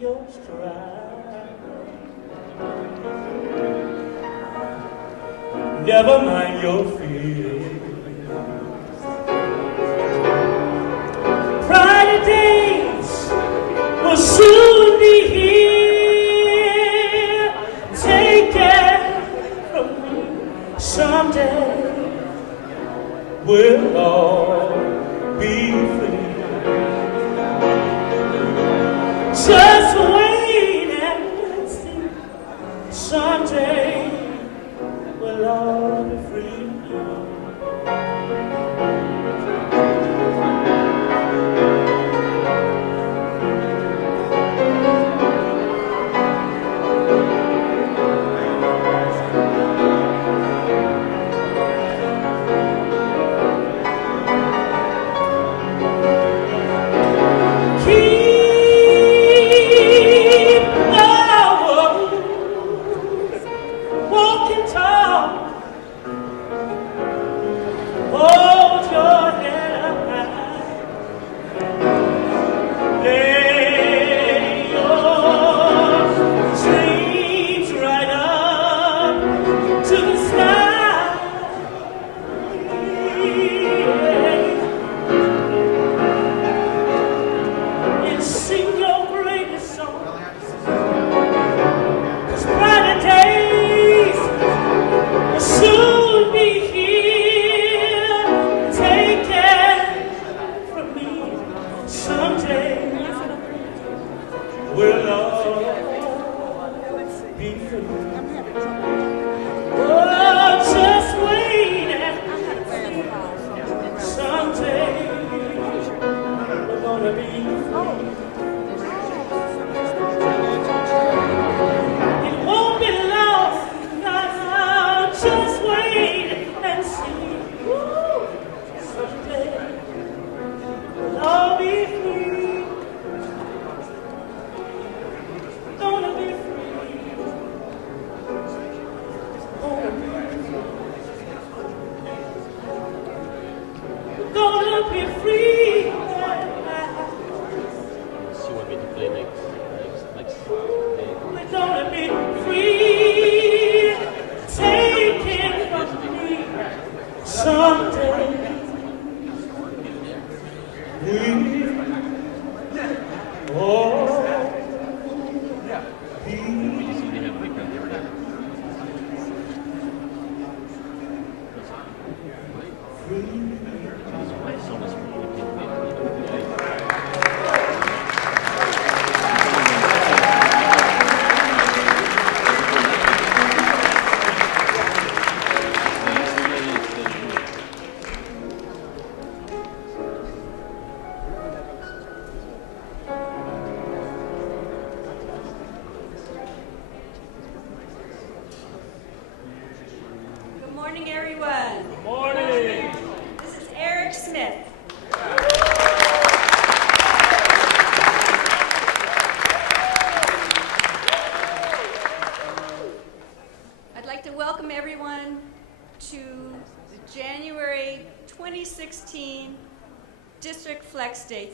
your stride. Never mind your fears. Brighter days will soon be here. Take it from me. Someday we'll all be free. Just wait and see. Someday we'll all be free.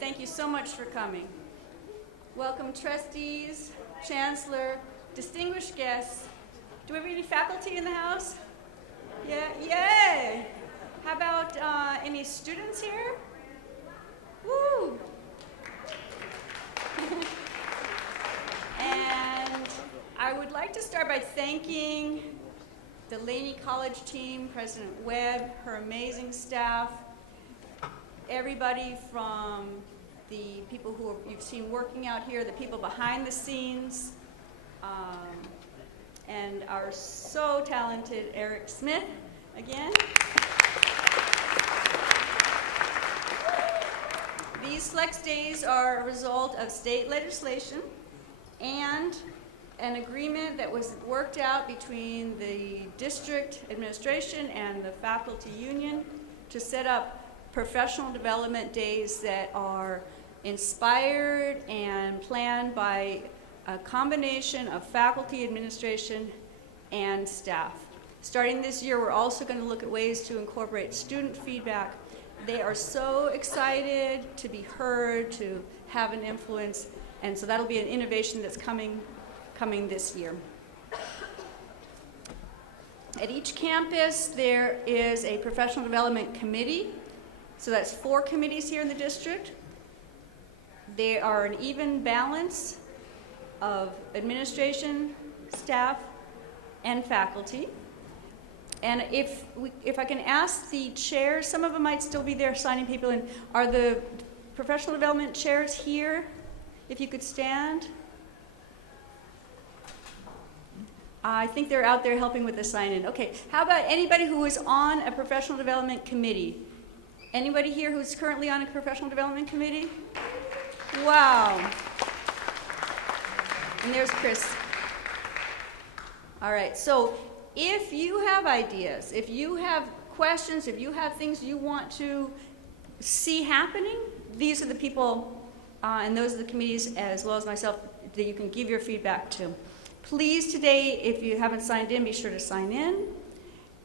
Thank you so much for coming. Welcome trustees, chancellor, distinguished guests. Do we have any faculty in the house? Yeah, yay! How about any students here? Woo! And I would like to start by thanking the Laney College team, President Webb, her amazing staff, everybody from the people who you've seen working out here, the people behind the scenes, and our so talented Eric Smith, again. These Flex Days are a result of state legislation and an agreement that was worked out between the district administration and the faculty union to set up professional development days that are inspired and planned by a combination of faculty, administration, and staff. Starting this year, we're also going to look at ways to incorporate student feedback. They are so excited to be heard, to have an influence, And so that'll be an innovation that's coming this year. At each campus, there is a professional development committee. So that's 4 committees here in the district. They are an even balance of administration, staff, and faculty. And if I can ask the chairs, some of them might still be there signing people in. Are the professional development chairs here? If you could stand. I think they're out there helping with the sign-in. Okay, how about anybody who is on a professional development committee? Anybody here who's currently on a professional development committee? Wow. And there's Chris. All right, so if you have ideas, if you have questions, if you have things you want to see happening, these are the people and those are the committees, as well as myself, that you can give your feedback to. Please today, if you haven't signed in, be sure to sign in.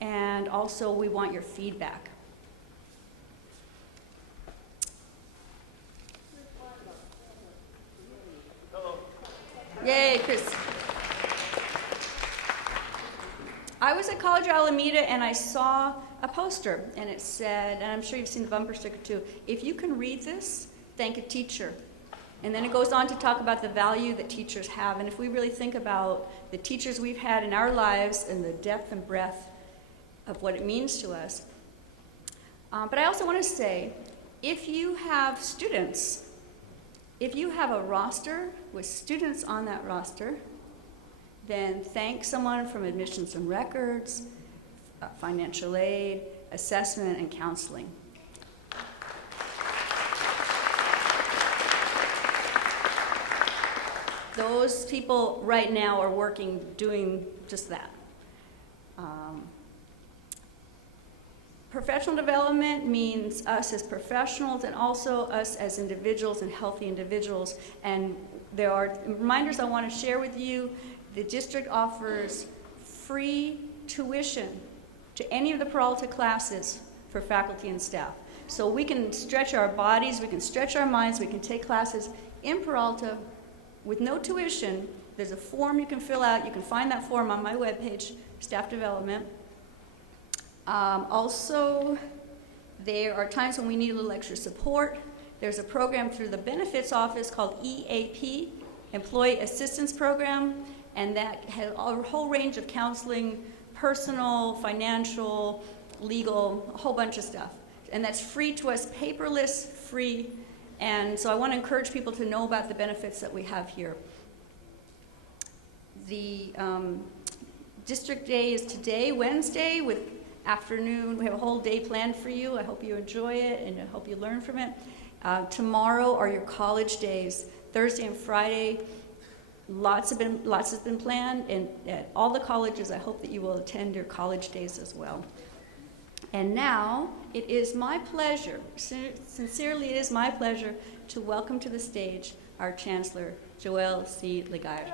And also, we want your feedback. Hello. Yay, Chris. I was at College Alameda and I saw a poster and it said, and I'm sure you've seen the bumper sticker too, if you can read this, thank a teacher. And then it goes on to talk about the value that teachers have. And if we really think about the teachers we've had in our lives and the depth and breadth of what it means to us. But I also want to say, if you have students, if you have a roster with students on that roster, then thank someone from admissions and records, financial aid, assessment, and counseling. Those people right now are working, doing just that. Professional development means us as professionals and also us as individuals and healthy individuals. And there are reminders I want to share with you. The district offers free tuition to any of the Peralta classes for faculty and staff. So we can stretch our bodies, we can stretch our minds, we can take classes in Peralta with no tuition. There's a form you can fill out. You can find that form on my webpage, Staff Development. Also, there are times when we need a little extra support. There's a program through the benefits office called EAP, Employee Assistance Program, and that has a whole range of counseling, personal, financial, legal, a whole bunch of stuff. And that's free to us, paperless, free. And so I want to encourage people to know about the benefits that we have here. The district day is today, Wednesday, with afternoon. We have a whole day planned for you. I hope you enjoy it and I hope you learn from it. Tomorrow are your college days, Thursday and Friday. Lots has been planned, and at all the colleges, I hope that you will attend your college days as well. And now, it is my pleasure, sincerely it is my pleasure, to welcome to the stage our Chancellor, Joelle C. Gaeir.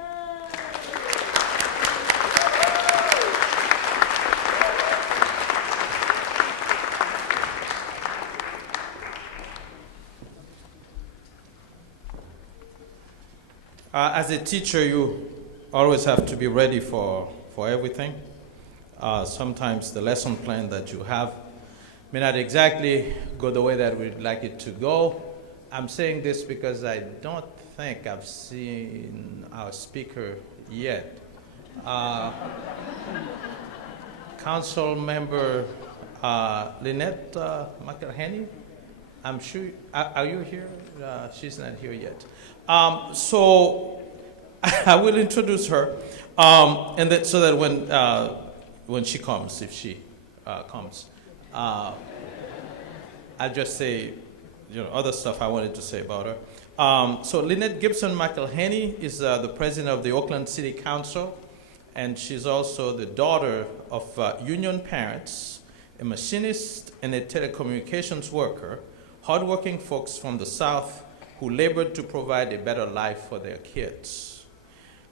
As a teacher, you always have to be ready for everything. Sometimes the lesson plan that you have may not exactly go the way that we'd like it to go. I'm saying this because I don't think I've seen our speaker yet. Council member Lynette McElhaney, I'm sure, are you here? She's not here yet. So I will introduce her, and that so that when she comes, if she comes, I'll just say, other stuff I wanted to say about her. So Lynette Gibson McElhaney is the president of the Oakland City Council, and she's also the daughter of union parents, a machinist, and a telecommunications worker, hardworking folks from the South who labored to provide a better life for their kids.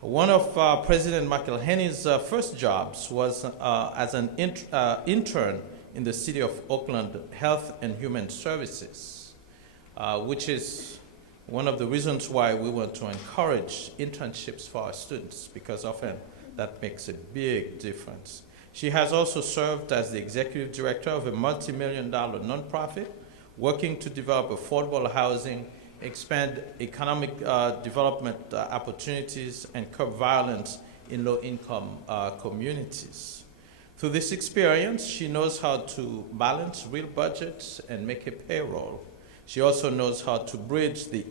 One of President McElhaney's first jobs was as an intern in the city of Oakland Health and Human Services, which is one of the reasons why we want to encourage internships for our students, because often that makes a big difference. She has also served as the executive director of a multi-million-dollar nonprofit working to develop affordable housing, expand economic development opportunities, and curb violence in low-income communities. Through this experience, she knows how to balance real budgets and make a payroll. She also knows how to bridge the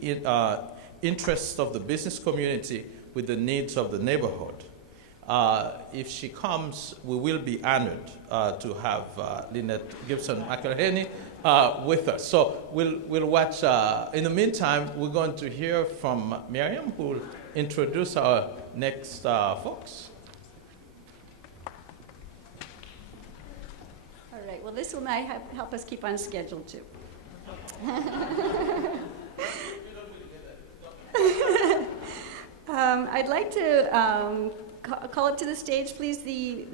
interests of the business community with the needs of the neighborhood. If she comes, we will be honored to have Lynette Gibson McElhaney with us. So we'll watch. In the meantime, we're going to hear from Miriam, who will introduce our next folks. All right, well, this will might help us keep on schedule, too. I'd like to call up to the stage, please, the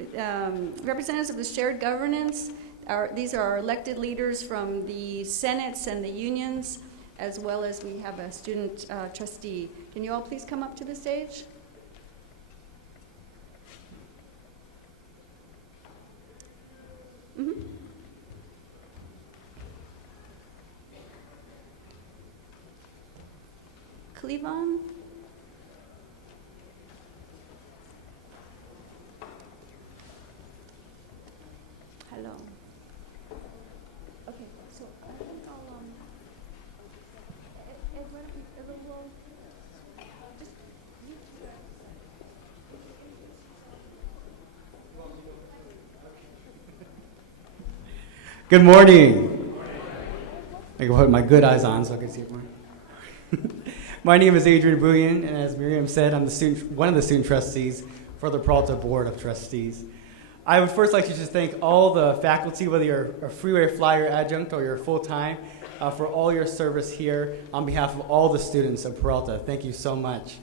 representatives of the shared governance. These are our elected leaders from the senates and the unions, as well as we have a student trustee. Can you all please come up to the stage? Mm-hmm. Cleavon? Hello. Okay, so I think I'll, just, Good morning. I can put my good eyes on so I can see it more. My name is Adrian Bouillon, and as Miriam said, I'm one of the student trustees for the Peralta Board of Trustees. I would first like to just thank all the faculty, whether you're a freeway flyer adjunct or you're full-time, for all your service here on behalf of all the students of Peralta. Thank you so much.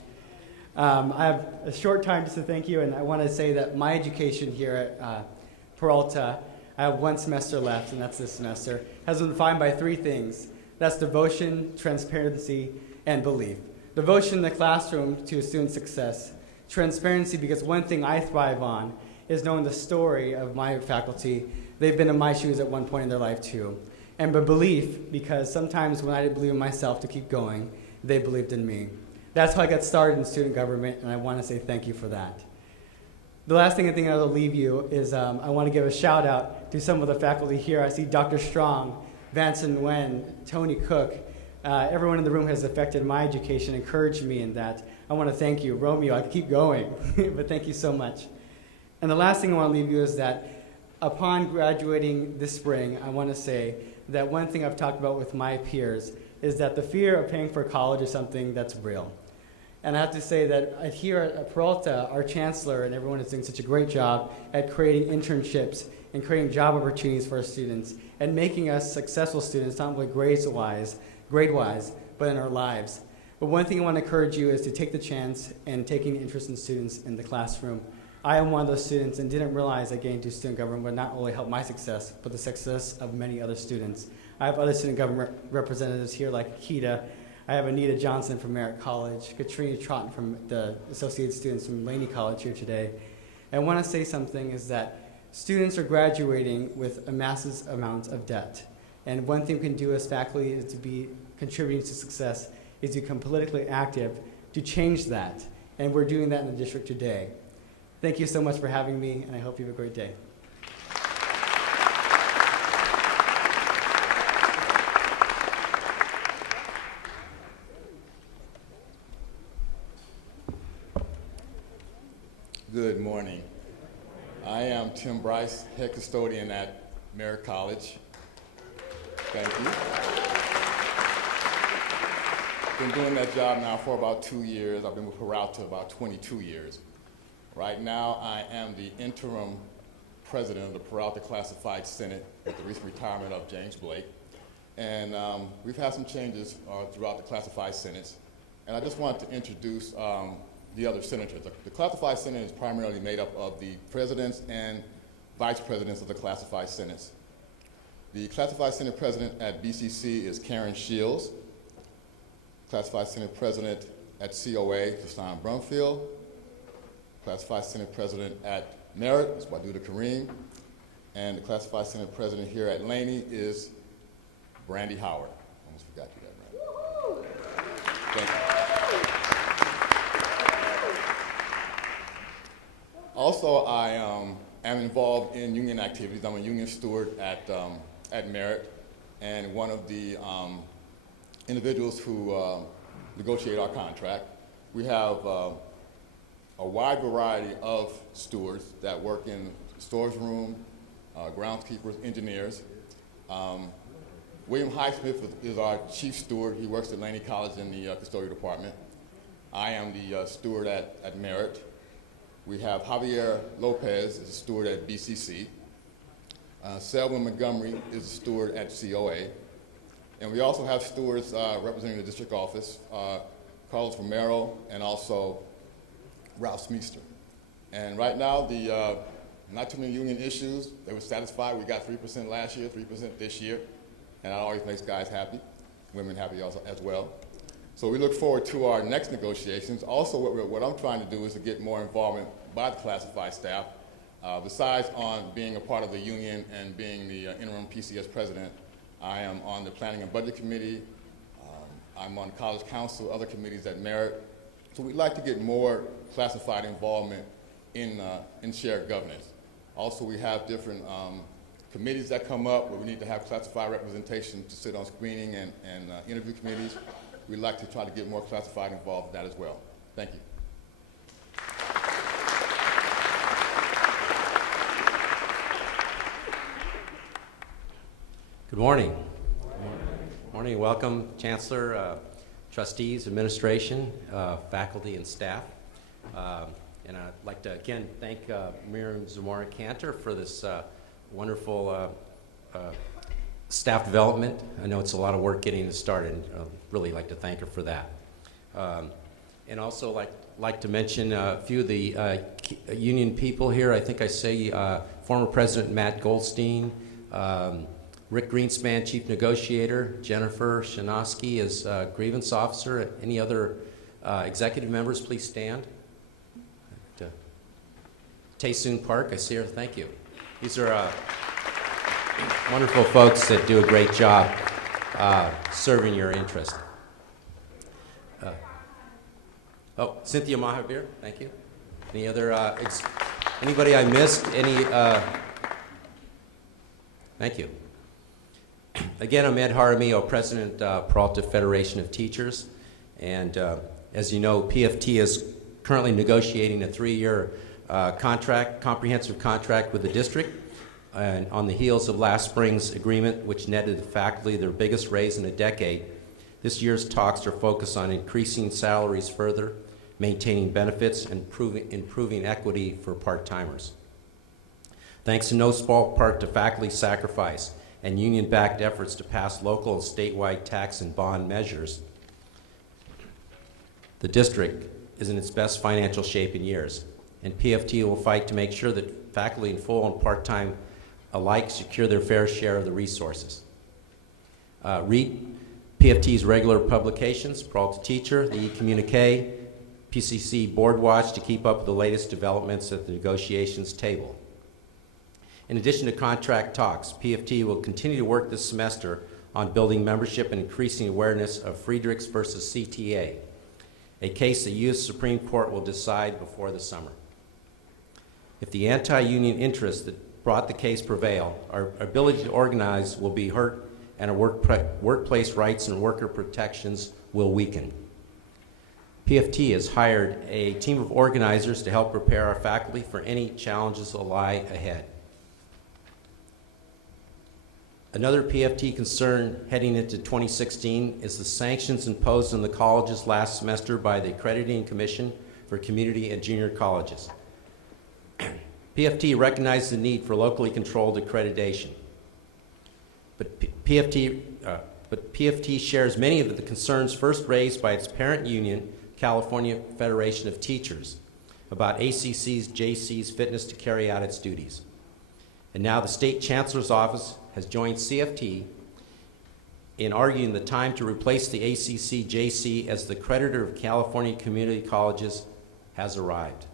I have a short time just to thank you, and I want to say that my education here at Peralta, I have one semester left, and that's this semester, has been defined by three things. That's devotion, transparency, and belief. Devotion in the classroom to student success. Transparency, because one thing I thrive on is knowing the story of my faculty. They've been in my shoes at one point in their life too. And belief, because sometimes when I didn't believe in myself to keep going, they believed in me. That's how I got started in student government, and I want to say thank you for that. The last thing I think I'll leave you is I want to give a shout out to some of the faculty here. I see Dr. Strong, Vanson Wen, Tony Cook. Everyone in the room has affected my education, encouraged me in that. I want to thank you. Romeo, I could keep going, but thank you so much. And the last thing I want to leave you is that upon graduating this spring, I want to say that one thing I've talked about with my peers is that the fear of paying for college is something that's real. And I have to say that here at Peralta, our chancellor and everyone is doing such a great job at creating internships and creating job opportunities for our students and making us successful students, not only grade-wise, but in our lives. But one thing I want to encourage you is to take the chance and taking interest in students in the classroom. I am one of those students and didn't realize that getting into student government would not only help my success, but the success of many other students. I have other student government representatives here like Akita. I have Anita Johnson from Merritt College, Katrina Troughton from the Associated Students from Laney College here today. And I want to say something is that students are graduating with a massive amount of debt. And one thing we can do as faculty is to be contributing to success is to become politically active to change that. And we're doing that in the district today. Thank you so much for having me, and I hope you have a great day. Good morning. I am Tim Bryce, head custodian at Merritt College. Thank you. Been doing that job now for about 2 years. I've been with Peralta about 22 years. Right now, I am the interim president of the Peralta Classified Senate with the recent retirement of James Blake. And we've had some changes throughout the classified senates. And I just wanted to introduce the other senators. The classified senate is primarily made up of the presidents and vice presidents of the classified senates. The classified senate president at BCC is Karen Shields. Classified Senate President at COA, Jashan Brumfield. Classified Senate President at Merit is Waduda Kareem. And the Classified Senate President here at Laney is Brandy Howard. Almost forgot you that, Brandy. Thank you. Also, I am involved in union activities. I'm a union steward at Merit, and one of the individuals who negotiate our contract. We have a wide variety of stewards that work in storage room, groundskeepers, engineers. William Highsmith is our chief steward. He works at Laney College in the custodial department. I am the steward at Merit. We have Javier Lopez is a steward at BCC. Selwyn Montgomery is a steward at COA. And we also have stewards representing the district office, Carlos Romero and also Ralph Smeester. And right now, not too many union issues. They were satisfied. We got 3% last year, 3% this year. And that always makes guys happy, women happy also as well. So we look forward to our next negotiations. Also, what I'm trying to do is to get more involvement by the classified staff. Besides on being a part of the union and being the interim PCS president, I am on the Planning and Budget Committee. I'm on College Council, other committees at Merit. So we'd like to get more classified involvement in shared governance. Also, we have different committees that come up where we need to have classified representation to sit on screening and interview committees. We'd like to try to get more classified involved in that as well. Thank you. Good morning. Good morning. Welcome, Chancellor, trustees, administration, faculty, and staff. And I'd like to again thank Miriam Zamora-Cantor for this wonderful staff development. I know it's a lot of work getting it started, and I'd really like to thank her for that. And also like to mention a few of the union people here. I think I say former President Matt Goldstein, Rick Greenspan, Chief Negotiator, Jennifer Shanoski is Grievance Officer. Any other executive members, please stand. Taesoon Park, I see her, thank you. These are wonderful folks that do a great job serving your interest. Cynthia Mahavir, thank you. Any other, anybody I missed? Thank you. Again, I'm Ed Jaramillo, President, Peralta Federation of Teachers. And as you know, PFT is currently negotiating a 3-year comprehensive contract with the district. And on the heels of last spring's agreement, which netted the faculty their biggest raise in a decade, this year's talks are focused on increasing salaries further, maintaining benefits, and improving equity for part-timers. Thanks in no small part to faculty sacrifice and union-backed efforts to pass local and statewide tax and bond measures, the district is in its best financial shape in years, and PFT will fight to make sure that faculty in full and part-time alike secure their fair share of the resources. Read PFT's regular publications, Peralta Teacher, the e-communique, PCC Board Watch to keep up with the latest developments at the negotiations table. In addition to contract talks, PFT will continue to work this semester on building membership and increasing awareness of Friedrichs versus CTA, a case the U.S. Supreme Court will decide before the summer. If the anti-union interests that brought the case prevail, our ability to organize will be hurt and our workplace rights and worker protections will weaken. PFT has hired a team of organizers to help prepare our faculty for any challenges that lie ahead. Another PFT concern heading into 2016 is the sanctions imposed on the colleges last semester by the Accrediting Commission for Community and Junior Colleges. PFT recognized the need for locally controlled accreditation, but PFT shares many of the concerns first raised by its parent union, California Federation of Teachers, about ACC's, JC's fitness to carry out its duties. And now the State Chancellor's Office has joined CFT in arguing the time to replace the ACC-JC as the creditor of California community colleges has arrived.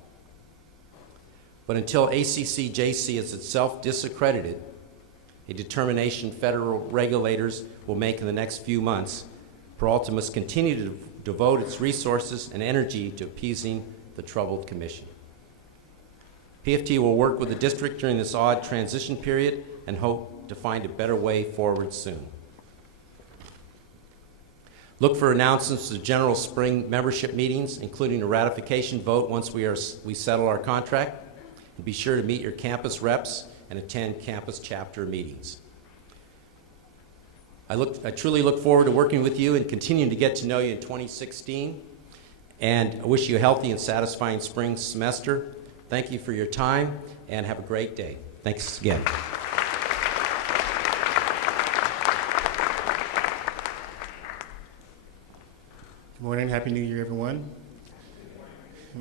But until ACC-JC is itself disaccredited, a determination federal regulators will make in the next few months, Peralta must continue to devote its resources and energy to appeasing the troubled commission. PFT will work with the district during this odd transition period and hope to find a better way forward soon. Look for announcements of general spring membership meetings, including a ratification vote once we settle our contract. And be sure to meet your campus reps and attend campus chapter meetings. I truly look forward to working with you and continuing to get to know you in 2016. And I wish you a healthy and satisfying spring semester. Thank you for your time, and have a great day. Thanks again. Good morning. Happy New Year, everyone.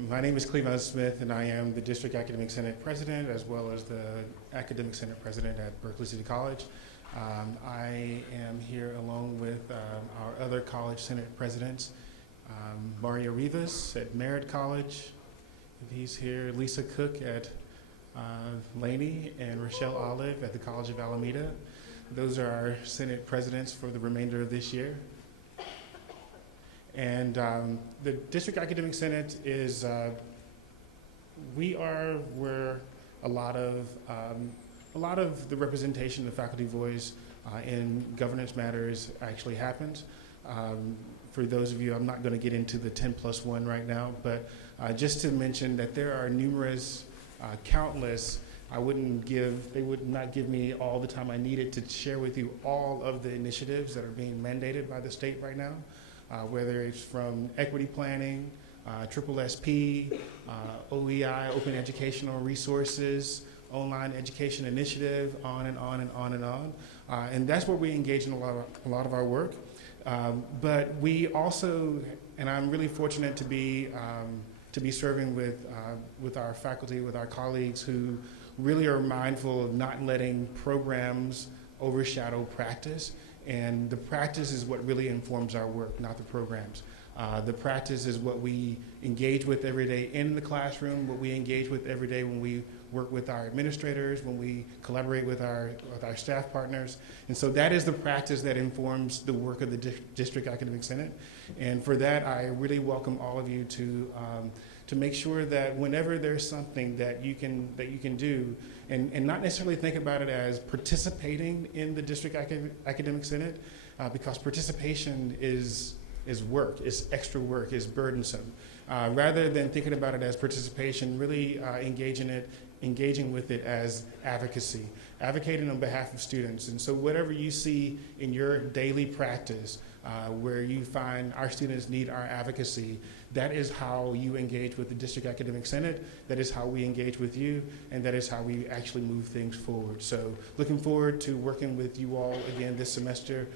My name is Cleveland Smith, and I am the District Academic Senate President, as well as the Academic Senate President at Berkeley City College. I am here along with our other college Senate Presidents, Mario Rivas at Merritt College, if he's here, Lisa Cook at Laney, and Rochelle Olive at the College of Alameda. Those are our Senate Presidents for the remainder of this year. And the District Academic Senate is, we are where a lot of the representation of faculty voice in governance matters actually happens. For those of you, I'm not going to get into the 10+1 right now, but just to mention that there are numerous, countless, they would not give me all the time I needed to share with you all of the initiatives that are being mandated by the state right now. Whether it's from equity planning, SSSP, OEI, Open Educational Resources, Online Education Initiative, on and on and on and on. And that's where we engage in a lot of our work. But we also, and I'm really fortunate to be serving with our faculty, with our colleagues who really are mindful of not letting programs overshadow practice. And the practice is what really informs our work, not the programs. The practice is what we engage with every day in the classroom, what we engage with every day when we work with our administrators, when we collaborate with our staff partners. And so that is the practice that informs the work of the District Academic Senate. And for that, I really welcome all of you to make sure that whenever there's something that you can do, and not necessarily think about it as participating in the District Academic Senate, because participation is work, is extra work, is burdensome. Rather than thinking about it as participation, really engaging with it as advocacy, advocating on behalf of students. And so whatever you see in your daily practice, where you find our students need our advocacy, that is how you engage with the District Academic Senate, that is how we engage with you, and that is how we actually move things forward. So looking forward to working with you all again this semester,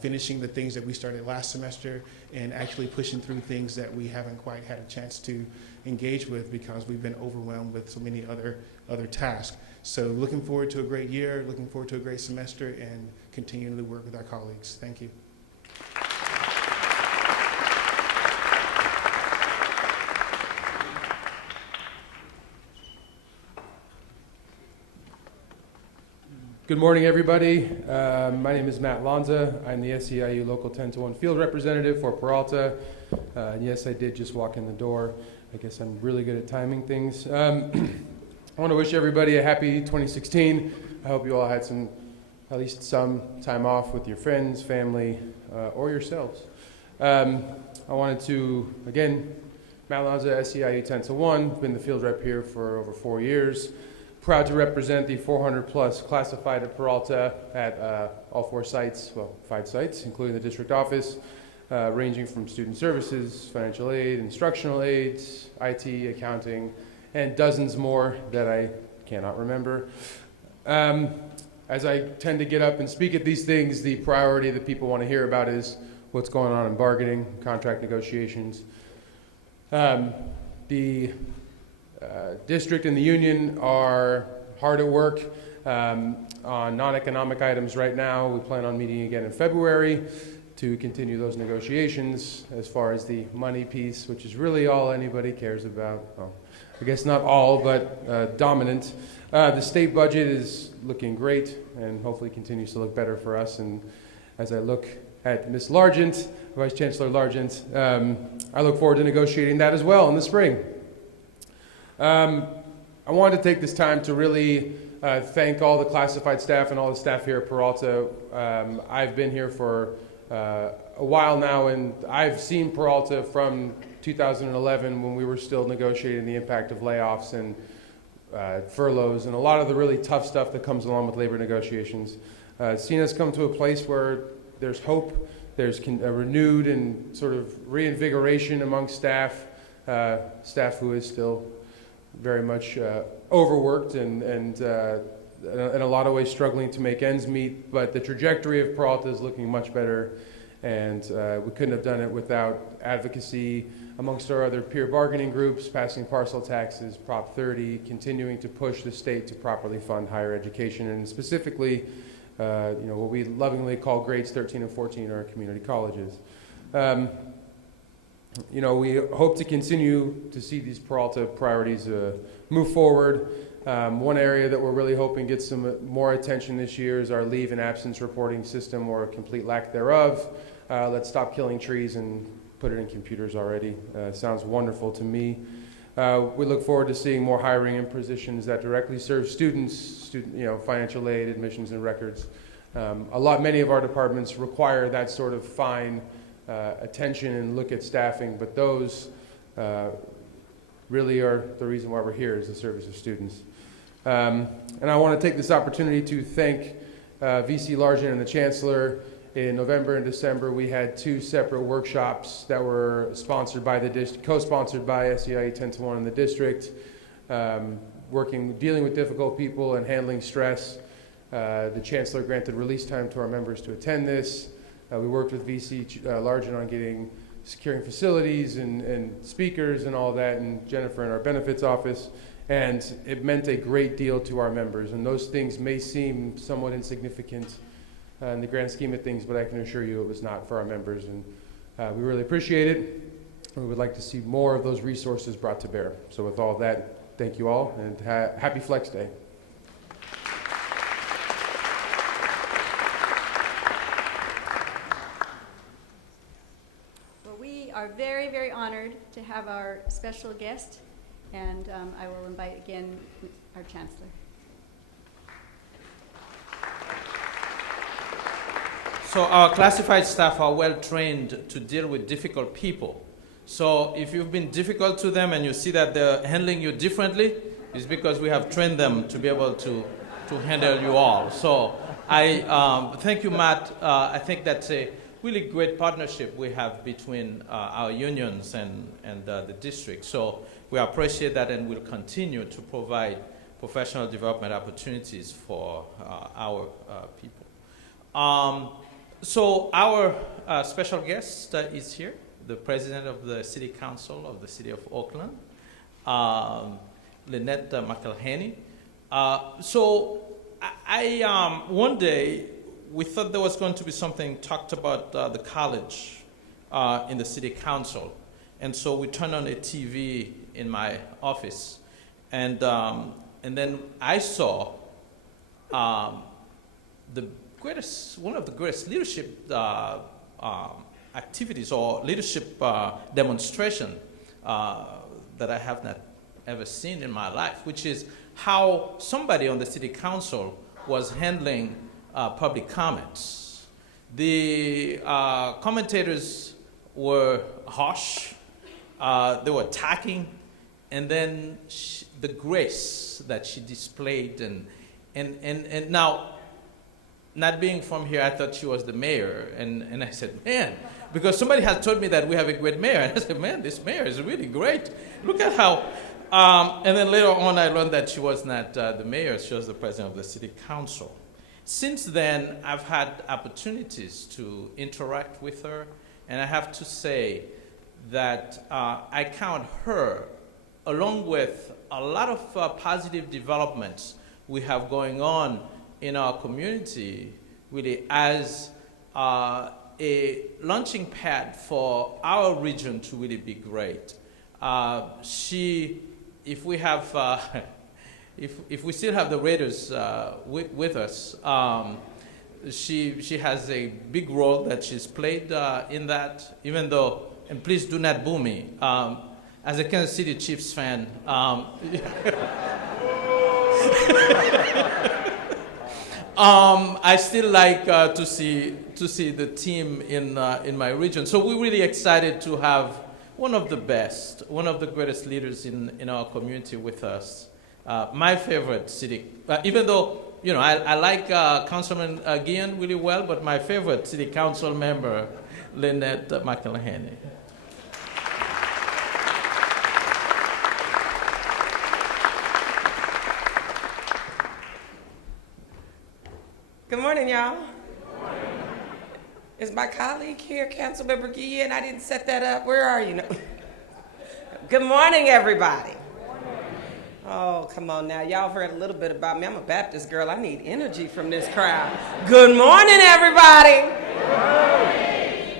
finishing the things that we started last semester, and actually pushing through things that we haven't quite had a chance to engage with because we've been overwhelmed with so many other tasks. So looking forward to a great year, looking forward to a great semester, and continuing to work with our colleagues. Thank you. Good morning, everybody. My name is Matt Lanza. I'm the SEIU Local 10-1 Field Representative for Peralta. And yes, I did just walk in the door. I guess I'm really good at timing things. I want to wish everybody a happy 2016. I hope you all had at least some time off with your friends, family, or yourselves. I wanted to, again, Matt Lanza, SEIU 10-1, been the field rep here for over 4 years. Proud to represent the 400-plus classified at Peralta at all 4 sites, well, 5 sites, including the district office, ranging from student services, financial aid, instructional aids, IT, accounting, and dozens more that I cannot remember. As I tend to get up and speak at these things, the priority that people want to hear about is what's going on in bargaining, contract negotiations. The district and the union are hard at work on non-economic items right now. We plan on meeting again in February to continue those negotiations as far as the money piece, which is really all anybody cares about. Well, I guess not all, but dominant. The state budget is looking great and hopefully continues to look better for us. And as I look at Ms. Largent, Vice Chancellor Largent, I look forward to negotiating that as well in the spring. I wanted to take this time to really thank all the classified staff and all the staff here at Peralta. I've been here for a while now, and I've seen Peralta from 2011 when we were still negotiating the impact of layoffs and furloughs and a lot of the really tough stuff that comes along with labor negotiations. Seen us come to a place where there's hope, there's a renewed and sort of reinvigoration among staff, staff who is still very much overworked and in a lot of ways struggling to make ends meet, but the trajectory of Peralta is looking much better, and we couldn't have done it without advocacy amongst our other peer bargaining groups, passing parcel taxes, Prop 30, continuing to push the state to properly fund higher education, and specifically what we lovingly call grades 13 and 14 in our community colleges. We hope to continue to see these Peralta priorities move forward. One area that we're really hoping gets some more attention this year is our leave and absence reporting system, or a complete lack thereof. Let's stop killing trees and put it in computers already. Sounds wonderful to me. We look forward to seeing more hiring in positions that directly serve students, financial aid, admissions, and records. Many of our departments require that sort of fine attention and look at staffing, but those really are the reason why we're here, is the service of students. And I want to take this opportunity to thank VC Largent and the Chancellor. In November and December, we had 2 separate workshops that were sponsored by the district, co-sponsored by SEIU 10-1 in the district, dealing with difficult people and handling stress. The Chancellor granted release time to our members to attend this. We worked with VC Largent on securing facilities and speakers and all that, and Jennifer in our benefits office, and it meant a great deal to our members. And those things may seem somewhat insignificant in the grand scheme of things, but I can assure you it was not for our members, and we really appreciate it. We would like to see more of those resources brought to bear. So with all that, thank you all, and happy Flex Day. Well, we are very, very honored to have our special guest, and I will invite again our Chancellor. So our classified staff are well trained to deal with difficult people. So if you've been difficult to them and you see that they're handling you differently, it's because we have trained them to be able to handle you all. So I thank you, Matt. I think that's a really great partnership we have between our unions and the district. So we appreciate that, and we'll continue to provide professional development opportunities for our people. So our special guest is here, the President of the City Council of the City of Oakland, Lynette McElhaney. So one day we thought there was going to be something talked about the college in the City Council. And so we turned on a TV in my office, and then I saw one of the greatest leadership activities or leadership demonstration that I have not ever seen in my life, which is how somebody on the City Council was handling public comments. The commentators were harsh, they were attacking, and then the grace that she displayed, and now, not being from here, I thought she was the mayor, and I said, man, because somebody had told me that we have a great mayor, and I said, man, this mayor is really great. Look at how, and then later on I learned that she was not the mayor, she was the president of the City Council. Since then, I've had opportunities to interact with her, and I have to say that I count her, along with a lot of positive developments we have going on in our community really as a launching pad for our region to really be great. If we have, if we still have the Raiders with us, she has a big role that she's played in that, even though, and please do not boo me, as a Kansas City Chiefs fan, I still like to see the team in my region. So we're really excited to have one of the best, one of the greatest leaders in our community with us. My favorite city, even though, you know, I like Councilman Guillen really well, but my favorite city council member, Lynette McElhaney. Good morning, y'all. Is my colleague here, Councilmember Guillen? I didn't set that up. Where are you? No. Good morning, everybody. Oh, come on now. Y'all heard a little bit about me. I'm a Baptist girl. I need energy from this crowd. Good morning, everybody.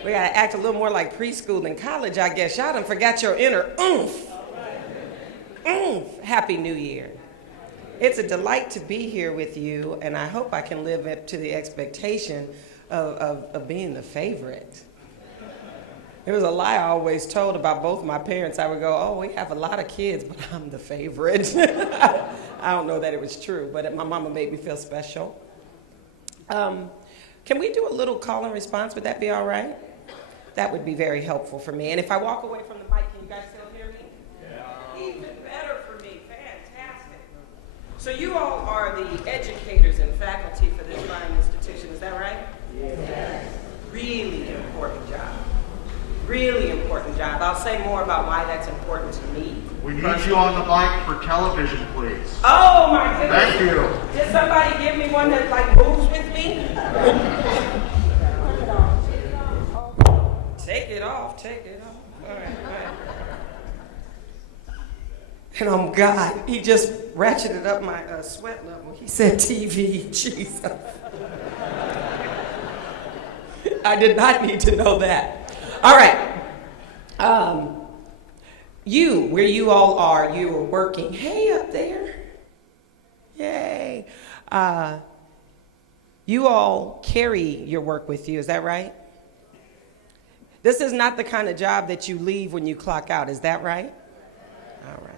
We got to act a little more like preschool than college, I guess. Y'all done forgot your inner oomph. Oomph. Happy New Year. It's a delight to be here with you, and I hope I can live up to the expectation of being the favorite. There was a lie I always told about both my parents. I would go, oh, we have a lot of kids, but I'm the favorite. I don't know that it was true, but my mama made me feel special. Can we do a little call and response? Would that be all right? That would be very helpful for me. And if I walk away from the mic, can you guys still hear me? Yeah. Even better for me. Fantastic. So you all are the educators and faculty for this fine institution. Is that right? Yes. Really important job. Really important job. I'll say more about why that's important to me. We need you on the mic for television, please. Oh my goodness. Thank you. Did somebody give me one that like moves with me? Take it off, take it off. All right, all right. And oh God, he just ratcheted up my sweat level. He said TV, Jesus. I did not need to know that. All right. Where you all are, you are working. Hey, up there. Yay. You all carry your work with you, is that right? This is not the kind of job that you leave when you clock out, is that right? All right.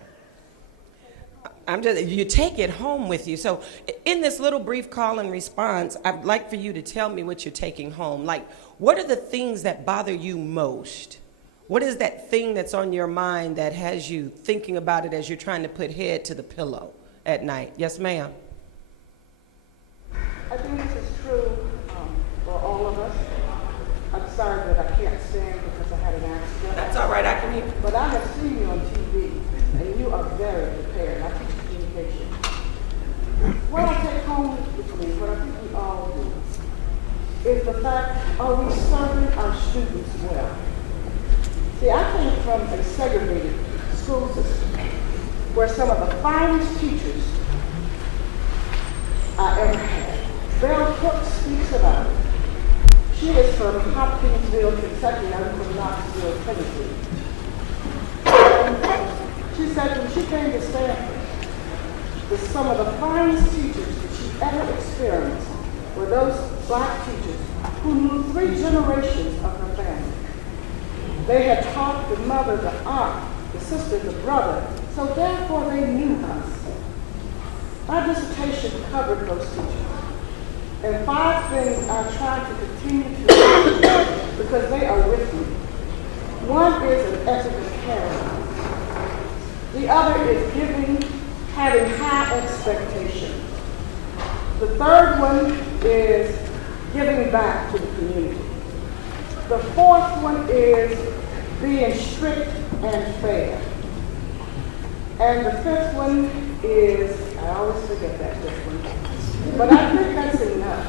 You take it home with you. So in this little brief call and response, I'd like for you to tell me what you're taking home. Like, what are the things that bother you most? What is that thing that's on your mind that has you thinking about it as you're trying to put head to the pillow at night? Yes, ma'am. I think this is true for all of us. I'm sorry that I can't stand because I had an accident. That's all right, I can hear you. But I have seen you on TV, and you are very prepared. I teach communication. What I take home with me, what I think we all do, is the fact, are we serving our students well? See, I came from a segregated school system where some of the finest teachers I ever had. Belle Cook speaks about it. She is from Hopkinsville, Kentucky. I'm from Knoxville, Tennessee. She said when she came to Stanford, some of the finest teachers that she ever experienced were those black teachers who knew 3 generations of her family. They had taught the mother, the aunt, the sister, the brother, so therefore they knew us. My dissertation covered those teachers. And 5 things I try to continue to do because they are with me. One is an ethic of caring. The other is having high expectations. The third one is giving back to the community. The fourth one is being strict and fair. And the fifth one is, I always forget that fifth one, but I think that's enough.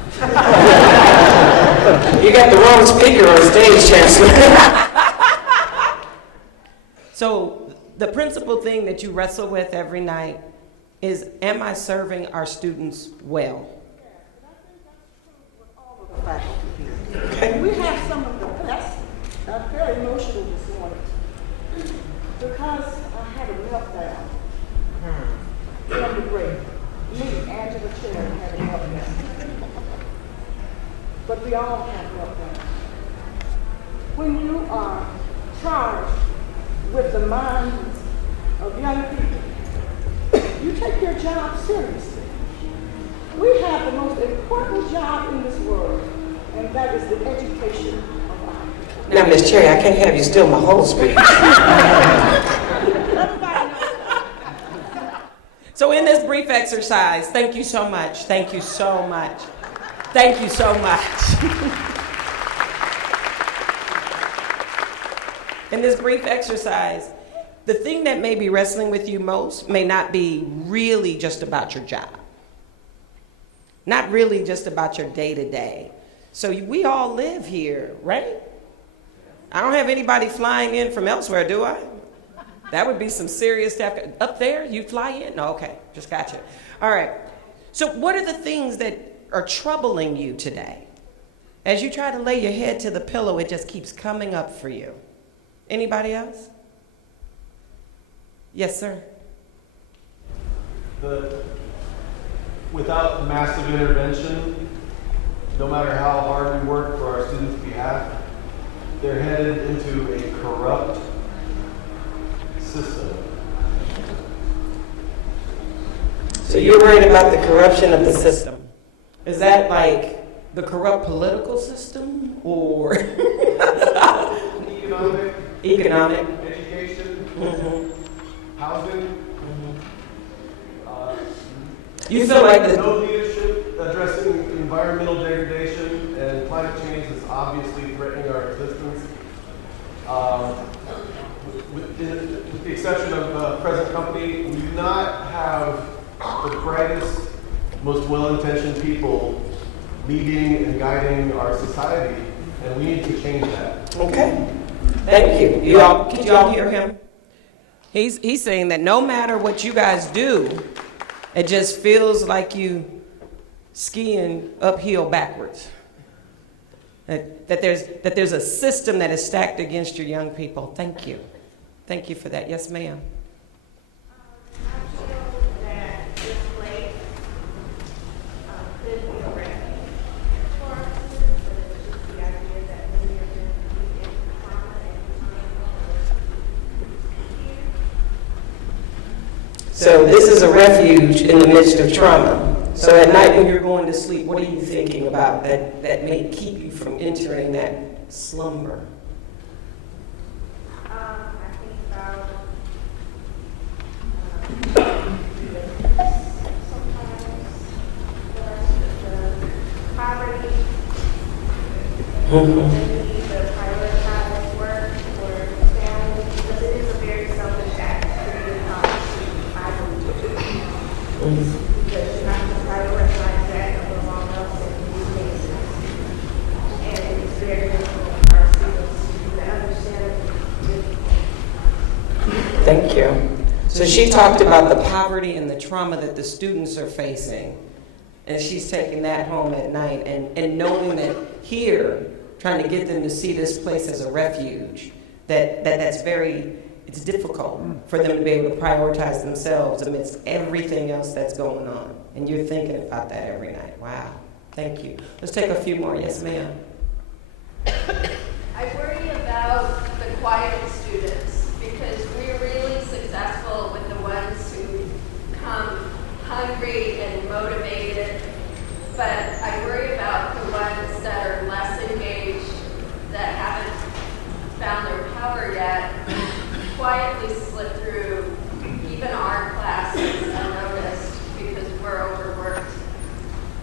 You got the wrong speaker on stage, Chancellor. So the principal thing that you wrestle with every night is, am I serving our students well? And we have some of the best. I'm very emotional this morning because I had a meltdown from the break. Me, Angela Cherry, had a meltdown. But we all have meltdowns. When you are charged with the minds of young people, you take your job seriously. We have the most important job in this world, and that is the education of our people. Now, Ms. Cherry, I can't have you steal my whole speech. So in this brief exercise, thank you so much, thank you so much, thank you so much. In this brief exercise, the thing that may be wrestling with you most may not be really just about your job. Not really just about your day-to-day. So we all live here, right? I don't have anybody flying in from elsewhere, do I? That would be some serious stuff. Up there, you fly in? No, okay, just got you. All right. So what are the things that are troubling you today? As you try to lay your head to the pillow, it just keeps coming up for you. Anybody else? Yes, sir. Without massive intervention, no matter how hard we work for our students' behalf, they're headed into a corrupt system. So you're worried about the corruption of the system. Is that like the corrupt political system or economic, education, housing? You feel like no leadership addressing environmental degradation and climate change is obviously threatening our existence. With the exception of the present company, we do not have the brightest, most well-intentioned people leading and guiding our society, and we need to change that. Okay. Thank you. Can you all hear him? He's saying that no matter what you guys do, it just feels like you skiing uphill backwards. That there's a system that is stacked against your young people. Thank you. Thank you for that. Yes, ma'am. I feel that this place could be a refuge for our students, but it's just the idea that many of them be in trauma and So this is a refuge in the midst of trauma. So at night when you're going to sleep, what are you thinking about that may keep you from entering that slumber? I think about sometimes the poverty, the need to prioritize work for family, because it is a very selfish act to be a college student, I believe. Because you have to prioritize that above all else in these cases. And it's very difficult for our students to understand. Thank you. So she talked about the poverty and the trauma that the students are facing. And she's taking that home at night and knowing that here, trying to get them to see this place as a refuge, that's very, it's difficult for them to be able to prioritize themselves amidst everything else that's going on. And you're thinking about that every night. Wow. Thank you. Let's take a few more. Yes, ma'am. I worry about the quiet students because we're really successful with the ones who come hungry and motivated, but I worry about the ones that are less engaged, that haven't found their power yet, quietly slip through even our classes unnoticed because we're overworked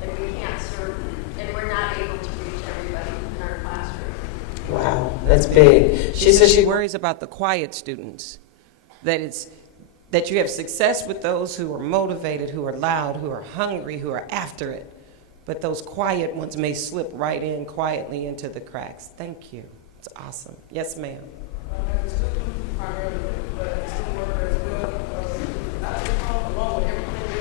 and we can't serve, and we're not able to reach everybody in our classroom. Wow, that's big. She says she worries about the quiet students, that you have success with those who are motivated, who are loud, who are hungry, who are after it, but those quiet ones may slip right in quietly into the cracks. Thank you. It's awesome. Yes, ma'am. As a student, primarily, but as a student worker as well, not just along with everything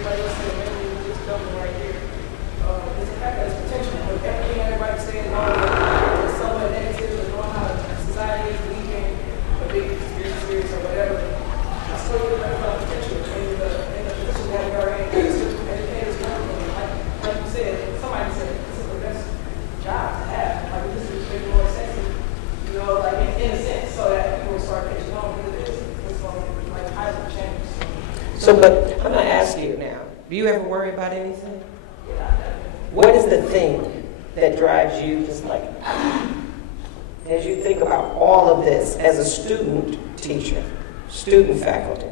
you learn about potential in the position that we are in. Educators come in, like you said, somebody said, this is the best job to have. Like, this is maybe more sexy, you know, like in a sense, so that people start catching on because it is, it's going to like highly change. So, but I'm gonna ask you now, do you ever worry about anything? What is the thing that drives you just like, as you think about all of this as a student teacher, student faculty?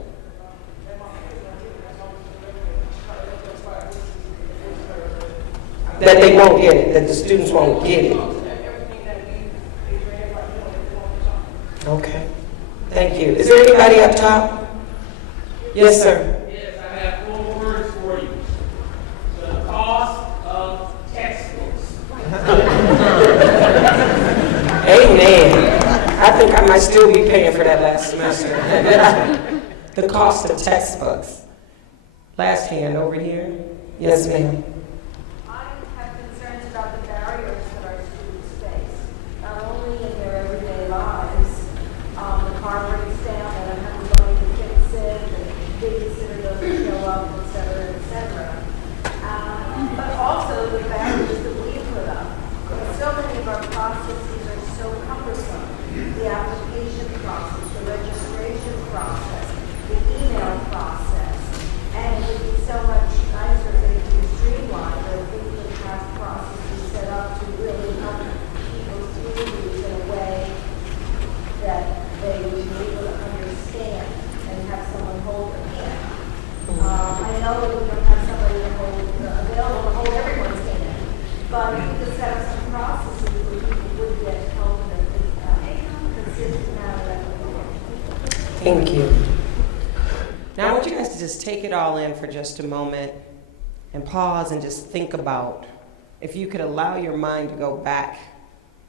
That they won't get it, that the students won't get it. Okay, thank you. Is there anybody up top? Yes, sir. Yes, I have 4 words for you. The cost of textbooks. Amen. I think I might still be paying for that last semester. The cost of textbooks. Last hand over here. Yes, ma'am. I have concerns about the barriers that our students face, not only in their everyday lives, the car breaks down and I have to go to fix it, the babysitter doesn't show up, et cetera, but also the barriers that we put up. Because so many of our processes are so cumbersome. The application process, the registration process, the email process, and it would be so much nicer if they could streamline, or if we could have processes set up to really help people's communities in a way that they would be able to understand and have someone hold their hand. I know that we don't have somebody to hold, available to hold everyone's hand, but if we could set up some processes where people would get help in a consistent manner. Thank you. Now I want you guys to just take it all in for just a moment and pause and just think about if you could allow your mind to go back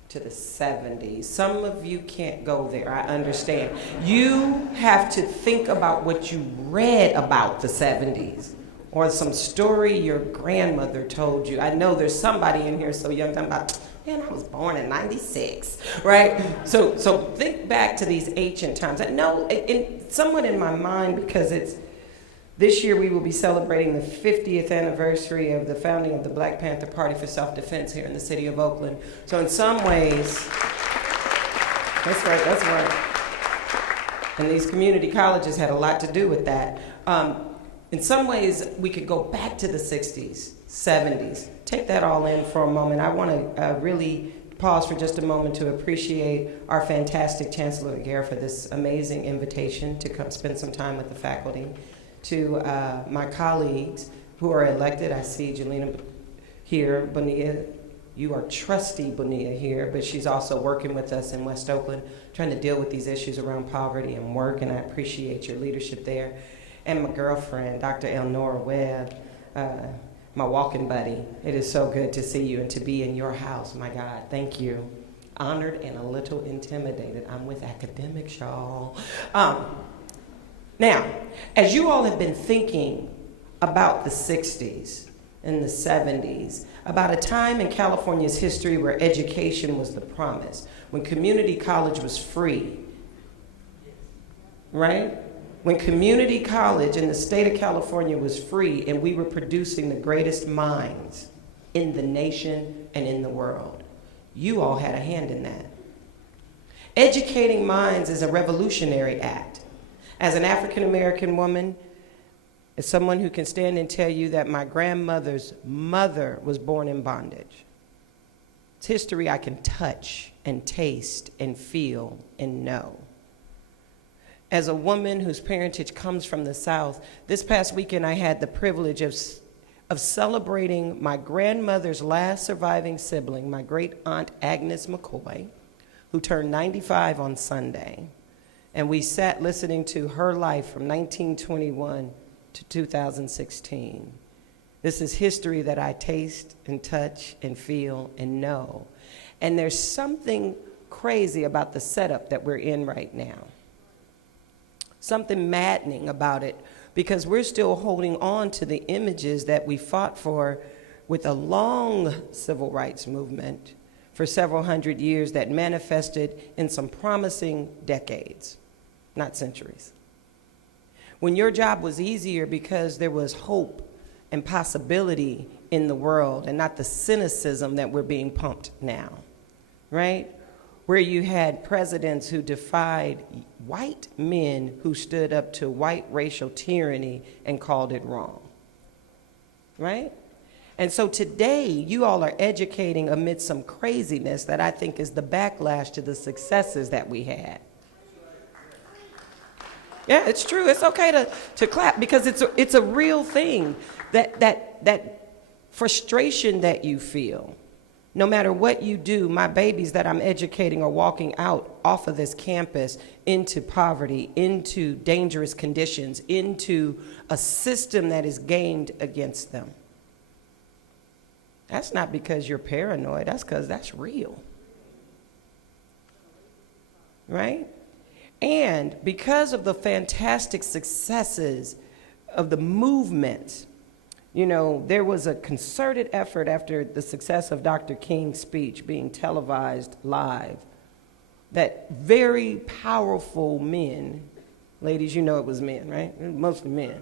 to the 70s. Some of you can't go there, I understand. You have to think about what you read about the 70s or some story your grandmother told you. I know there's somebody in here so young talking about, man, I was born in 96, right? So think back to these ancient times. I know, somewhat in my mind, because this year we will be celebrating the 50th anniversary of the founding of the Black Panther Party for Self-Defense here in the city of Oakland. So in some ways, that's right. And these community colleges had a lot to do with that. In some ways, we could go back to the 60s, 70s. Take that all in for a moment. I want to really pause for just a moment to appreciate our fantastic Chancellor Gaeir for this amazing invitation to come spend some time with the faculty. To my colleagues who are elected, I see Jelena here, Bonilla. You are trustee Bonilla here, but she's also working with us in West Oakland, trying to deal with these issues around poverty and work, and I appreciate your leadership there. And my girlfriend, Dr. Elnora Webb, my walking buddy. It is so good to see you and to be in your house. My God, thank you. Honored and a little intimidated. I'm with academics, y'all. Now, as you all have been thinking about the 60s and the 70s, about a time in California's history where education was the promise, when community college was free, right? When community college in the state of California was free and we were producing the greatest minds in the nation and in the world. You all had a hand in that. Educating minds is a revolutionary act. As an African-American woman, as someone who can stand and tell you that my grandmother's mother was born in bondage. It's history I can touch and taste and feel and know. As a woman whose parentage comes from the South, this past weekend I had the privilege of celebrating my grandmother's last surviving sibling, my great aunt Agnes McCoy, who turned 95 on Sunday. And we sat listening to her life from 1921 to 2016. This is history that I taste and touch and feel and know. And there's something crazy about the setup that we're in right now. Something maddening about it, because we're still holding on to the images that we fought for with a long civil rights movement for several hundred years that manifested in some promising decades, not centuries. when your job was easier because there was hope and possibility in the world and not the cynicism that we're being pumped now, right? Where you had presidents who defied white men who stood up to white racial tyranny and called it wrong, right? And so today, you all are educating amidst some craziness that I think is the backlash to the successes that we had. Yeah, it's true. It's okay to clap because it's a real thing. That frustration that you feel, no matter what you do, my babies that I'm educating are walking out off of this campus into poverty, into dangerous conditions, into a system that is gamed against them. That's not because you're paranoid. That's because that's real. Right? And because of the fantastic successes of the movement, you know, there was a concerted effort after the success of Dr. King's speech being televised live that very powerful men, ladies, you know it was men, right? Mostly men,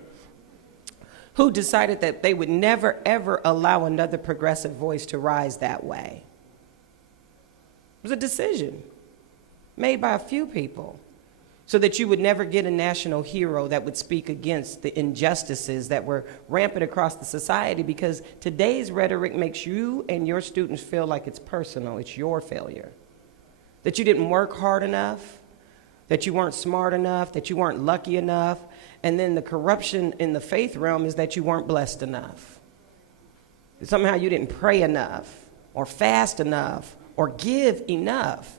who decided that they would never, ever allow another progressive voice to rise that way. It was a decision made by a few people so that you would never get a national hero that would speak against the injustices that were rampant across the society, because today's rhetoric makes you and your students feel like it's personal, it's your failure, that you didn't work hard enough, that you weren't smart enough, that you weren't lucky enough. And then the corruption in the faith realm is that you weren't blessed enough. Somehow you didn't pray enough or fast enough or give enough.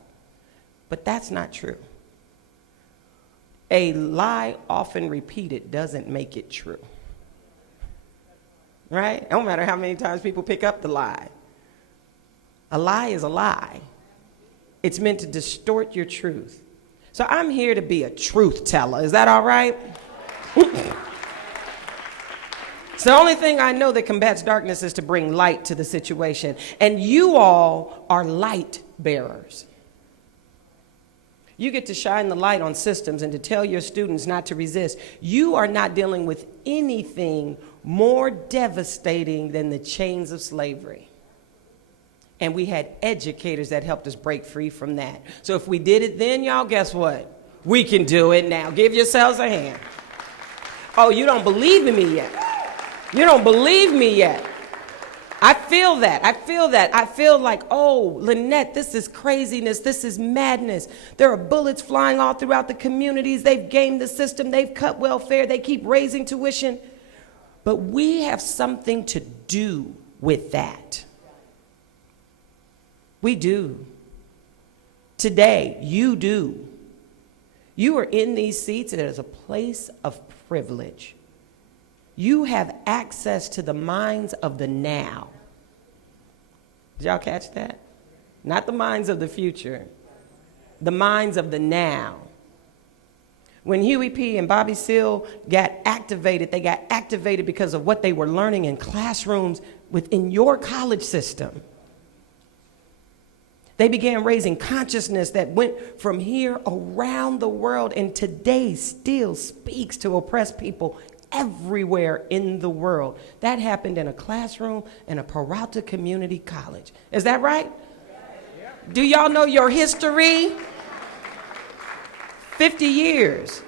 But that's not true. A lie often repeated doesn't make it true. Right? No matter how many times people pick up the lie. A lie is a lie. It's meant to distort your truth. So I'm here to be a truth teller. Is that all right? It's the only thing I know that combats darkness is to bring light to the situation. And you all are light bearers. You get to shine the light on systems and to tell your students not to resist. You are not dealing with anything more devastating than the chains of slavery. And we had educators that helped us break free from that. So if we did it then, y'all, guess what? We can do it now. Give yourselves a hand. Oh, you don't believe in me yet. You don't believe me yet. I feel that. I feel that. I feel like, oh, Lynette, this is craziness. This is madness. There are bullets flying all throughout the communities. They've gamed the system. They've cut welfare. They keep raising tuition. But we have something to do with that. We do. Today, you do. You are in these seats, and it is a place of privilege. You have access to the minds of the now. Did y'all catch that? Not the minds of the future, the minds of the now. When Huey P. and Bobby Seale got activated, they got activated because of what they were learning in classrooms within your college system. They began raising consciousness that went from here around the world and today still speaks to oppressed people everywhere in the world. That happened in a classroom in a Peralta Community College. Is that right? Do y'all know your history? 50 years,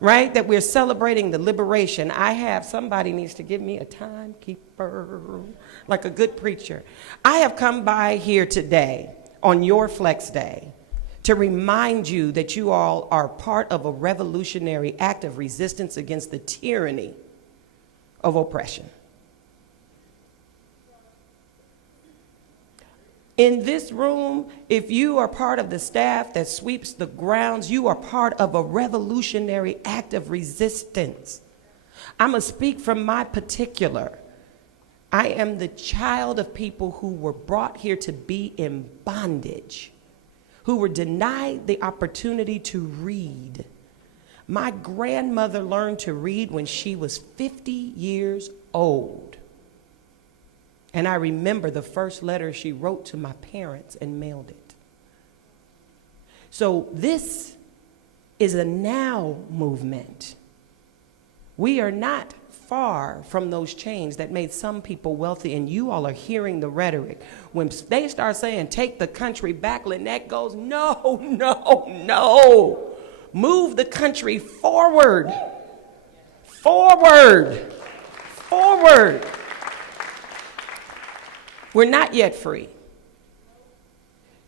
right? That we're celebrating the liberation. Somebody needs to give me a timekeeper, like a good preacher. I have come by here today on your Flex Day to remind you that you all are part of a revolutionary act of resistance against the tyranny of oppression. In this room, if you are part of the staff that sweeps the grounds, you are part of a revolutionary act of resistance. I'm going to speak from my particular. I am the child of people who were brought here to be in bondage, who were denied the opportunity to read. My grandmother learned to read when she was 50 years old. And I remember the first letter she wrote to my parents and mailed it. So this is a now movement. We are not far from those chains that made some people wealthy, and you all are hearing the rhetoric. When they start saying, take the country back, Lynette goes, no, no, no. Move the country forward. Forward. Forward. We're not yet free.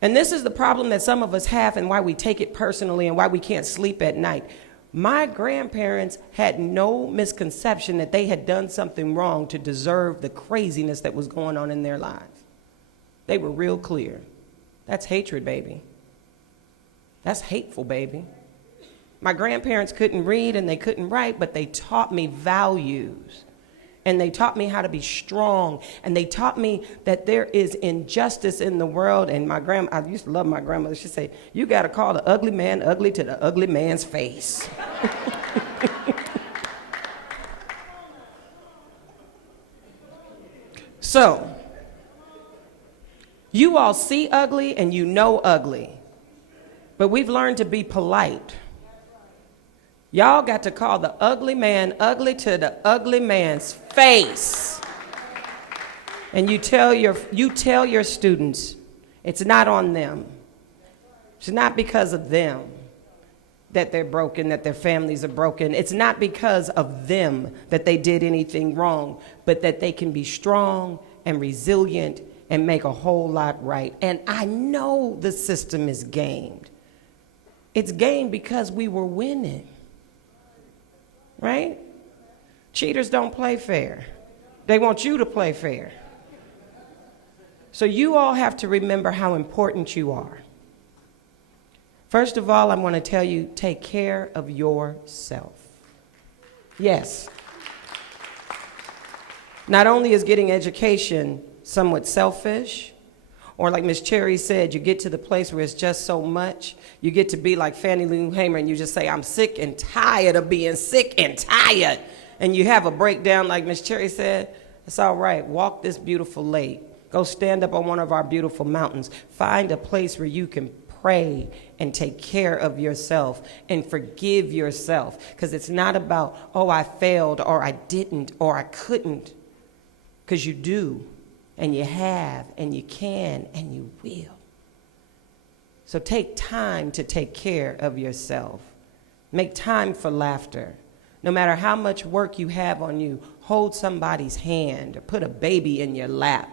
And this is the problem that some of us have and why we take it personally and why we can't sleep at night. My grandparents had no misconception that they had done something wrong to deserve the craziness that was going on in their lives. They were real clear. That's hatred, baby. That's hateful, baby. My grandparents couldn't read and they couldn't write, but they taught me values. And they taught me how to be strong. And they taught me that there is injustice in the world. And I used to love my grandmother. She'd say, you got to call the ugly man ugly to the ugly man's face. So, you all see ugly and you know ugly. But we've learned to be polite. Y'all got to call the ugly man ugly to the ugly man's face. And you tell your students it's not on them. It's not because of them that they're broken, that their families are broken. It's not because of them that they did anything wrong, but that they can be strong and resilient and make a whole lot right. And I know the system is gamed. It's gamed because we were winning. Right? Cheaters don't play fair. They want you to play fair. So you all have to remember how important you are. First of all, I'm going to tell you, take care of yourself. Yes. Not only is getting education somewhat selfish, or like Miss Cherry said, you get to the place where it's just so much. You get to be like Fannie Lou Hamer and you just say, I'm sick and tired of being sick and tired. And you have a breakdown like Miss Cherry said. It's all right. Walk this beautiful lake. Go stand up on one of our beautiful mountains. Find a place where you can pray and take care of yourself and forgive yourself. Because it's not about, oh, I failed or I didn't or I couldn't. Because you do. And you have, and you can, and you will. So take time to take care of yourself. Make time for laughter. No matter how much work you have on you, hold somebody's hand or put a baby in your lap.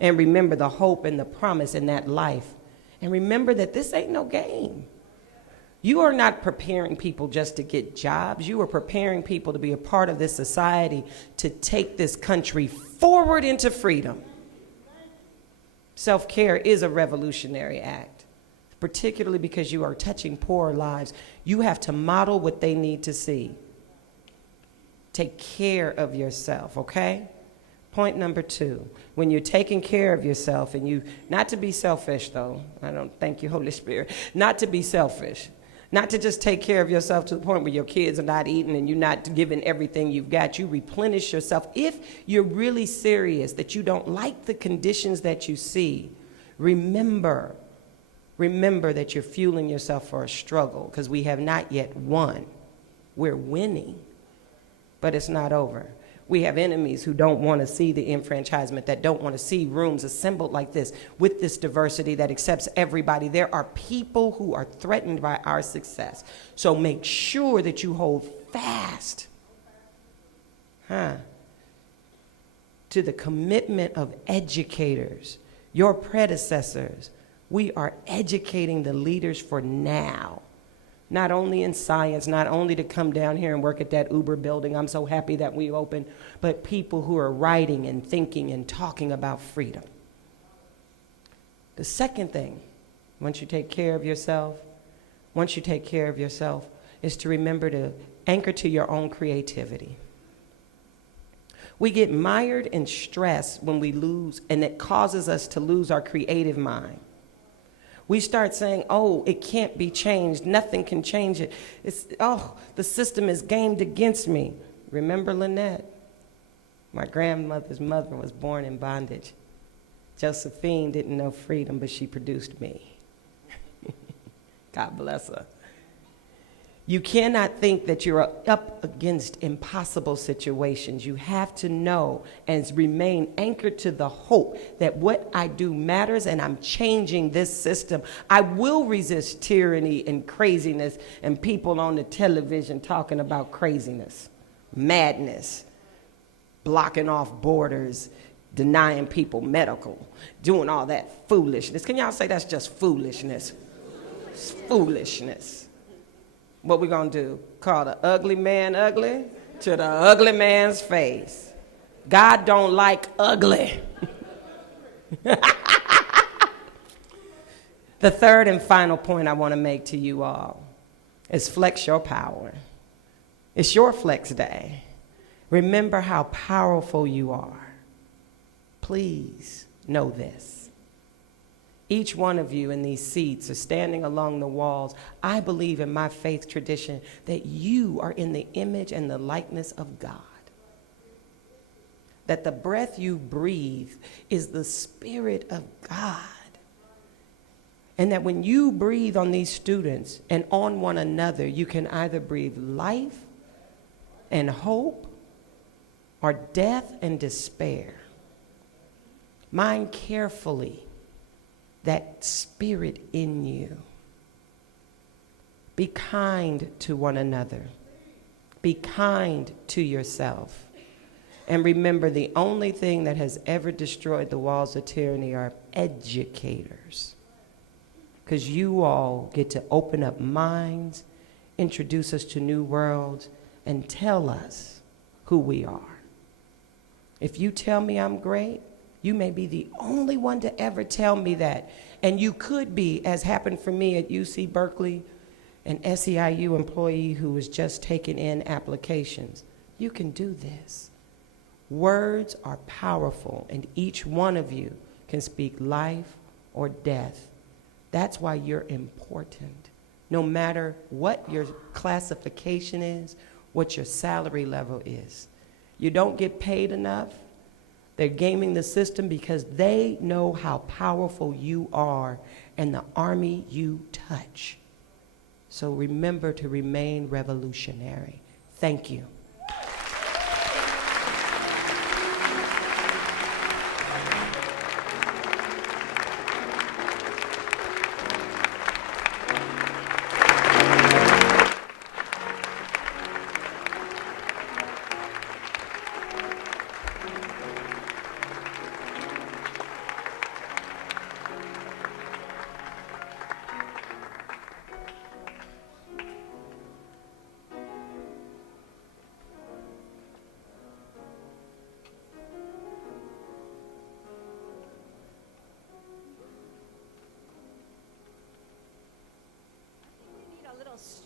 And remember the hope and the promise in that life. And remember that this ain't no game. You are not preparing people just to get jobs. You are preparing people to be a part of this society, to take this country forward into freedom. Self-care is a revolutionary act, particularly because you are touching poor lives. You have to model what they need to see. Take care of yourself, okay? Point number 2, when you're taking care of yourself, and you, not to be selfish though, I don't thank you, Holy Spirit, not to be selfish. Not to just take care of yourself to the point where your kids are not eating and you're not giving everything you've got. You replenish yourself. If you're really serious that you don't like the conditions that you see, remember that you're fueling yourself for a struggle, because we have not yet won. We're winning, but it's not over. We have enemies who don't want to see the enfranchisement, that don't want to see rooms assembled like this with this diversity that accepts everybody. There are people who are threatened by our success. So make sure that you hold fast to the commitment of educators, your predecessors. We are educating the leaders for now. Not only in science, not only to come down here and work at that Uber building, I'm so happy that we opened, but people who are writing and thinking and talking about freedom. The second thing, once you take care of yourself, is to remember to anchor to your own creativity. We get mired in stress when we lose, and it causes us to lose our creative mind. We start saying, oh, it can't be changed. Nothing can change it. The system is gamed against me. Remember Lynette? My grandmother's mother was born in bondage. Josephine didn't know freedom, but she produced me. God bless her. You cannot think that you're up against impossible situations. You have to know and remain anchored to the hope that what I do matters and I'm changing this system. I will resist tyranny and craziness and people on the television talking about craziness, madness, blocking off borders, denying people medical, doing all that foolishness. Can y'all say that's just foolishness? It's foolishness. What we gonna do? Call the ugly man ugly to the ugly man's face. God don't like ugly. The third and final point I want to make to you all is flex your power. It's your flex day. Remember how powerful you are. Please know this. Each one of you in these seats are standing along the walls. I believe in my faith tradition that you are in the image and the likeness of God. That the breath you breathe is the Spirit of God. And that when you breathe on these students and on one another, you can either breathe life and hope or death and despair. Mind carefully that spirit in you. Be kind to one another. Be kind to yourself. And remember, the only thing that has ever destroyed the walls of tyranny are educators. Because you all get to open up minds, introduce us to new worlds, and tell us who we are. If you tell me I'm great, you may be the only one to ever tell me that. And you could be, as happened for me at UC Berkeley, an SEIU employee who was just taking in applications. You can do this. Words are powerful, and each one of you can speak life or death. That's why you're important. No matter what your classification is, what your salary level is. You don't get paid enough. They're gaming the system because they know how powerful you are and the army you touch. So remember to remain revolutionary. Thank you.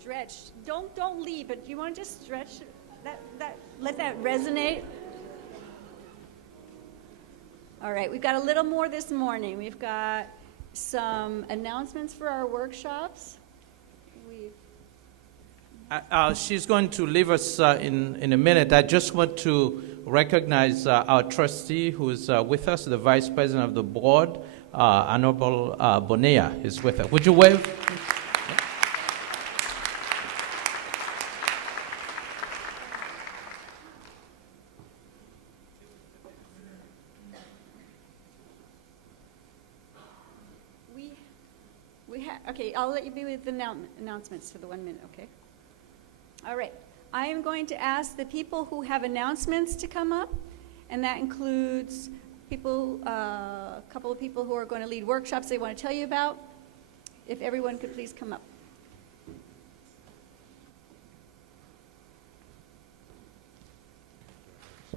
Stretch. Don't leave, but you want to just stretch let that resonate. All right, we've got a little more this morning. We've got some announcements for our workshops. She's going to leave us in a minute. I just want to recognize our trustee who is with us, the vice president of the board, Honorable Bonilla is with us. Would you wave? Okay, I'll let you be with the announcements for the 1 minute, okay? All right. I am going to ask the people who have announcements to come up, and that includes people, a couple of people who are going to lead workshops they want to tell you about. If everyone could please come up.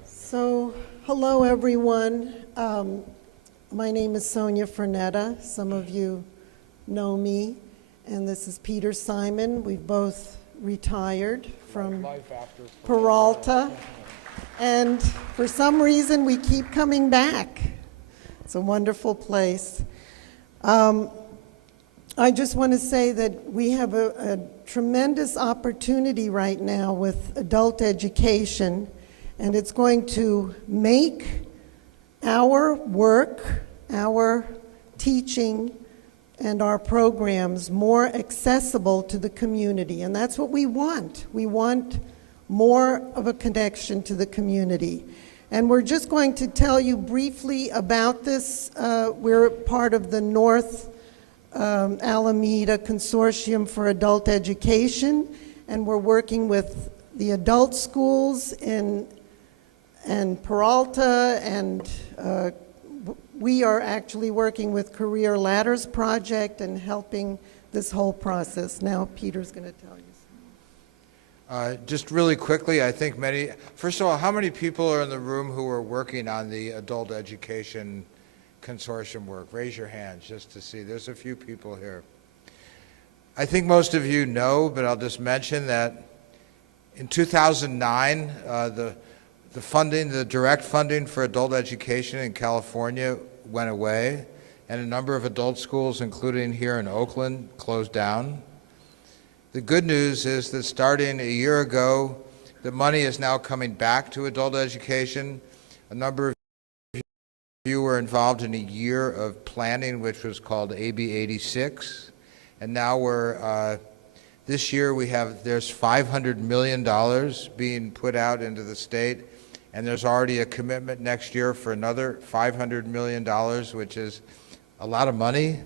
So, hello everyone. My name is Sonia Fernetta. Some of you know me, and this is Peter Simon. We've both retired from Peralta, and for some reason we keep coming back. It's a wonderful place. I just want to say that we have a tremendous opportunity right now with adult education, and it's going to make our work, our teaching, and our programs more accessible to the community. And that's what we want. We want more of a connection to the community. And we're just going to tell you briefly about this. We're part of the North Alameda Consortium for Adult Education, and we're working with the adult schools in Peralta, and we are actually working with Career Ladders Project and helping this whole process. Now Peter's going to tell you. Just really quickly, I think first of all, how many people are in the room who are working on the adult education consortium work? Raise your hands just to see. There's a few people here. I think most of you know, but I'll just mention that in 2009, the direct funding for adult education in California went away, and a number of adult schools, including here in Oakland, closed down. The good news is that starting a year ago, the money is now coming back to adult education. A number of you were involved in a year of planning, which was called AB 86, and now this year there's $500 million being put out into the state, and there's already a commitment next year for another $500 million, which is a lot of money,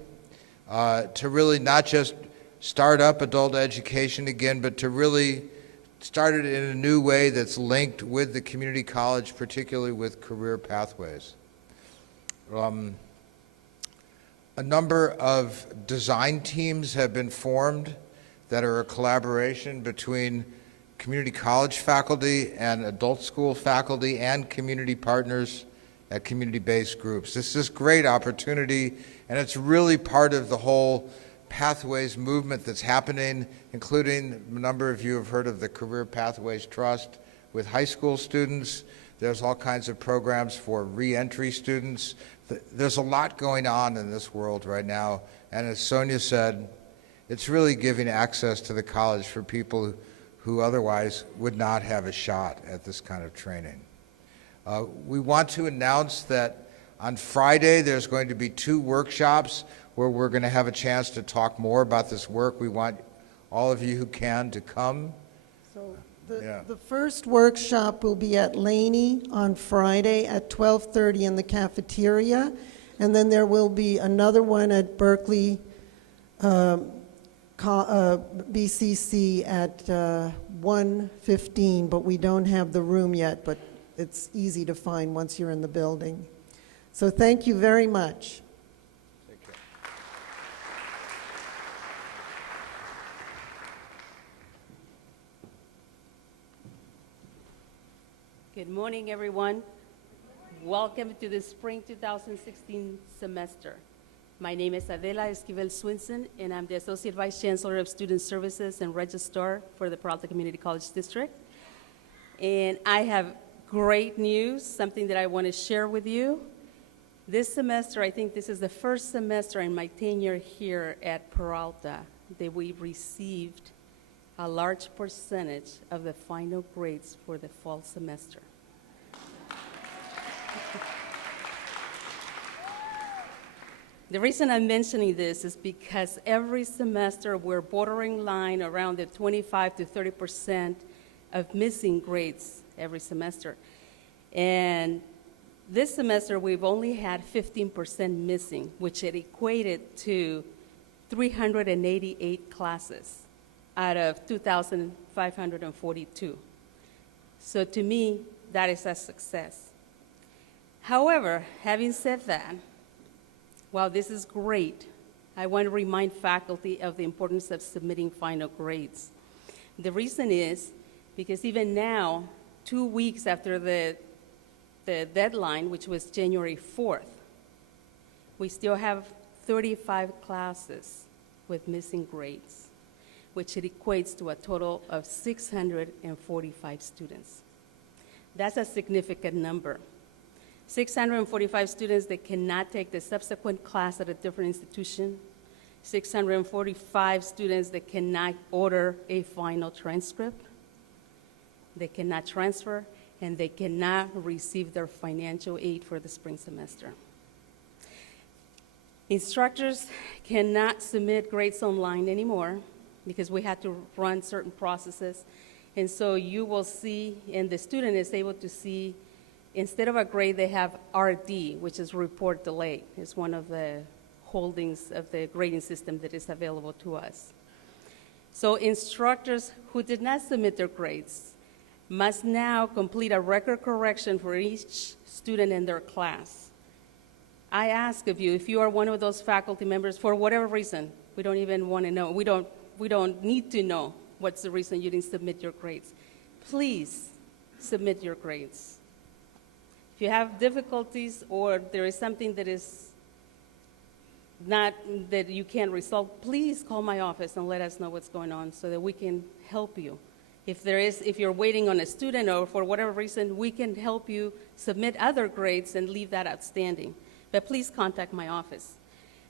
to really not just start up adult education again, but to really start it in a new way that's linked with the community college, particularly with career pathways. A number of design teams have been formed that are a collaboration between community college faculty and adult school faculty and community partners at community-based groups. This is a great opportunity, and it's really part of the whole Pathways movement that's happening, including a number of you have heard of the Career Pathways Trust with high school students. There's all kinds of programs for re-entry students. There's a lot going on in this world right now, and as Sonia said, it's really giving access to the college for people who otherwise would not have a shot at this kind of training. We want to announce that on Friday there's going to be 2 workshops where we're going to have a chance to talk more about this work. We want all of you who can to come. So the first workshop will be at Laney on Friday at 12:30 in the cafeteria, and then there will be another one at Berkeley BCC at 1:15, but we don't have the room yet, but it's easy to find once you're in the building. So thank you very much. Take care. Good morning, everyone. Welcome to the spring 2016 semester. My name is Adela Esquivel Swinson, and I'm the Associate Vice Chancellor of Student Services and Registrar for the Peralta Community College District. And I have great news, something that I want to share with you. This semester, I think this is the first semester in my tenure here at Peralta that we received a large percentage of the final grades for the fall semester. The reason I'm mentioning this is because every semester we're bordering line around the 25 to 30% of missing grades every semester. And this semester we've only had 15% missing, which it equated to 388 classes out of 2,542. So to me, that is a success. However, having said that, while this is great, I want to remind faculty of the importance of submitting final grades. The reason is because even now, 2 weeks after the deadline, which was January 4th, we still have 35 classes with missing grades, which it equates to a total of 645 students. That's a significant number. 645 students that cannot take the subsequent class at a different institution, 645 students that cannot order a final transcript, they cannot transfer, and they cannot receive their financial aid for the spring semester. Instructors cannot submit grades online anymore because we had to run certain processes. And so you will see, and the student is able to see, instead of a grade, they have RD, which is report delay. It's one of the holdings of the grading system that is available to us. So instructors who did not submit their grades must now complete a record correction for each student in their class. I ask of you, if you are one of those faculty members, for whatever reason, we don't even want to know, we don't need to know what's the reason you didn't submit your grades. Please submit your grades. If you have difficulties or there is something that is not, that you can't resolve, please call my office and let us know what's going on so that we can help you. If you're waiting on a student or for whatever reason, we can help you submit other grades and leave that outstanding. But please contact my office.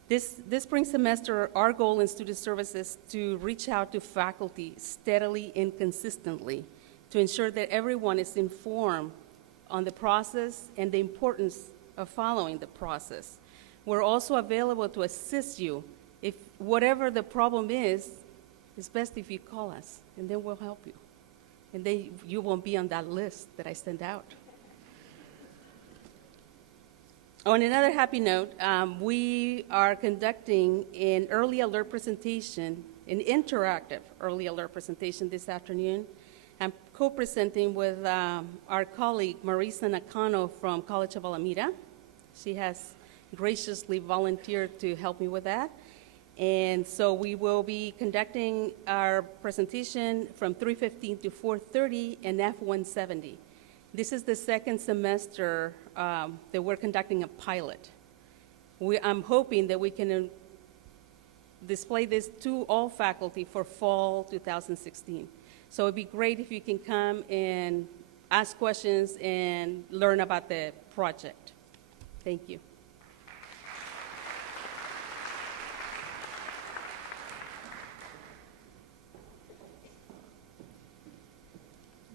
This spring semester, our goal in student service is to reach out to faculty steadily and consistently to ensure that everyone is informed on the process and the importance of following the process. We're also available to assist you. If whatever the problem is, it's best if you call us, and then we'll help you. And then you won't be on that list that I send out. On another happy note, we are conducting an early alert presentation, an interactive early alert presentation this afternoon. I'm co-presenting with our colleague, Marisa Nakano from College of Alameda. She has graciously volunteered to help me with that. And so we will be conducting our presentation from 3:15 to 4:30 in F-170. This is the second semester that we're conducting a pilot. I'm hoping that we can display this to all faculty for fall 2016. So it'd be great if you can come and ask questions and learn about the project. Thank you.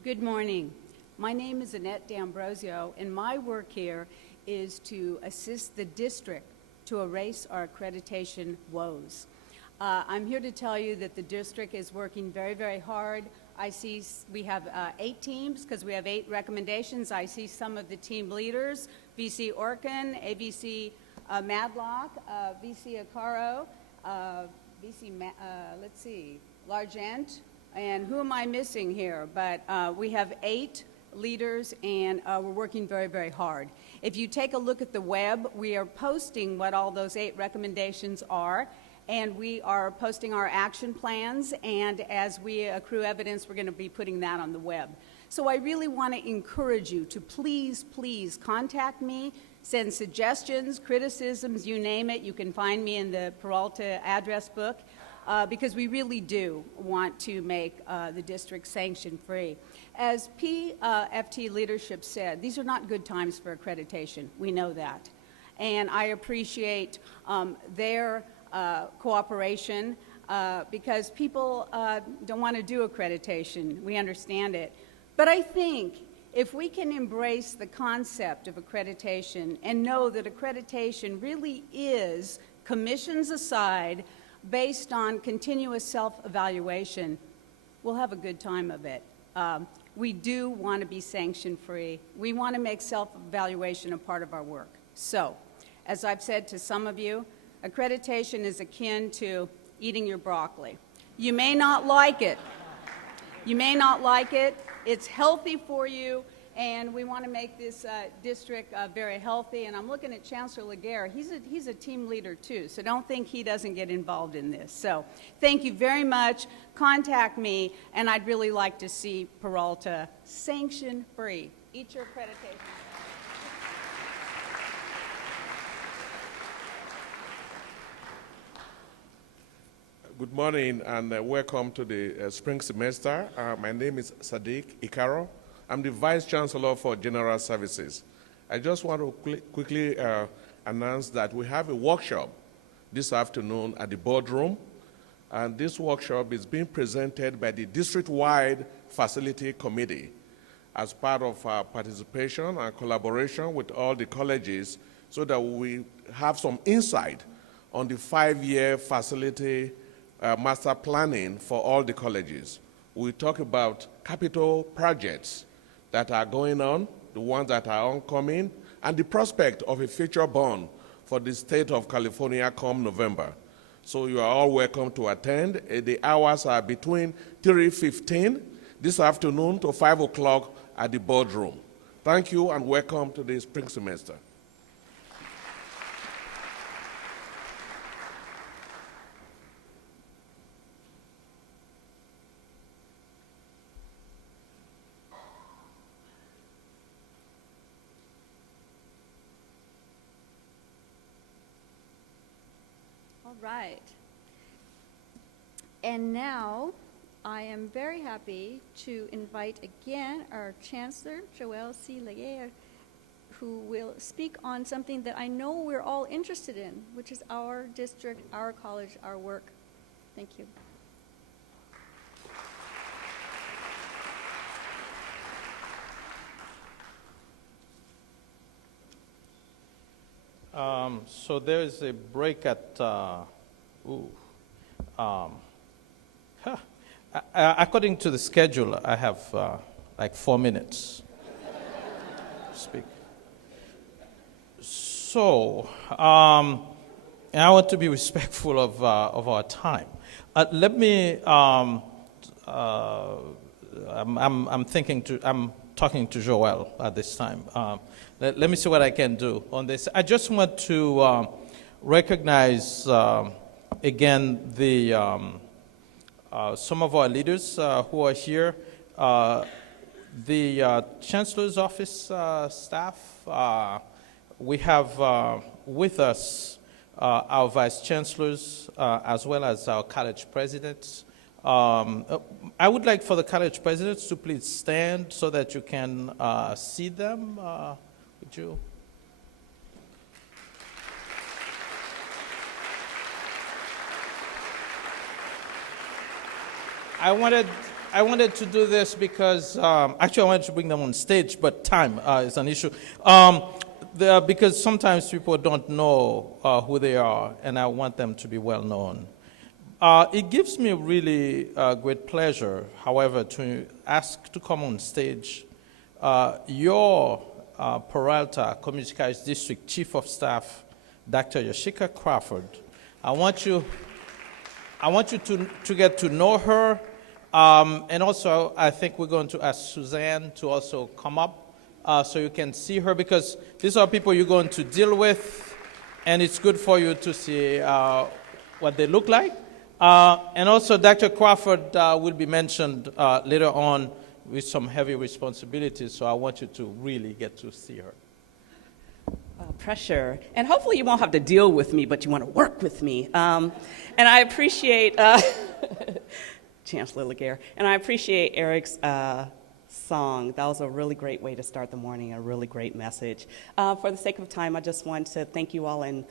Good morning. My name is Lynette D'Ambrosio, and my work here is to assist the district to erase our accreditation woes. I'm here to tell you that the district is working very, very hard. I see we have 8 teams because we have 8 recommendations. I see some of the team leaders, VC Orkin, ABC Madlock, VC Acaro, let's see, Largent, and who am I missing here? But we have 8 leaders, and we're working very, very hard. If you take a look at the web, we are posting what all those 8 recommendations are, and we are posting our action plans, and as we accrue evidence, we're going to be putting that on the web. So I really want to encourage you to please, please contact me, send suggestions, criticisms, you name it. You can find me in the Peralta address book, because we really do want to make the district sanction-free. As PFT leadership said, these are not good times for accreditation. We know that. And I appreciate their cooperation because people don't want to do accreditation. We understand it. But I think if we can embrace the concept of accreditation and know that accreditation really is, commissions aside, based on continuous self-evaluation, we'll have a good time of it. We do want to be sanction-free. We want to make self-evaluation a part of our work. So, as I've said to some of you, accreditation is akin to eating your broccoli. You may not like it. You may not like it. It's healthy for you, and we want to make this district very healthy. And I'm looking at Chancellor Gaeir. He's a team leader too, so don't think he doesn't get involved in this. So thank you very much. Contact me, and I'd really like to see Peralta sanction-free. Eat your accreditation. Good morning and welcome to the spring semester. My name is Sadiq Ikaro. I'm the Vice Chancellor for General Services. I just want to quickly announce that we have a workshop this afternoon at the boardroom, and this workshop is being presented by the district-wide facility committee as part of our participation and collaboration with all the colleges so that we have some insight on the 5-year facility master planning for all the colleges. We talk about capital projects that are going on, the ones that are oncoming, and the prospect of a future bond for the state of California come November. So you are all welcome to attend. The hours are between 3:15 this afternoon to 5 o'clock at the boardroom. Thank you and welcome to the spring semester. All right. And now I am very happy to invite again our Chancellor, Joelle C. Gaeir, who will speak on something that I know we're all interested in, which is our district, our college, our work. Thank you. So there is a break at, according to the schedule, I have like 4 minutes to speak. So, and I want to be respectful of our time. Let me, I'm talking to Joelle at this time. Let me see what I can do on this. I just want to recognize again the some of our leaders who are here. The Chancellor's Office staff. We have with us our Vice Chancellors as well as our college presidents. I would like for the college presidents to please stand so that you can see them. Would you? I wanted to do this because actually I wanted to bring them on stage, but time is an issue. Because sometimes people don't know who they are, and I want them to be well known. It gives me really great pleasure, however, to ask to come on stage your Peralta Community College District Chief of Staff, Dr. Yashika Crawford. I want you to get to know her, and also I think we're going to ask Suzanne to also come up so you can see her, because these are people you're going to deal with, and it's good for you to see what they look like. And also Dr. Crawford will be mentioned later on with some heavy responsibilities, so I want you to really get to see her. Pressure. And hopefully you won't have to deal with me, but you want to work with me. And I appreciate Chancellor Gaeir, and I appreciate Eric's song. That was a really great way to start the morning, a really great message. For the sake of time, I just want to thank you all, and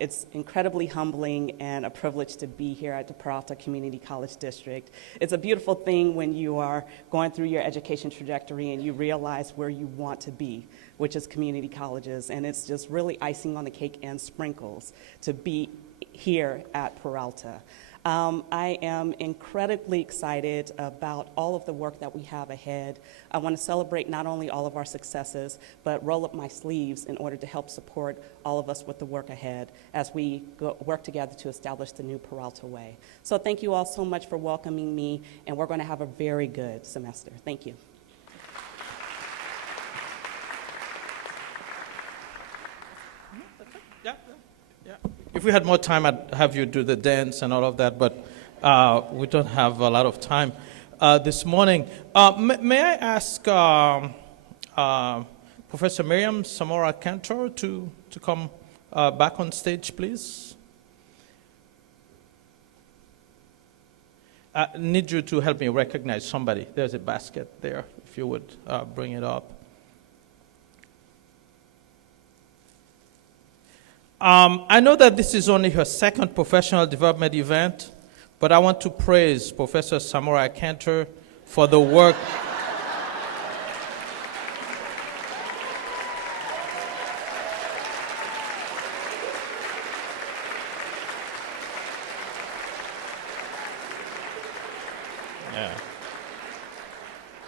it's incredibly humbling and a privilege to be here at the Peralta Community College District. It's a beautiful thing when you are going through your education trajectory and you realize where you want to be, which is community colleges, and it's just really icing on the cake and sprinkles to be here at Peralta. I am incredibly excited about all of the work that we have ahead. I want to celebrate not only all of our successes, but roll up my sleeves in order to help support all of us with the work ahead as we work together to establish the new Peralta Way. So thank you all so much for welcoming me, and we're going to have a very good semester. Thank you. If we had more time, I'd have you do the dance and all of that, but we don't have a lot of time this morning. May I ask Professor Miriam Samora Cantor to come back on stage, please? I need you to help me recognize somebody. There's a basket there, if you would bring it up. I know that this is only her second professional development event, but I want to praise Professor Samora Cantor for the work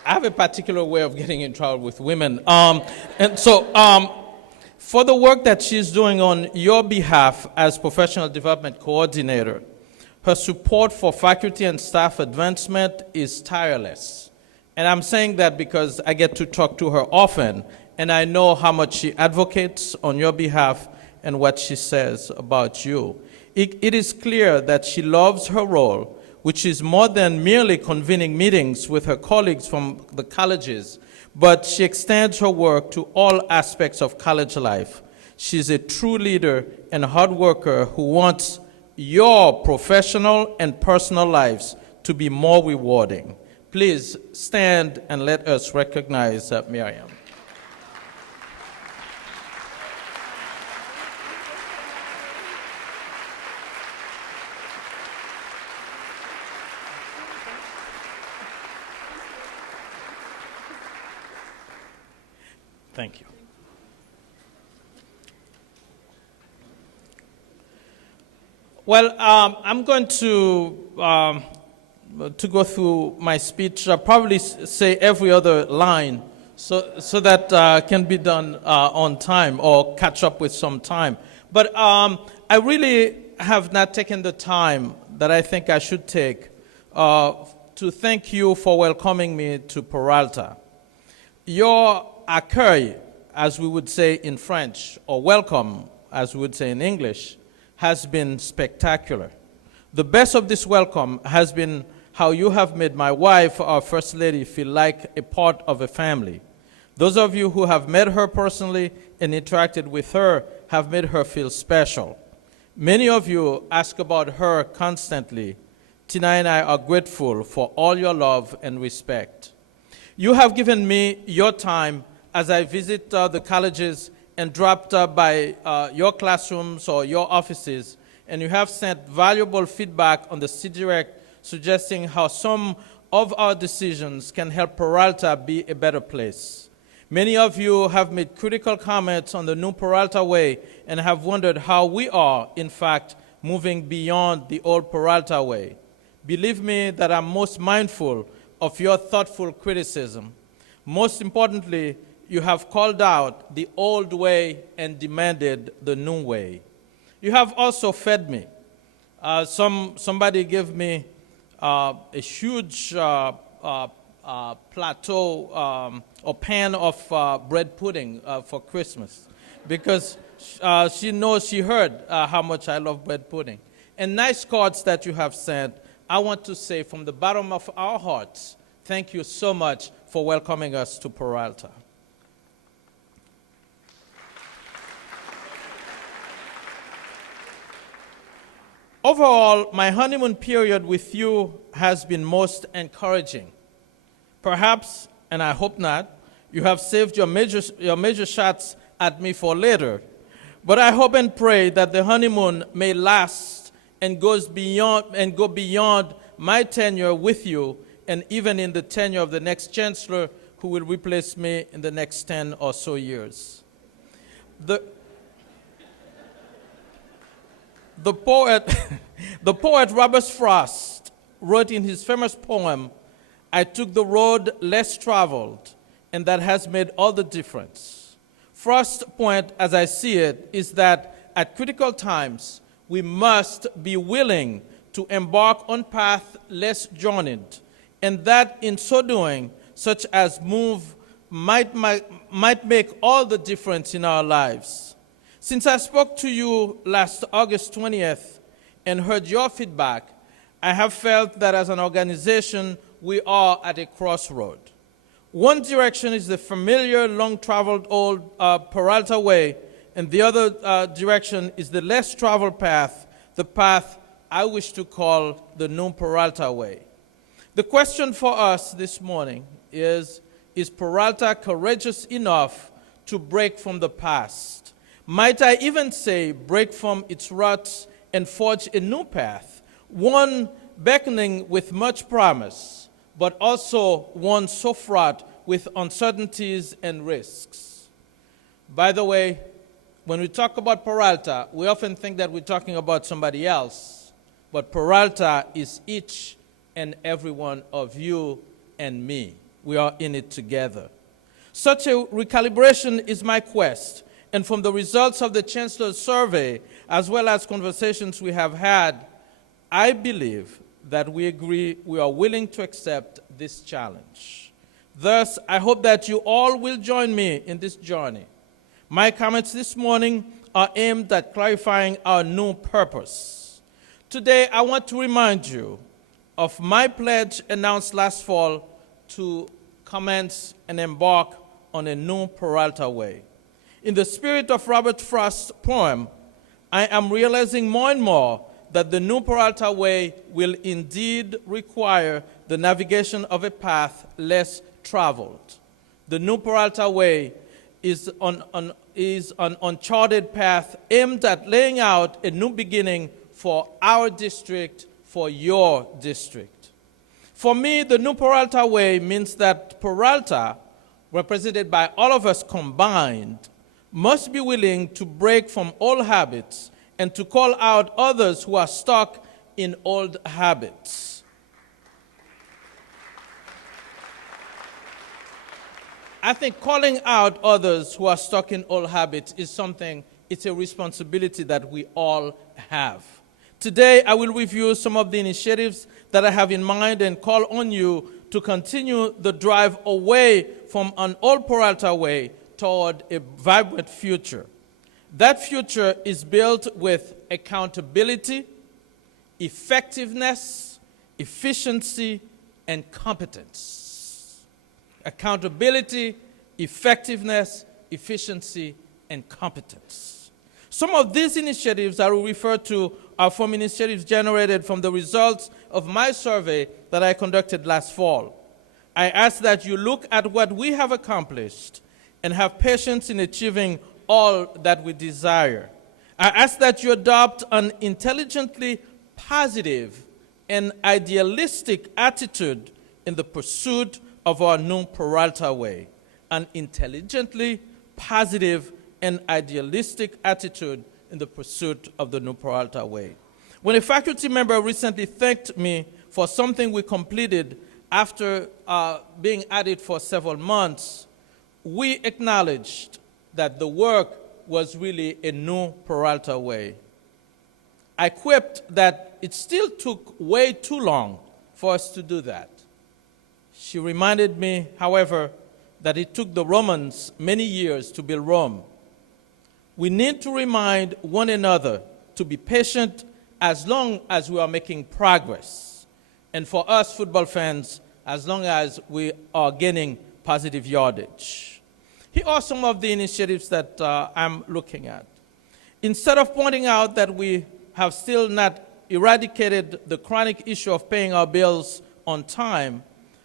I have a particular way of getting in trouble with women. And so for the work that she's doing on your behalf as professional development coordinator, her support for faculty and staff advancement is tireless. And I'm saying that because I get to talk to her often, and I know how much she advocates on your behalf and what she says about you. It is clear that she loves her role, which is more than merely convening meetings with her colleagues from the colleges, but she extends her work to all aspects of college life. She's a true leader and hard worker who wants your professional and personal lives to be more rewarding. Please stand and let us recognize Miriam. Thank you. Well, I'm going to go through my speech. I'll probably say every other line so that can be done on time or catch up with some time. But I really have not taken the time that I think I should take to thank you for welcoming me to Peralta. Your accueil, as we would say in French, or welcome, as we would say in English, has been spectacular. The best of this welcome has been how you have made my wife, our First Lady, feel like a part of a family. Those of you who have met her personally and interacted with her have made her feel special. Many of you ask about her constantly. Tina and I are grateful for all your love and respect. You have given me your time as I visit the colleges and dropped by your classrooms or your offices, and you have sent valuable feedback on the C-Direct suggesting how some of our decisions can help Peralta be a better place. Many of you have made critical comments on the new Peralta Way and have wondered how we are, in fact, moving beyond the old Peralta Way. Believe me that I'm most mindful of your thoughtful criticism. Most importantly, you have called out the old way and demanded the new way. You have also fed me. Somebody gave me a huge plateau or pan of bread pudding for Christmas because she knows she heard how much I love bread pudding. And nice cards that you have sent. I want to say from the bottom of our hearts, thank you so much for welcoming us to Peralta. Overall, my honeymoon period with you has been most encouraging. Perhaps, and I hope not, you have saved your major shots at me for later. But I hope and pray that the honeymoon may last and go beyond my tenure with you and even in the tenure of the next chancellor who will replace me in the next 10 or so years. The poet Robert Frost wrote in his famous poem, "I took the road less traveled, and that has made all the difference." Frost's point, as I see it, is that at critical times, we must be willing to embark on paths less journeyed, and that in so doing, such as move might make all the difference in our lives. Since I spoke to you last August 20th and heard your feedback, I have felt that as an organization, we are at a crossroad. One direction is the familiar, long-traveled old Peralta Way, and the other direction is the less traveled path, the path I wish to call the new Peralta Way. The question for us this morning is Peralta courageous enough to break from the past? Might I even say break from its ruts and forge a new path, one beckoning with much promise, but also one so fraught with uncertainties and risks. By the way, when we talk about Peralta, we often think that we're talking about somebody else, but Peralta is each and every one of you and me we are in it together. Such a recalibration is my quest, and from the results of the Chancellor's survey, as well as conversations we have had, I believe that we agree we are willing to accept this challenge. Thus, I hope that you all will join me in this journey. My comments this morning are aimed at clarifying our new purpose. Today, I want to remind you of my pledge announced last fall to commence and embark on a new Peralta Way. In the spirit of Robert Frost's poem, I am realizing more and more that the new Peralta Way will indeed require the navigation of a path less traveled. The new Peralta Way is an uncharted path aimed at laying out a new beginning for our district, for your district. For me, the new Peralta Way means that Peralta, represented by all of us combined, must be willing to break from old habits and to call out others who are stuck in old habits. I think calling out others who are stuck in old habits is something, it's a responsibility that we all have. Today, I will review some of the initiatives that I have in mind and call on you to continue the drive away from an old Peralta Way toward a vibrant future. That future is built with accountability, effectiveness, efficiency, and competence. Accountability, effectiveness, efficiency, and competence. Some of these initiatives I will refer to are from initiatives generated from the results of my survey that I conducted last fall. I ask that you look at what we have accomplished and have patience in achieving all that we desire. I ask that you adopt an intelligently positive and idealistic attitude in the pursuit of our new Peralta Way. An intelligently positive and idealistic attitude in the pursuit of the new Peralta Way. When a faculty member recently thanked me for something we completed after being at it for several months, we acknowledged that the work was really a new Peralta Way. I quipped that it still took way too long for us to do that. She reminded me, however, that it took the Romans many years to build Rome. We need to remind one another to be patient as long as we are making progress. And for us football fans, as long as we are gaining positive yardage. Here are some of the initiatives that I'm looking at. Instead of pointing out that we have still not eradicated the chronic issue of paying our bills on time,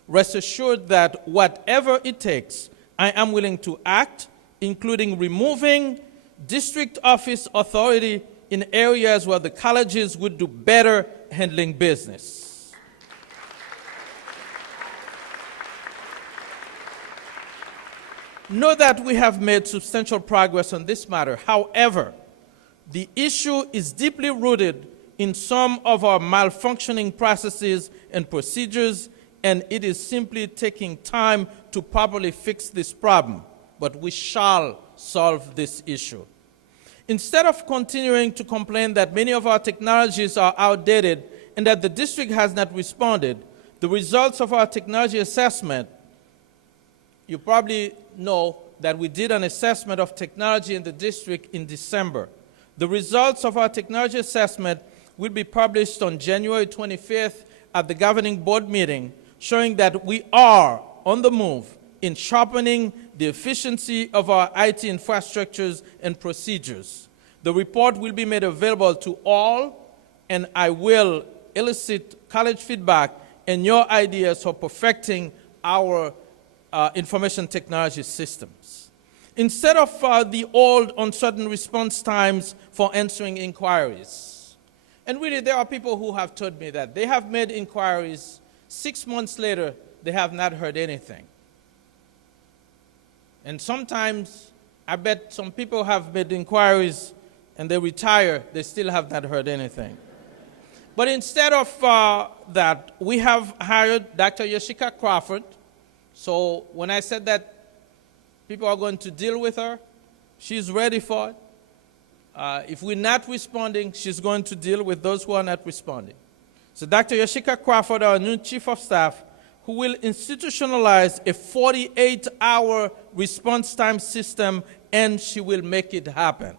rest assured that whatever it takes, I am willing to act, including removing district office authority in areas where the colleges would do better handling business. Know that we have made substantial progress on this matter. However, the issue is deeply rooted in some of our malfunctioning processes and procedures, and it is simply taking time to properly fix this problem. But we shall solve this issue. Instead of continuing to complain that many of our technologies are outdated and that the district has not responded, the results of our technology assessment, you probably know that we did an assessment of technology in the district in December. The results of our technology assessment will be published on January 25th at the governing board meeting, showing that we are on the move in sharpening the efficiency of our IT infrastructures and procedures. The report will be made available to all, and I will elicit college feedback and your ideas for perfecting our information technology systems. Instead of the old uncertain response times for answering inquiries. And really, there are people who have told me that they have made inquiries, 6 months later, they have not heard anything. And sometimes, I bet some people have made inquiries and they retire, they still have not heard anything. But instead of that, we have hired Dr. Yashika Crawford So when I said that people are going to deal with her, she's ready for it. If we're not responding, she's going to deal with those who are not responding. So Dr. Yoshika Crawford, our new chief of staff, who will institutionalize a 48-hour response time system, and she will make it happen.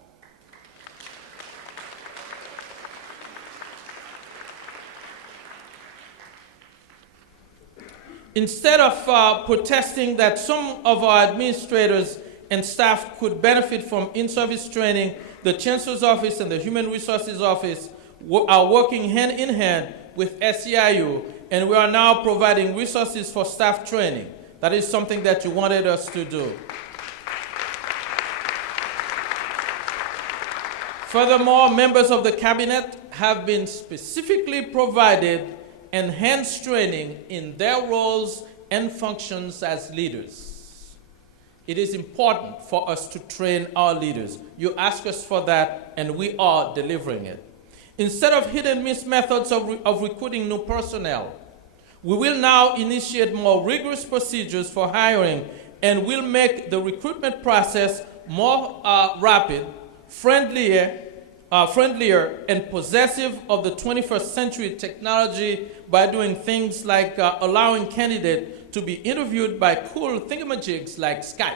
Instead of protesting that some of our administrators and staff could benefit from in-service training, the Chancellor's Office and the Human Resources Office are working hand in hand with SEIU, and we are now providing resources for staff training. That is something that you wanted us to do. Furthermore, members of the cabinet have been specifically provided enhanced training in their roles and functions as leaders. It is important for us to train our leaders. You ask us for that, and we are delivering it. Instead of hit-and-miss methods of recruiting new personnel, we will now initiate more rigorous procedures for hiring, and will make the recruitment process more rapid, friendlier, and possessive of the 21st century technology by doing things like allowing candidates to be interviewed by cool thingamajigs like Skype.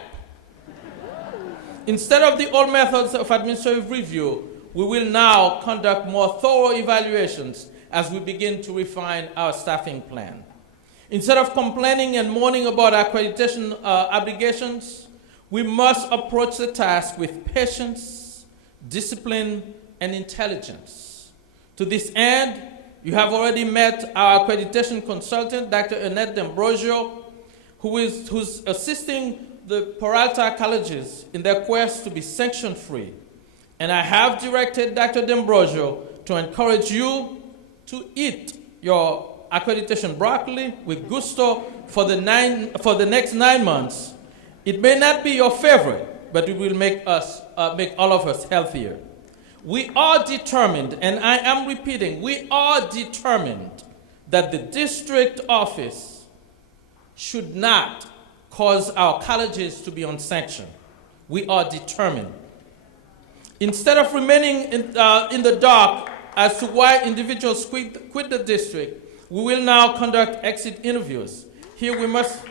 Instead of the old methods of administrative review, we will now conduct more thorough evaluations as we begin to refine our staffing plan. Instead of complaining and moaning about accreditation obligations, we must approach the task with patience, discipline, and intelligence. To this end, you have already met our accreditation consultant, Dr. Lynette D'Ambrosio, who's assisting the Peralta colleges in their quest to be sanction-free. And I have directed Dr. D'Ambrosio to encourage you to eat your accreditation broccoli with gusto for the next 9 months. It may not be your favorite, but it will make all of us healthier. We are determined, and I am repeating, we are determined that the district office should not cause our colleges to be unsanctioned. We are determined. Instead of remaining in the dark as to why individuals quit the district, we will now conduct exit interviews. Here we must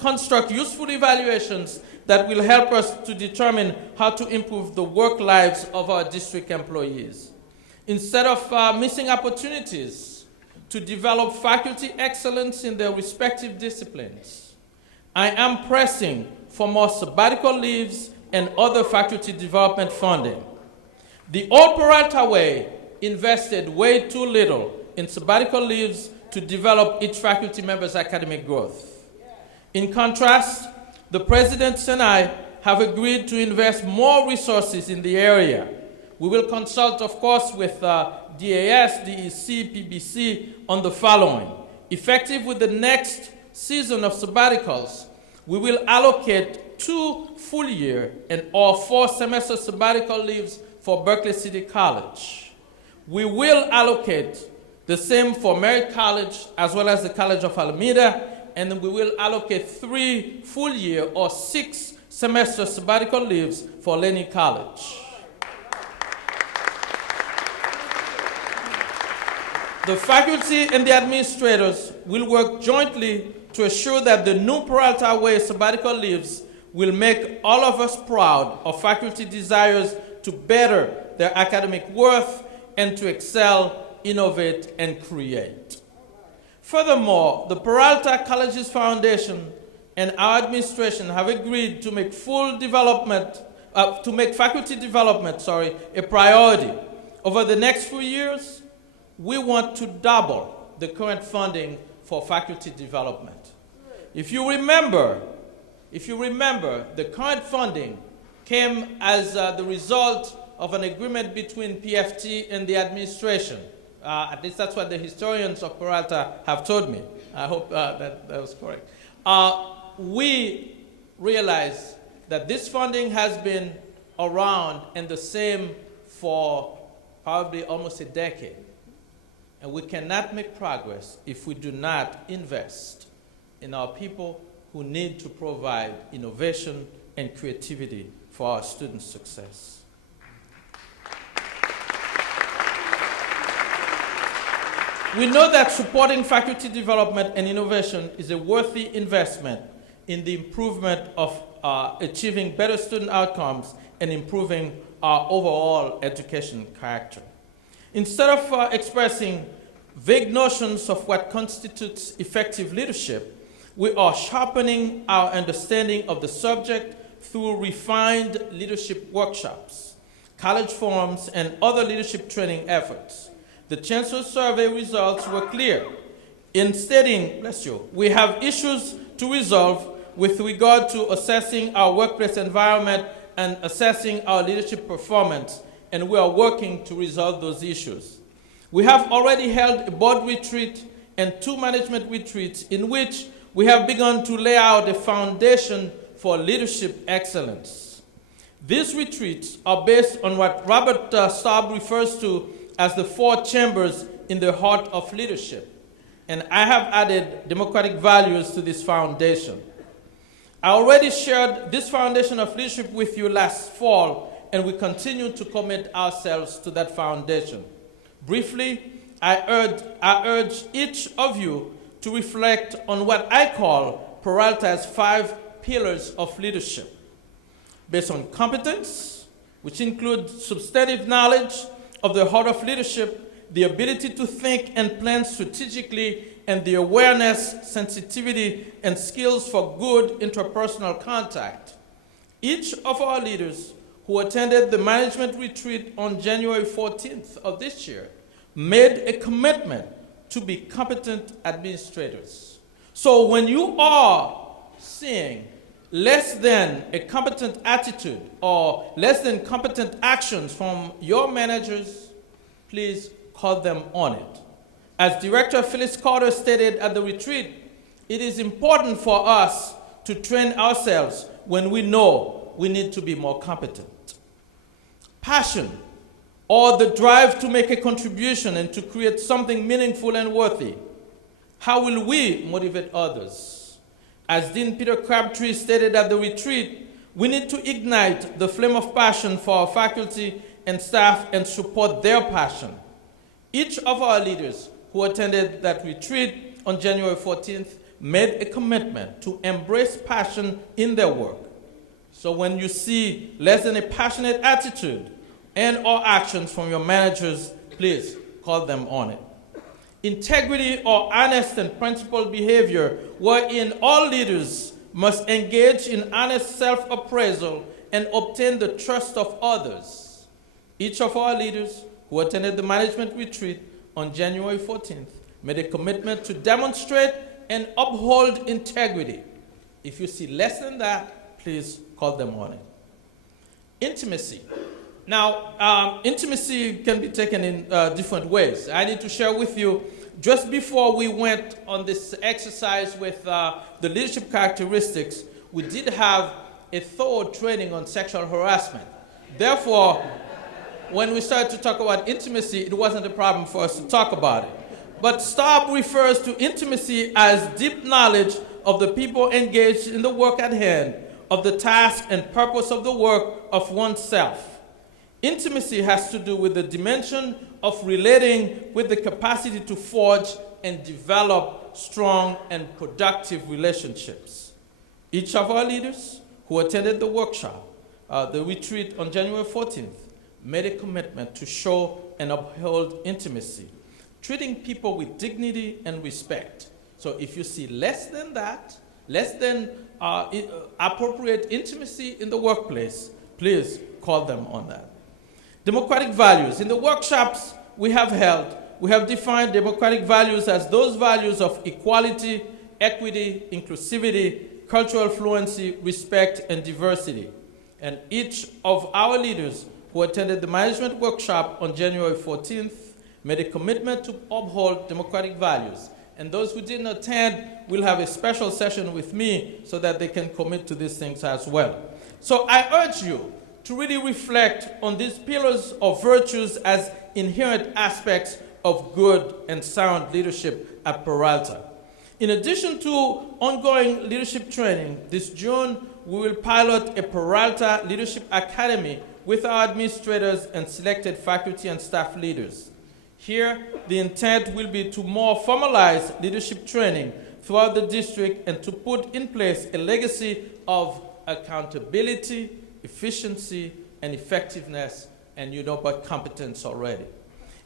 construct useful evaluations that will help us to determine how to improve the work lives of our district employees. Instead of missing opportunities to develop faculty excellence in their respective disciplines, I am pressing for more sabbatical leaves and other faculty development funding. The old Peralta Way invested way too little in sabbatical leaves to develop each faculty member's academic growth. In contrast, the presidents and I have agreed to invest more resources in the area. We will consult, of course, with DAS, DEC, PBC on the following. Effective with the next season of sabbaticals, we will allocate 2 full year or 4 semester sabbatical leaves for Berkeley City College. We will allocate the same for Merritt College as well as the College of Alameda, and then we will allocate 3 full year or 6 semester sabbatical leaves for Laney College. The faculty and the administrators will work jointly to assure that the new Peralta Way sabbatical leaves will make all of us proud of faculty desires to better their academic worth and to excel, innovate, and create. Furthermore, the Peralta Colleges Foundation and our administration have agreed to make faculty development, a priority. Over the next few years, we want to double the current funding for faculty development. If you remember, the current funding came as the result of an agreement between PFT and the administration. At least that's what the historians of Peralta have told me. I hope that was correct. We realize that this funding has been around and the same for probably almost a decade. And we cannot make progress if we do not invest in our people who need to provide innovation and creativity for our students' success. We know that supporting faculty development and innovation is a worthy investment in the improvement of achieving better student outcomes and improving our overall education character. Instead of expressing vague notions of what constitutes effective leadership, we are sharpening our understanding of the subject through refined leadership workshops, college forums, and other leadership training efforts. The Chancellor's survey results were clear in stating, we have issues to resolve with regard to assessing our workplace environment and assessing our leadership performance, and we are working to resolve those issues. We have already held a board retreat and 2 management retreats in which we have begun to lay out a foundation for leadership excellence. These retreats are based on what Robert Staub refers to as the 4 chambers in the heart of leadership, and I have added democratic values to this foundation. I already shared this foundation of leadership with you last fall, and we continue to commit ourselves to that foundation. Briefly, I urge each of you to reflect on what I call Peralta's 5 pillars of leadership, based on competence, which includes substantive knowledge of the heart of leadership, the ability to think and plan strategically, and the awareness, sensitivity, and skills for good interpersonal contact. Each of our leaders who attended the management retreat on January 14th of this year made a commitment to be competent administrators. So when you are seeing less than a competent attitude or less than competent actions from your managers, please call them on it. As Director Phyllis Carter stated at the retreat, it is important for us to train ourselves when we know we need to be more competent. Passion, or the drive to make a contribution and to create something meaningful and worthy. How will we motivate others? As Dean Peter Crabtree stated at the retreat, we need to ignite the flame of passion for our faculty and staff and support their passion. Each of our leaders who attended that retreat on January 14th made a commitment to embrace passion in their work. So when you see less than a passionate attitude and or actions from your managers, please call them on it. Integrity or honest and principled behavior, wherein all leaders must engage in honest self-appraisal and obtain the trust of others. Each of our leaders who attended the management retreat on January 14th made a commitment to demonstrate and uphold integrity. If you see less than that, please call them on it. Intimacy. Now, intimacy can be taken in different ways. I need to share with you, just before we went on this exercise with the leadership characteristics, we did have a thorough training on sexual harassment. Therefore, when we started to talk about intimacy, it wasn't a problem for us to talk about it. But Staub refers to intimacy as deep knowledge of the people engaged in the work at hand, of the task and purpose of the work of oneself. Intimacy has to do with the dimension of relating with the capacity to forge and develop strong and productive relationships. Each of our leaders who attended the workshop, the retreat on January 14th, made a commitment to show and uphold intimacy, treating people with dignity and respect. So if you see less than that, less than appropriate intimacy in the workplace, please call them on that. Democratic values. In the workshops we have held, we have defined democratic values as those values of equality, equity, inclusivity, cultural fluency, respect, and diversity. And each of our leaders who attended the management workshop on January 14th made a commitment to uphold democratic values. And those who didn't attend will have a special session with me so that they can commit to these things as well. So I urge you to really reflect on these pillars of virtues as inherent aspects of good and sound leadership at Peralta. In addition to ongoing leadership training, this June we will pilot a Peralta Leadership Academy with our administrators and selected faculty and staff leaders. Here, the intent will be to more formalize leadership training throughout the district and to put in place a legacy of accountability, efficiency, and effectiveness, and you know about competence already.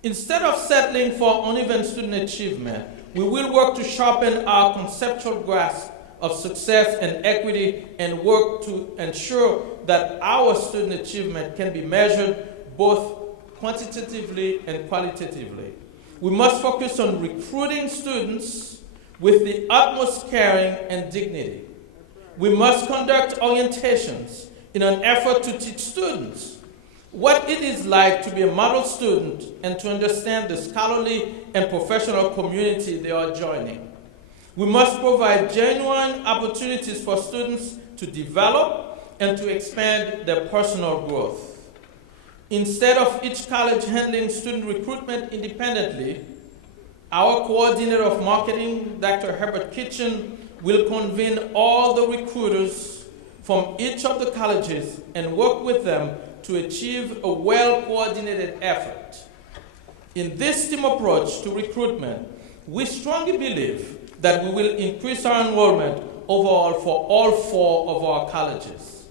Instead of settling for uneven student achievement, we will work to sharpen our conceptual grasp of success and equity and work to ensure that our student achievement can be measured both quantitatively and qualitatively. We must focus on recruiting students with the utmost caring and dignity. We must conduct orientations in an effort to teach students what it is like to be a model student and to understand the scholarly and professional community they are joining. We must provide genuine opportunities for students to develop and to expand their personal growth. Instead of each college handling student recruitment independently, our coordinator of marketing, Dr. Herbert Kitchen, will convene all the recruiters from each of the colleges and work with them to achieve a well-coordinated effort. In this team approach to recruitment, we strongly believe that we will increase our enrollment overall for all 4 of our colleges.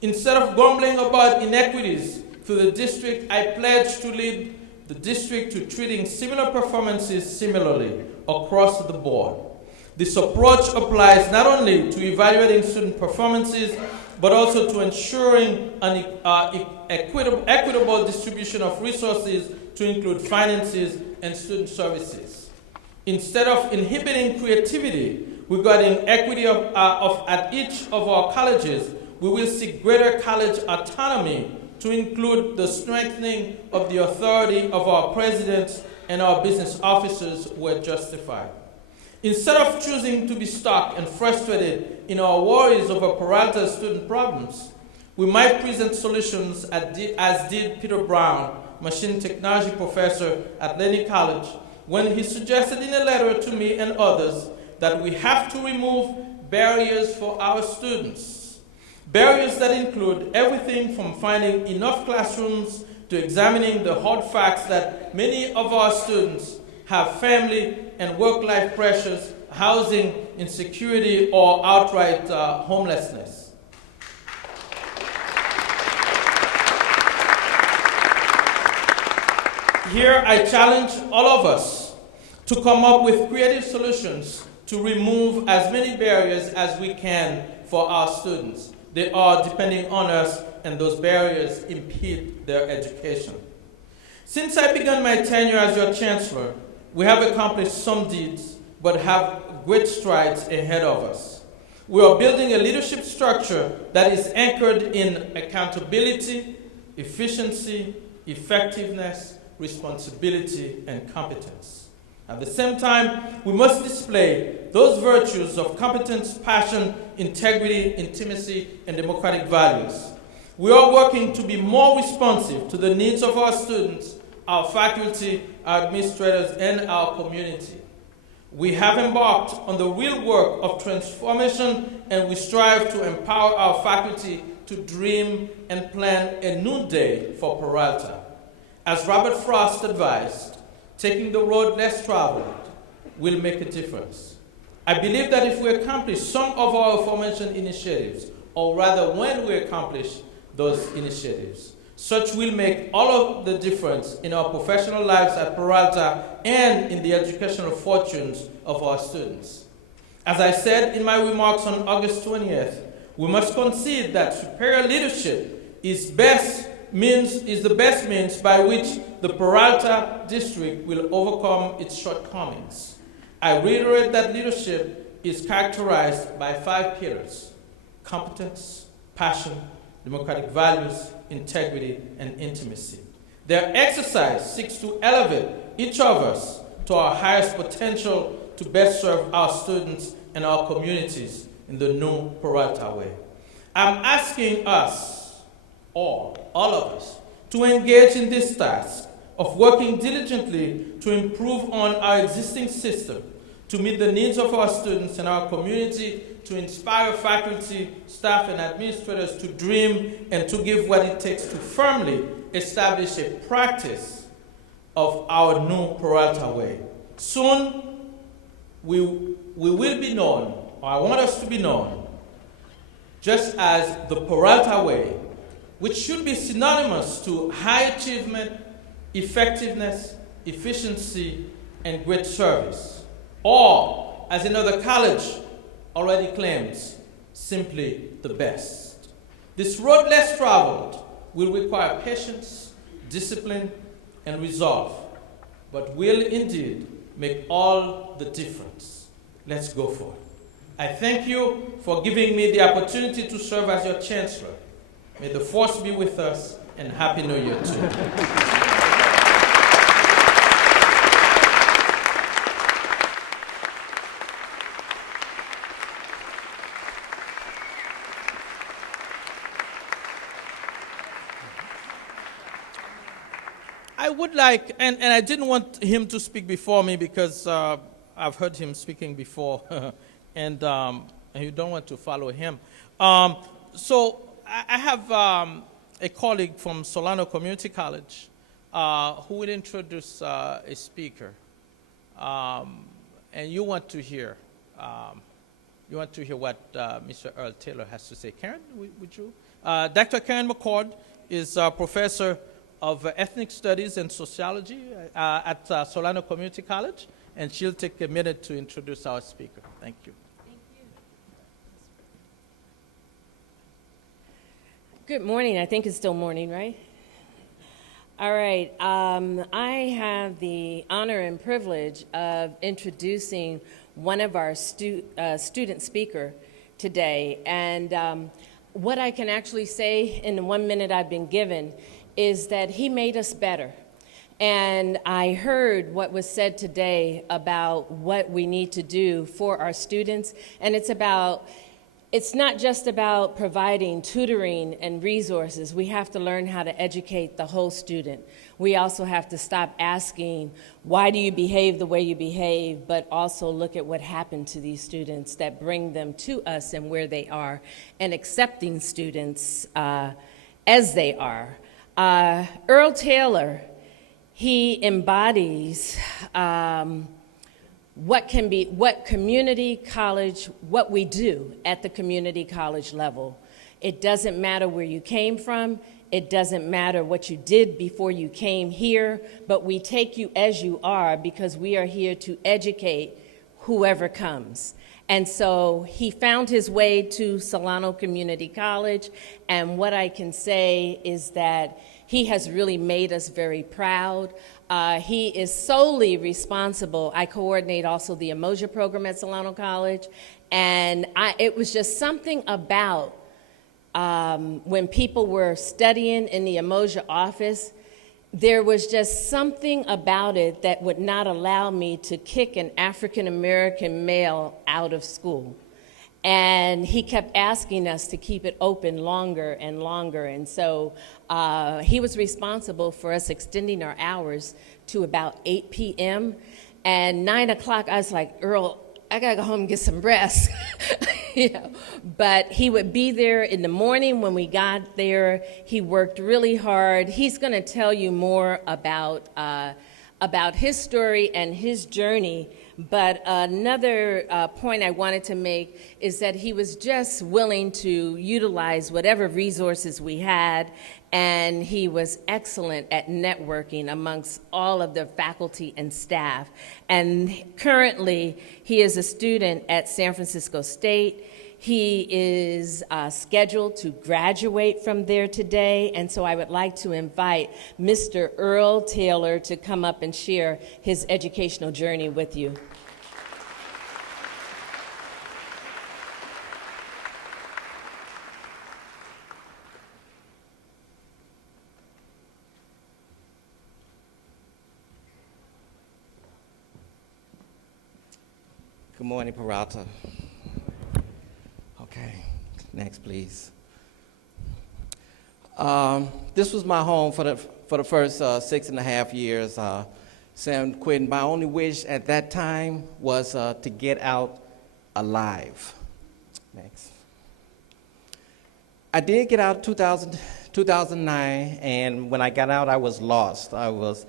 Instead of grumbling about inequities through the district, I pledge to lead the district to treating similar performances similarly across the board. This approach applies not only to evaluating student performances, but also to ensuring an equitable distribution of resources to include finances and student services. Instead of inhibiting creativity regarding equity at each of our colleges, we will seek greater college autonomy to include the strengthening of the authority of our presidents and our business officers where justified. Instead of choosing to be stuck and frustrated in our worries over Peralta student problems, we might present solutions as did Peter Brown, machine technology professor at Laney College, when he suggested in a letter to me and others that we have to remove barriers for our students. Barriers that include everything from finding enough classrooms to examining the hard facts that many of our students have family and work-life pressures, housing insecurity, or outright homelessness. Here I challenge all of us to come up with creative solutions to remove as many barriers as we can for our students. They are depending on us, and those barriers impede their education. Since I began my tenure as your chancellor, we have accomplished some deeds, but have great strides ahead of us. We are building a leadership structure that is anchored in accountability, efficiency, effectiveness, responsibility, and competence. At the same time, we must display those virtues of competence, passion, integrity, intimacy, and democratic values. We are working to be more responsive to the needs of our students, our faculty, our administrators, and our community. We have embarked on the real work of transformation, and we strive to empower our faculty to dream and plan a new day for Peralta. As Robert Frost advised, taking the road less traveled will make a difference. I believe that if we accomplish some of our aforementioned initiatives, or rather when we accomplish those initiatives, such will make all of the difference in our professional lives at Peralta and in the educational fortunes of our students. As I said in my remarks on August 20th, we must concede that superior leadership is the best means by which the Peralta district will overcome its shortcomings. I reiterate that leadership is characterized by 5 pillars: competence, passion, democratic values, integrity, and intimacy. Their exercise seeks to elevate each of us to our highest potential to best serve our students and our communities in the new Peralta way. I'm asking us, all of us, to engage in this task of working diligently to improve on our existing system, to meet the needs of our students and our community, to inspire faculty, staff, and administrators to dream and to give what it takes to firmly establish a practice of our new Peralta Way. Soon, we will be known, or I want us to be known, just as the Peralta Way, which should be synonymous to high achievement, effectiveness, efficiency, and great service. Or, as another college already claims, simply the best. This road less traveled will require patience, discipline, and resolve, but will indeed make all the difference. Let's go for it. I thank you for giving me the opportunity to serve as your chancellor. May the force be with us, and Happy New Year to you. I would like, and I didn't want him to speak before me because I've heard him speaking before, and you don't want to follow him. So I have a colleague from Solano Community College who will introduce a speaker, and you want to hear what Mr. Earl Taylor has to say. Karen, would you? Dr. Karen McCord is a professor of Ethnic Studies and Sociology at Solano Community College, and she'll take a minute to introduce our speaker. Thank you. Good morning. I think it's still morning, right? All right. I have the honor and privilege of introducing one of our student speaker today. And what I can actually say in the 1 minute I've been given is that he made us better. And I heard what was said today about what we need to do for our students. And it's not just about providing tutoring and resources. We have to learn how to educate the whole student. We also have to stop asking, why do you behave the way you behave, but also look at what happened to these students that bring them to us and where they are, and accepting students as they are. Earl Taylor, he embodies what community college, what we do at the community college level. It doesn't matter where you came from. It doesn't matter what you did before you came here, but we take you as you are because we are here to educate whoever comes. And so he found his way to Solano Community College, and what I can say is that he has really made us very proud. He is solely responsible. I coordinate also the Emoja program at Solano College, and it was just something about when people were studying in the Emoja office, there was just something about it that would not allow me to kick an African-American male out of school. And he kept asking us to keep it open longer and longer. And so he was responsible for us extending our hours to about 8 p.m. And 9 o'clock, I was like, Earl, I gotta go home and get some rest. You know, but he would be there in the morning when we got there. He worked really hard. He's gonna tell you more about his story and his journey. But another point I wanted to make is that he was just willing to utilize whatever resources we had, and he was excellent at networking amongst all of the faculty and staff. And currently, he is a student at San Francisco State. He is scheduled to graduate from there today, and so I would like to invite Mr. Earl Taylor to come up and share his educational journey with you. Good morning, Peralta. Okay, next, please. This was my home for for the first 6.5 years, Sam quitting. My only wish at that time was to get out alive. Next. I did get out in 2009, and when I got out, I was lost. I was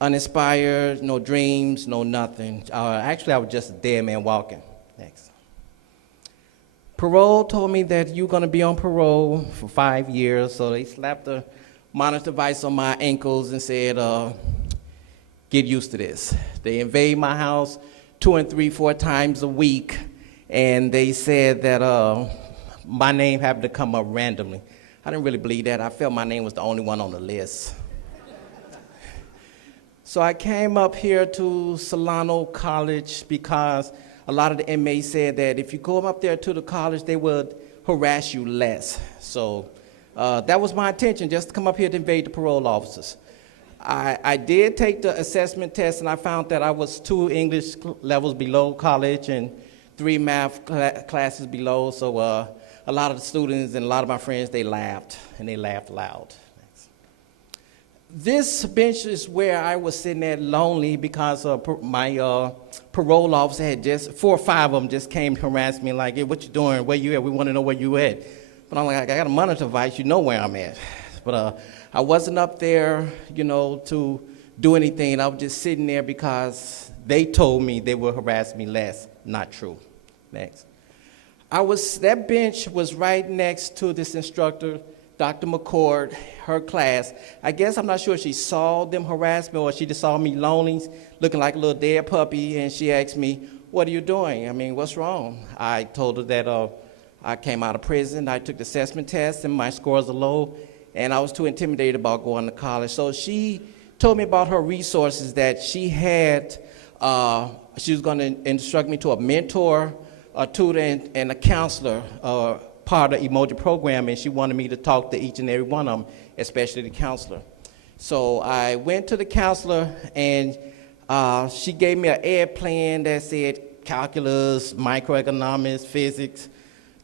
uninspired, no dreams, no nothing. Actually, I was just a dead man walking. Next. Parole told me that you're going to be on parole for 5 years, so they slapped a monitor device on my ankles and said, get used to this. They invade my house 2 and 3, 4 times a week, and they said that my name happened to come up randomly. I didn't really believe that. I felt my name was the only one on the list. So I came up here to Solano College because a lot of the inmates said that if you go up there to the college, they would harass you less. So that was my intention, just to come up here to invade the parole officers. I did take the assessment test, and I found that I was 2 English levels below college and 3 math classes below. So a lot of the students and a lot of my friends, they laughed, and they laughed loud. This bench is where I was sitting at lonely because my parole officer had just, 4 or 5 of them just came to harass me like, hey, what you doing, where you at, we want to know where you at. But I'm like, I got a monitor device, you know where I'm at. But I wasn't up there, you know, to do anything. I was just sitting there because they told me they would harass me less. Not true. Next. That bench was right next to this instructor, Dr. McCord, her class. I guess I'm not sure if she saw them harass me or she just saw me lonely, looking like a little dead puppy, and she asked me, what are you doing? I mean, what's wrong? I told her that I came out of prison, I took the assessment test, and my scores are low, and I was too intimidated about going to college. So she told me about her resources that she had. She was going to instruct me to a mentor, a tutor, and a counselor, part of the emoji program, and she wanted me to talk to each and every one of them, especially the counselor. So I went to the counselor, and she gave me an ed plan that said calculus, microeconomics, physics.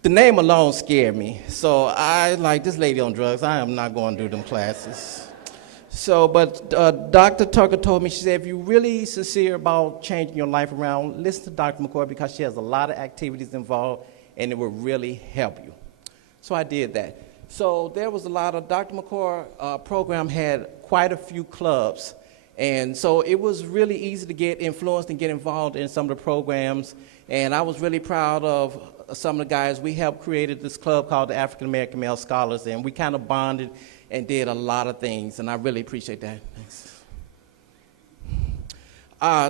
The name alone scared me. So I like, this lady on drugs, I am not going to do them classes. So, but Dr. Tucker told me, she said, if you're really sincere about changing your life around, listen to Dr. McCoy because she has a lot of activities involved and it will really help you. So I did that. So there was a lot of, Dr. McCoy program had quite a few clubs. And so it was really easy to get influenced and get involved in some of the programs. And I was really proud of some of the guys. We helped created this club called the African American Male Scholars, and we kind of bonded and did a lot of things, and I really appreciate that. Thanks.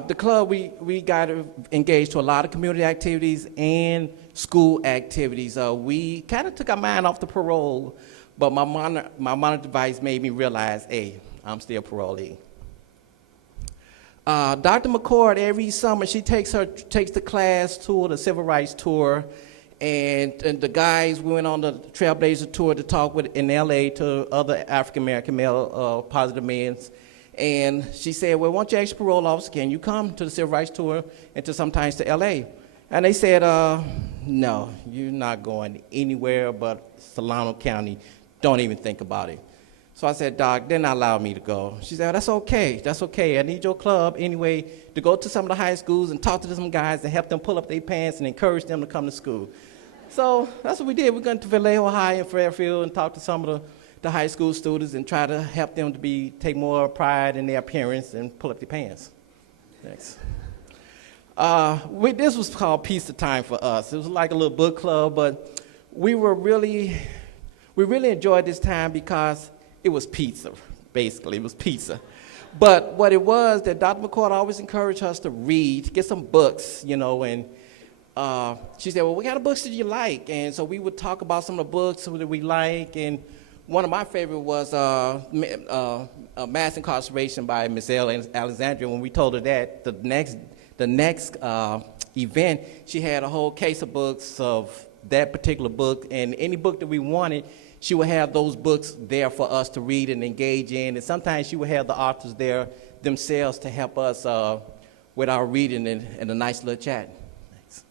The club, we got engaged to a lot of community activities and school activities. We kind of took our mind off the parole, but my monitor device made me realize, hey, I'm still parolee. Dr. McCord, every summer, she takes the class tour, the civil rights tour, and the guys, we went on the Trailblazer tour to talk in LA to other African-American male positive men. And she said, well, why don't you ask parole officer, can you come to the civil rights tour and to sometimes to LA? And they said, no, you're not going anywhere but Solano County. Don't even think about it. So I said, Doc, they're not allowing me to go. She said, that's okay. I need your club anyway to go to some of the high schools and talk to some guys and help them pull up their pants and encourage them to come to school. So that's what we did. We went to Vallejo High in Fairfield and talked to some of the high school students and try to help them to take more pride in their appearance and pull up their pants. Next. This was called Pizza Time for us. It was like a little book club, but we really enjoyed this time because it was pizza, basically. It was pizza. But what it was that Dr. McCord always encouraged us to read, get some books, and she said, well, what kind of books did you like? And so we would talk about some of the books that we like, and one of my favorite was Mass Incarceration by Miss Alexandria. When we told her that, the next event, she had a whole case of books of that particular book, and any book that we wanted, she would have those books there for us to read and engage in, and sometimes she would have the authors there themselves to help us with our reading and a nice little chat. Thanks.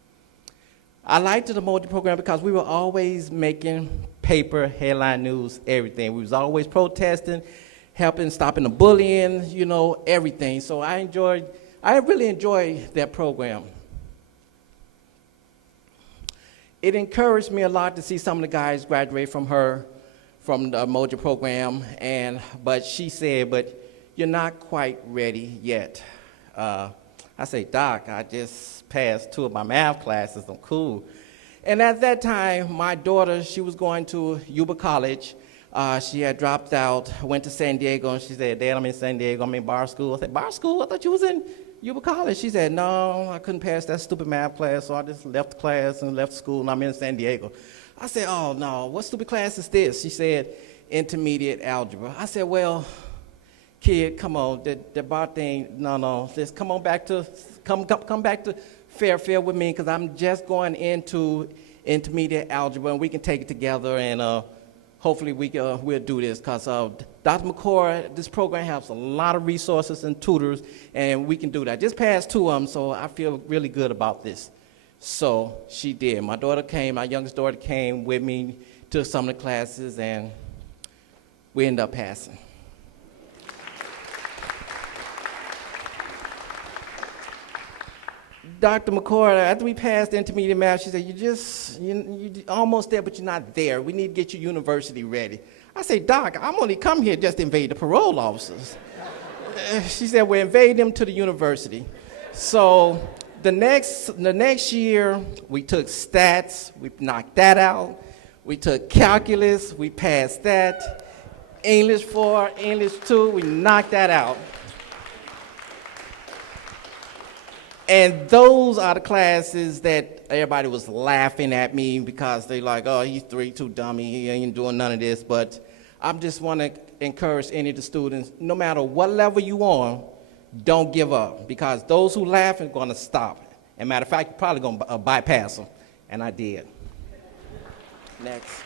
I liked the emoji program because we were always making paper, headline news, everything. We was always protesting, helping, stopping the bullying, you know, everything. So I really enjoyed that program. It encouraged me a lot to see some of the guys graduate from the Moja program, but she said, but you're not quite ready yet. I say, Doc, I just passed 2 of my math classes, I'm cool. And at that time, my daughter, she was going to Yuba College. She had dropped out, went to San Diego, and she said, Dad, I'm in San Diego, I'm in bar school. I said, bar school? I thought you was in Yuba College. She said, no, I couldn't pass that stupid math class, so I just left class and left school, and I'm in San Diego. I said, oh, no, what stupid class is this? She said, intermediate algebra. I said, well, kid, come on, the bar thing, no, just come back to Fairfield with me, because I'm just going into intermediate algebra, and we can take it together, and hopefully we'll do this, because Dr. McCord, this program has a lot of resources and tutors, and we can do that. Just passed 2 of them, so I feel really good about this. So she did. My youngest daughter came with me to some of the classes, and we ended up passing. Dr. McCord, after we passed intermediate math, she said, you're almost there, but you're not there. We need to get you university ready. I said, Doc, I'm only come here just to invade the parole officers. She said, we're invading them to the university. So the next year, we took stats, we knocked that out. We took calculus, we passed that. English 4, English 2, we knocked that out. And those are the classes that everybody was laughing at me because they like, oh, he's 3-2 dummy, he ain't doing none of this. But I just want to encourage any of the students, no matter what level you on, don't give up, because those who laugh are going to stop. And matter of fact, you're probably going to bypass them, and I did. Next.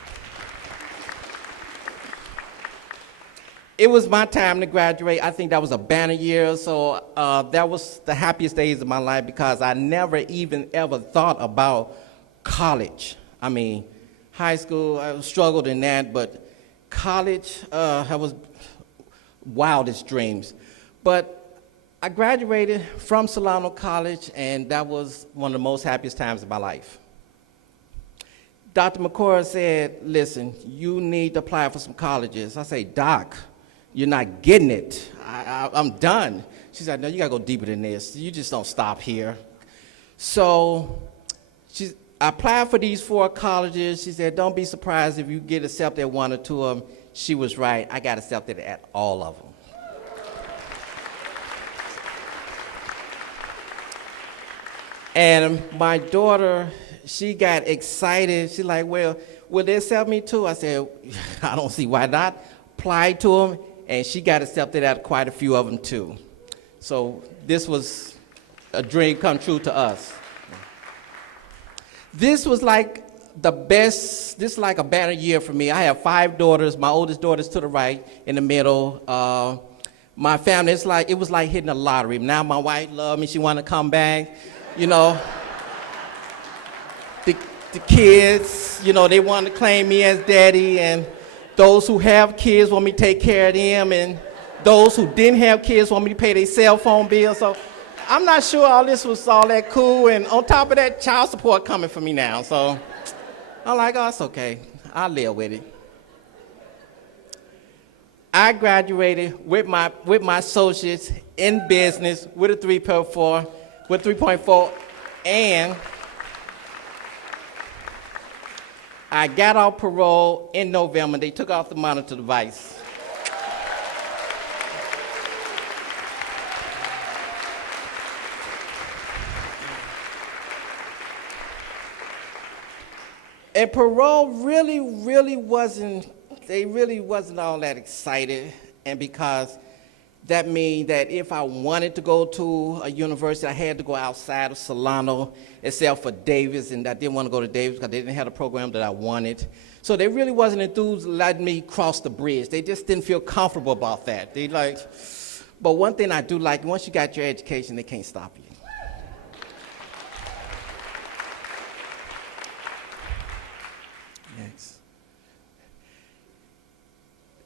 It was my time to graduate. I think that was a banner year, so that was the happiest days of my life because I never even ever thought about college. I mean, high school, I struggled in that, but college, I was wildest dreams. But I graduated from Solano College, and that was one of the most happiest times of my life. Dr. McCord said, listen, you need to apply for some colleges. I say, Doc, you're not getting it. I'm done. She said, no, you gotta go deeper than this. You just don't stop here. So I applied for these 4 colleges. She said, don't be surprised if you get accepted at 1 or 2 of them. She was right. I got accepted at all of them. And my daughter, she got excited. She's like, well, will they accept me too? I said, I don't see why not. Applied to them. And she got accepted at quite a few of them too. So this was a dream come true to us. This was like the best, this is like a banner year for me. I have 5 daughters. My oldest daughter's to the right, in the middle. My family, it was like hitting a lottery. Now my wife loves me, she wanna come back, you know. The kids, you know, they want to claim me as daddy, and those who have kids want me to take care of them, and those who didn't have kids want me to pay their cell phone bill. So I'm not sure all this was all that cool, and on top of that, child support coming for me now. So I'm like, oh, it's okay. I'll live with it. I graduated with my associates in business with a 3.4, and I got off parole in November. They took off the monitor device. And parole really wasn't all that excited. And because that means that if I wanted to go to a university, I had to go outside of Solano, except for Davis, and I didn't want to go to Davis because they didn't have the program that I wanted. So they really wasn't enthused letting me cross the bridge. They just didn't feel comfortable about that. But one thing I do like, once you got your education, they can't stop you. Next.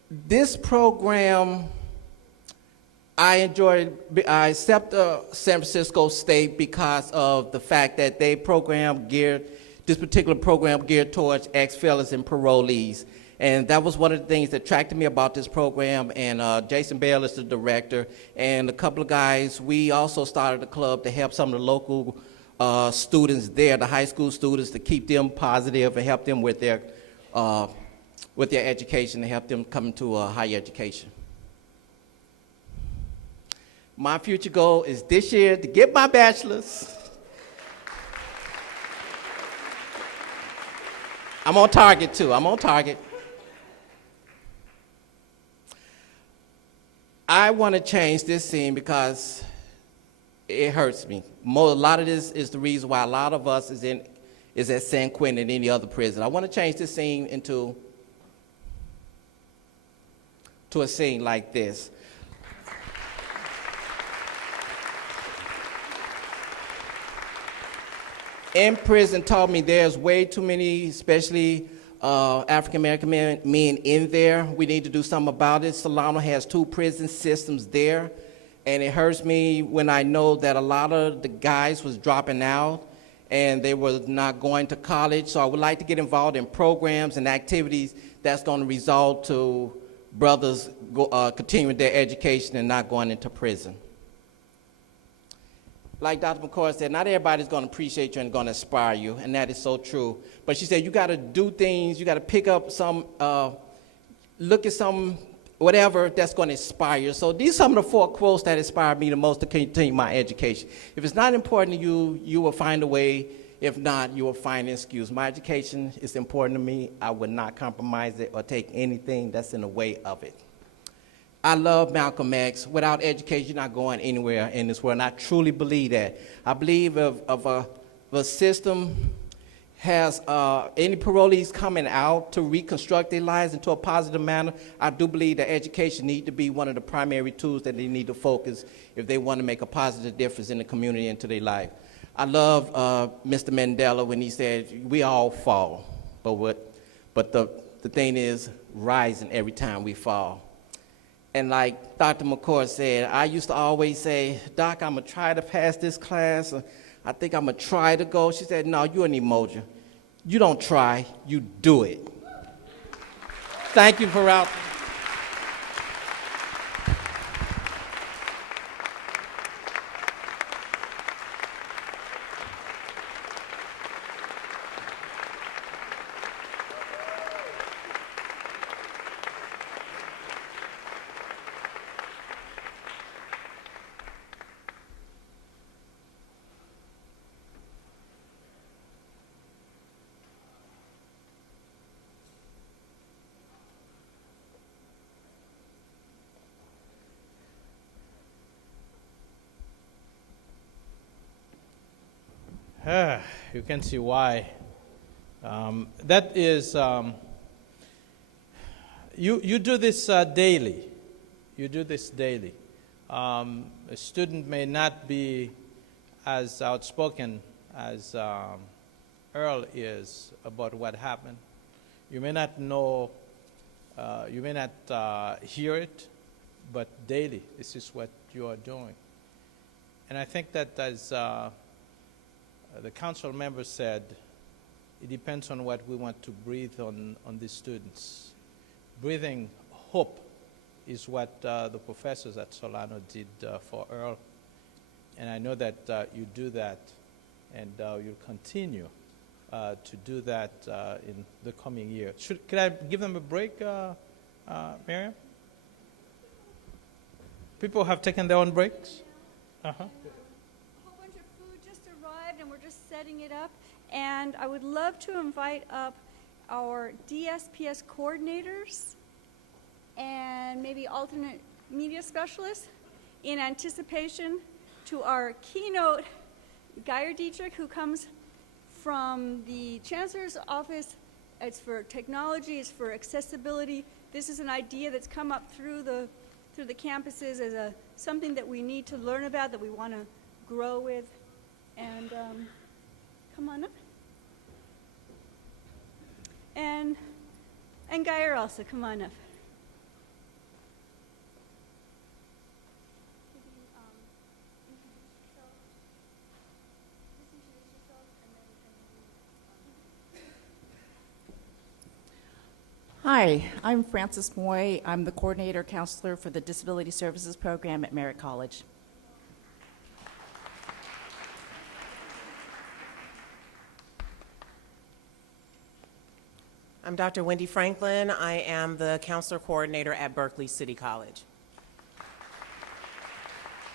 This program I accept San Francisco State because of the fact that this particular program geared towards ex-felons and parolees. And that was one of the things that attracted me about this program. And Jason Bell is the director. And a couple of guys, we also started a club to help some of the local students there, the high school students, to keep them positive and help them with their education and help them come into higher education. My future goal is this year to get my bachelor's. I'm on target too, I'm on target. I want to change this scene because it hurts me. A lot of this is the reason why a lot of us is at San Quentin and any other prison. I want to change this scene into a scene like this. In prison taught me there's way too many, especially African-American men in there. We need to do something about it. Solano has 2 prison systems there, and it hurts me when I know that a lot of the guys was dropping out and they were not going to college. So I would like to get involved in programs and activities that's going to result to brothers continuing their education and not going into prison. Like Dr. McCoy said, not everybody's going to appreciate you and going to inspire you, and that is so true. But she said you got to do things, you got to pick up some, look at some, whatever that's going to inspire you. So these are some of the 4 quotes that inspired me the most to continue my education. If it's not important to you, you will find a way. If not, you will find an excuse. My education is important to me. I would not compromise it or take anything that's in the way of it. I love Malcolm X. Without education, you're not going anywhere in this world, and I truly believe that. I believe if a system has any parolees coming out to reconstruct their lives into a positive manner, I do believe that education needs to be one of the primary tools that they need to focus if they want to make a positive difference in the community and to their life. I love Mr. Mandela when he said, we all fall, but the thing is rising every time we fall. And like Dr. McCoy said, I used to always say, Doc, I'm going to try to pass this class. Or, I think I'm going to try to go. She said, no, you're an emoji. You don't try, you do it. Thank you, Peralta. You can see why. That is, you do this daily. You do this daily. A student may not be as outspoken as Earl is about what happened. You may not know, you may not hear it, but daily, this is what you are doing. And I think that as the council member said, it depends on what we want to breathe on these students. Breathing hope is what the professors at Solano did for Earl. And I know that you do that, and you'll continue to do that in the coming year. Could I give them a break, Miriam? People have taken their own breaks? Uh-huh. And we're just setting it up, and I would love to invite up our DSPS coordinators and maybe alternate media specialists in anticipation to our keynote, Gaeir Dietrich, who comes from the Chancellor's Office. It's for technology, it's for accessibility. This is an idea that's come up through the campuses as something that we need to learn about, that we want to grow with. And come on up. And Gaeir also, come on up. Hi, I'm Frances Moy. I'm the coordinator counselor for the Disability Services Program at Merritt College. I'm Dr. Wendy Franklin. I am the counselor coordinator at Berkeley City College.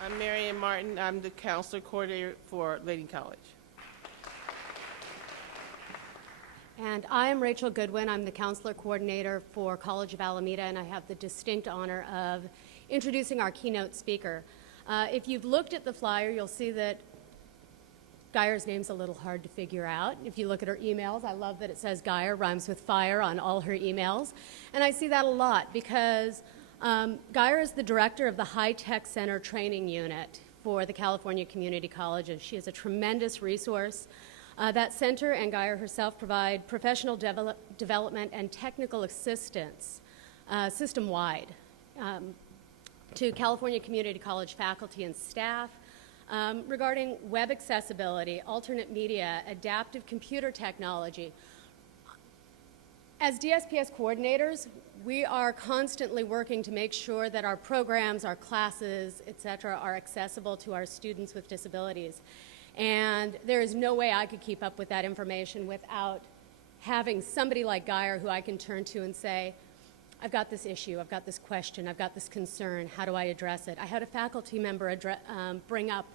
I'm Marianne Martin. I'm the counselor coordinator for Laney College. And I am Rachel Goodwin. I'm the counselor coordinator for College of Alameda, and I have the distinct honor of introducing our keynote speaker. If you've looked at the flyer, you'll see that Geir's name's a little hard to figure out. If you look at her emails, I love that it says Geir, rhymes with fire on all her emails. And I see that a lot because Geir is the director of the High Tech Center Training Unit for the California Community College, and she is a tremendous resource. That center and Geir herself provide professional development and technical assistance system-wide to California Community College faculty and staff regarding web accessibility, alternate media, adaptive computer technology. As DSPS coordinators, we are constantly working to make sure that our programs, our classes, et cetera, are accessible to our students with disabilities. And there is no way I could keep up with that information without having somebody like Geir who I can turn to and say, I've got this issue, I've got this question, I've got this concern, how do I address it? I had a faculty member bring up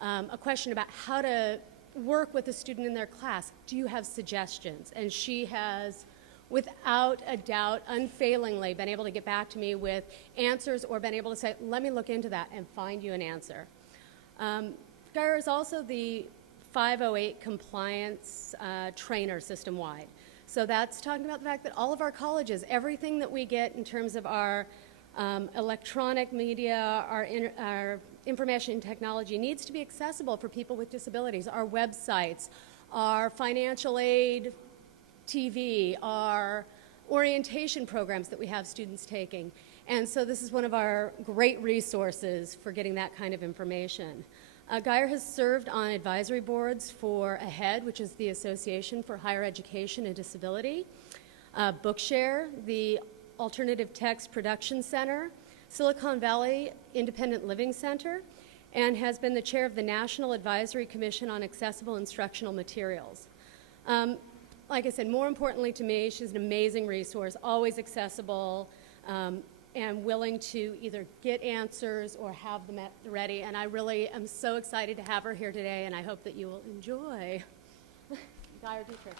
a question about how to work with a student in their class. Do you have suggestions? And she has, without a doubt, unfailingly been able to get back to me with answers or been able to say, let me look into that and find you an answer. Geir is also the 508 compliance trainer system-wide. So that's talking about the fact that all of our colleges, everything that we get in terms of our electronic media, our information technology needs to be accessible for people with disabilities. Our websites, our financial aid TV, our orientation programs that we have students taking. And so this is one of our great resources for getting that kind of information. Geir has served on advisory boards for AHEAD, which is the Association for Higher Education and Disability, Bookshare, the Alternative Text Production Center, Silicon Valley Independent Living Center, and has been the chair of the National Advisory Commission on Accessible Instructional Materials. Like I said, more importantly to me, she's an amazing resource, always accessible, and willing to either get answers or have them at the ready. And I really am so excited to have her here today, and I hope that you will enjoy. Gaeir Dietrich.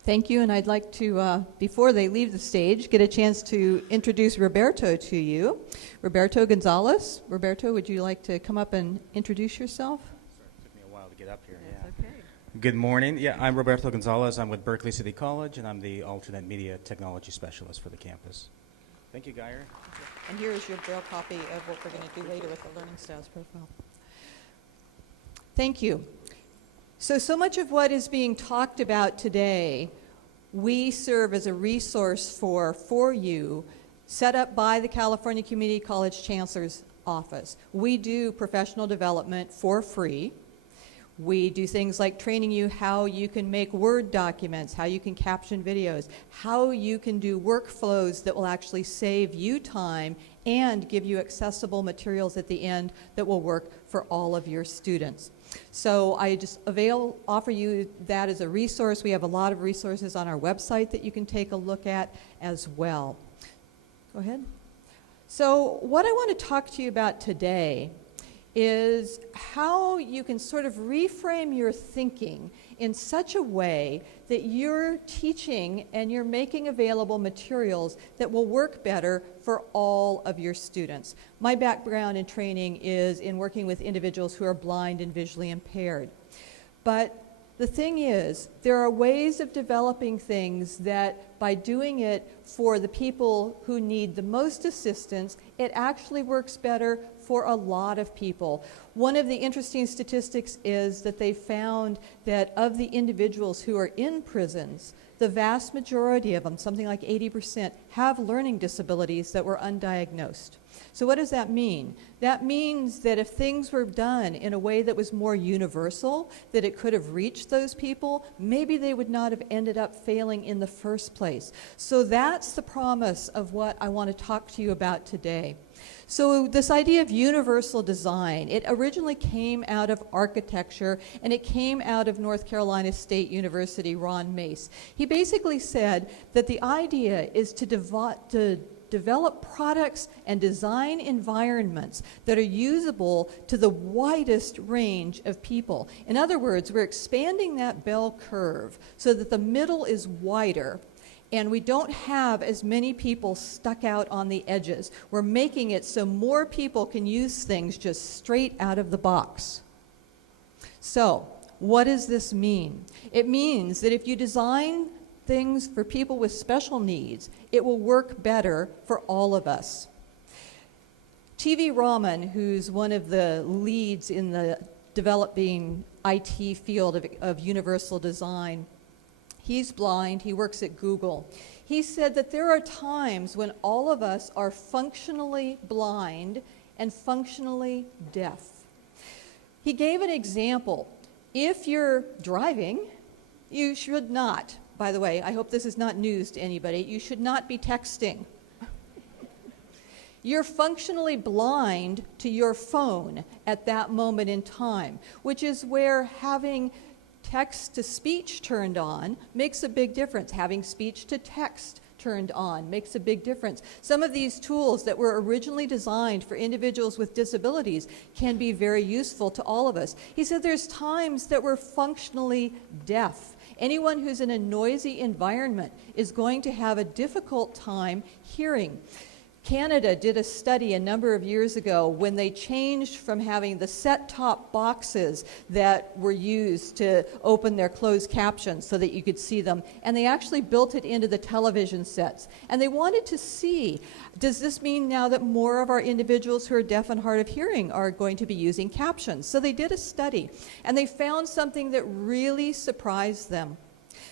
Thank you, and I'd like to, before they leave the stage, get a chance to introduce Roberto to you. Roberto Gonzalez. Roberto, would you like to come up and introduce yourself? Took me a while to get up here. Good morning. Yeah, I'm Roberto Gonzalez. I'm with Berkeley City College, and I'm the alternate media technology specialist for the campus. Thank you, Geir. And here is your braille copy of what we're going to do later with the Learning Styles profile. Thank you. So much of what is being talked about today, we serve as a resource for you, set up by the California Community College Chancellor's Office. We do professional development for free. We do things like training you how you can make Word documents, how you can caption videos, how you can do workflows that will actually save you time and give you accessible materials at the end that will work for all of your students. So I just offer you that as a resource. We have a lot of resources on our website that you can take a look at as well. Go ahead. So what I want to talk to you about today is how you can sort of reframe your thinking in such a way that you're teaching and you're making available materials that will work better for all of your students. My background in training is in working with individuals who are blind and visually impaired. But the thing is, there are ways of developing things that by doing it for the people who need the most assistance, it actually works better for a lot of people. One of the interesting statistics is that they found that of the individuals who are in prisons, the vast majority of them, something like 80%, have learning disabilities that were undiagnosed. So what does that mean? That means that if things were done in a way that was more universal, that it could have reached those people, maybe they would not have ended up failing in the first place. So that's the promise of what I want to talk to you about today. So this idea of universal design, it originally came out of architecture, and it came out of North Carolina State University, Ron Mace. He basically said that the idea is to develop products and design environments that are usable to the widest range of people. In other words, we're expanding that bell curve so that the middle is wider, and we don't have as many people stuck out on the edges. We're making it so more people can use things just straight out of the box. So, what does this mean? It means that if you design things for people with special needs, it will work better for all of us. T.V. Rahman, who's one of the leads in the developing IT field of universal design, he's blind, he works at Google. He said that there are times when all of us are functionally blind and functionally deaf. He gave an example. If you're driving, you should not, by the way, I hope this is not news to anybody, you should not be texting. You're functionally blind to your phone at that moment in time, which is where having text-to-speech turned on makes a big difference. Having speech-to-text turned on makes a big difference. Some of these tools that were originally designed for individuals with disabilities can be very useful to all of us. He said there's times that we're functionally deaf. Anyone who's in a noisy environment is going to have a difficult time hearing. Canada did a study a number of years ago when they changed from having the set-top boxes that were used to open their closed captions so that you could see them, and they actually built it into the television sets. And they wanted to see, does this mean now that more of our individuals who are deaf and hard of hearing are going to be using captions? So they did a study, and they found something that really surprised them.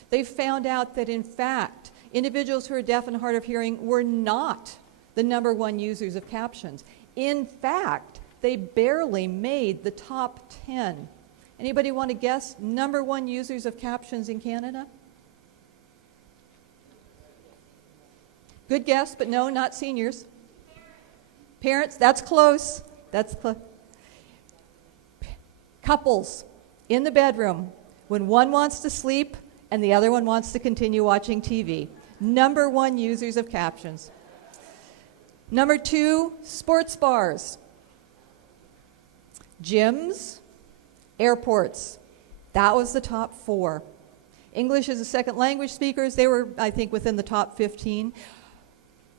They found out that, in fact, individuals who are deaf and hard of hearing were not the number one users of captions. In fact, they barely made the top 10. Anybody want to guess number one users of captions in Canada? Good guess, but no, not seniors. Parents, that's close. That's close. Couples in the bedroom when one wants to sleep and the other one wants to continue watching TV. Number one users of captions. Number two, sports bars, gyms, airports. That was the top 4. English as a second language speakers, they were, I think, within the top 15.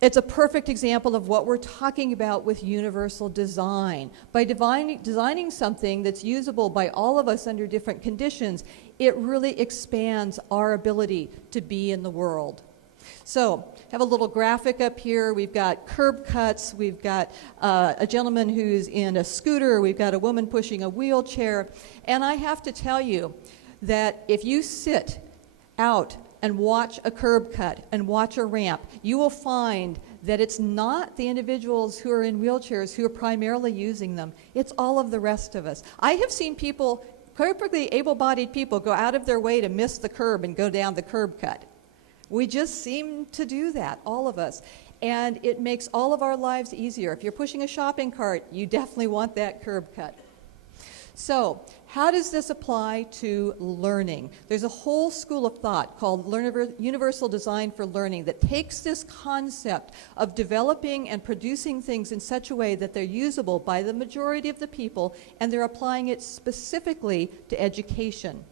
It's a perfect example of what we're talking about with universal design. By designing something that's usable by all of us under different conditions, it really expands our ability to be in the world. So, have a little graphic up here. We've got curb cuts. We've got a gentleman who's in a scooter. We've got a woman pushing a wheelchair. And I have to tell you that if you sit out and watch a curb cut and watch a ramp, you will find that it's not the individuals who are in wheelchairs who are primarily using them. It's all of the rest of us. I have seen people, perfectly able-bodied people, go out of their way to miss the curb and go down the curb cut. We just seem to do that, all of us. And it makes all of our lives easier. If you're pushing a shopping cart, you definitely want that curb cut. So, how does this apply to learning? There's a whole school of thought called Universal Design for Learning that takes this concept of developing and producing things in such a way that they're usable by the majority of the people, and they're applying it specifically to education.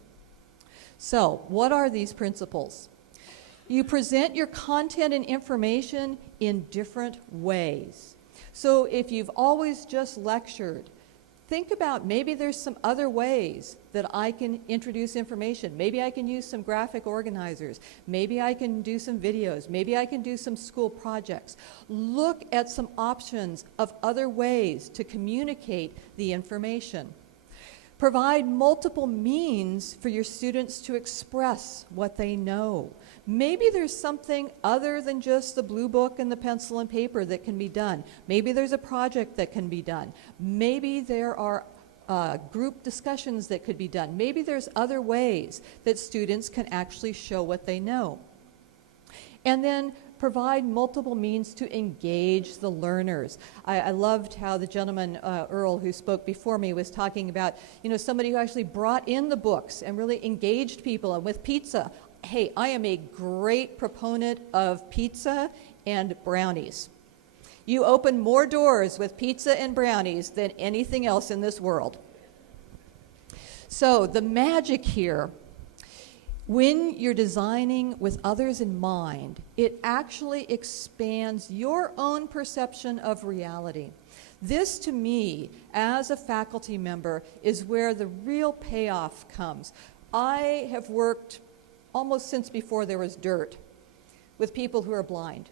So, what are these principles? You present your content and information in different ways. So if you've always just lectured, think about maybe there's some other ways that I can introduce information. Maybe I can use some graphic organizers. Maybe I can do some videos. Maybe I can do some school projects. Look at some options of other ways to communicate the information. Provide multiple means for your students to express what they know. Maybe there's something other than just the blue book and the pencil and paper that can be done. Maybe there's a project that can be done. Maybe there are group discussions that could be done. Maybe there's other ways that students can actually show what they know. And then provide multiple means to engage the learners. I loved how the gentleman, Earl, who spoke before me, was talking about, somebody who actually brought in the books and really engaged people, and with pizza. Hey, I am a great proponent of pizza and brownies. You open more doors with pizza and brownies than anything else in this world. So the magic here, when you're designing with others in mind, it actually expands your own perception of reality. This, to me, as a faculty member, is where the real payoff comes. I have worked almost since before there was dirt with people who are blind.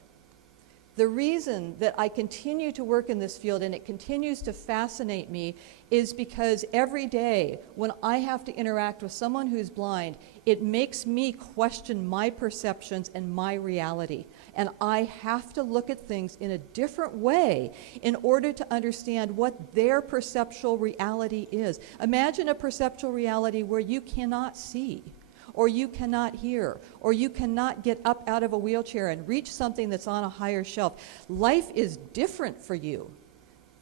The reason that I continue to work in this field and it continues to fascinate me is because every day when I have to interact with someone who's blind, it makes me question my perceptions and my reality. And I have to look at things in a different way in order to understand what their perceptual reality is. Imagine a perceptual reality where you cannot see, or you cannot hear, or you cannot get up out of a wheelchair and reach something that's on a higher shelf. Life is different for you.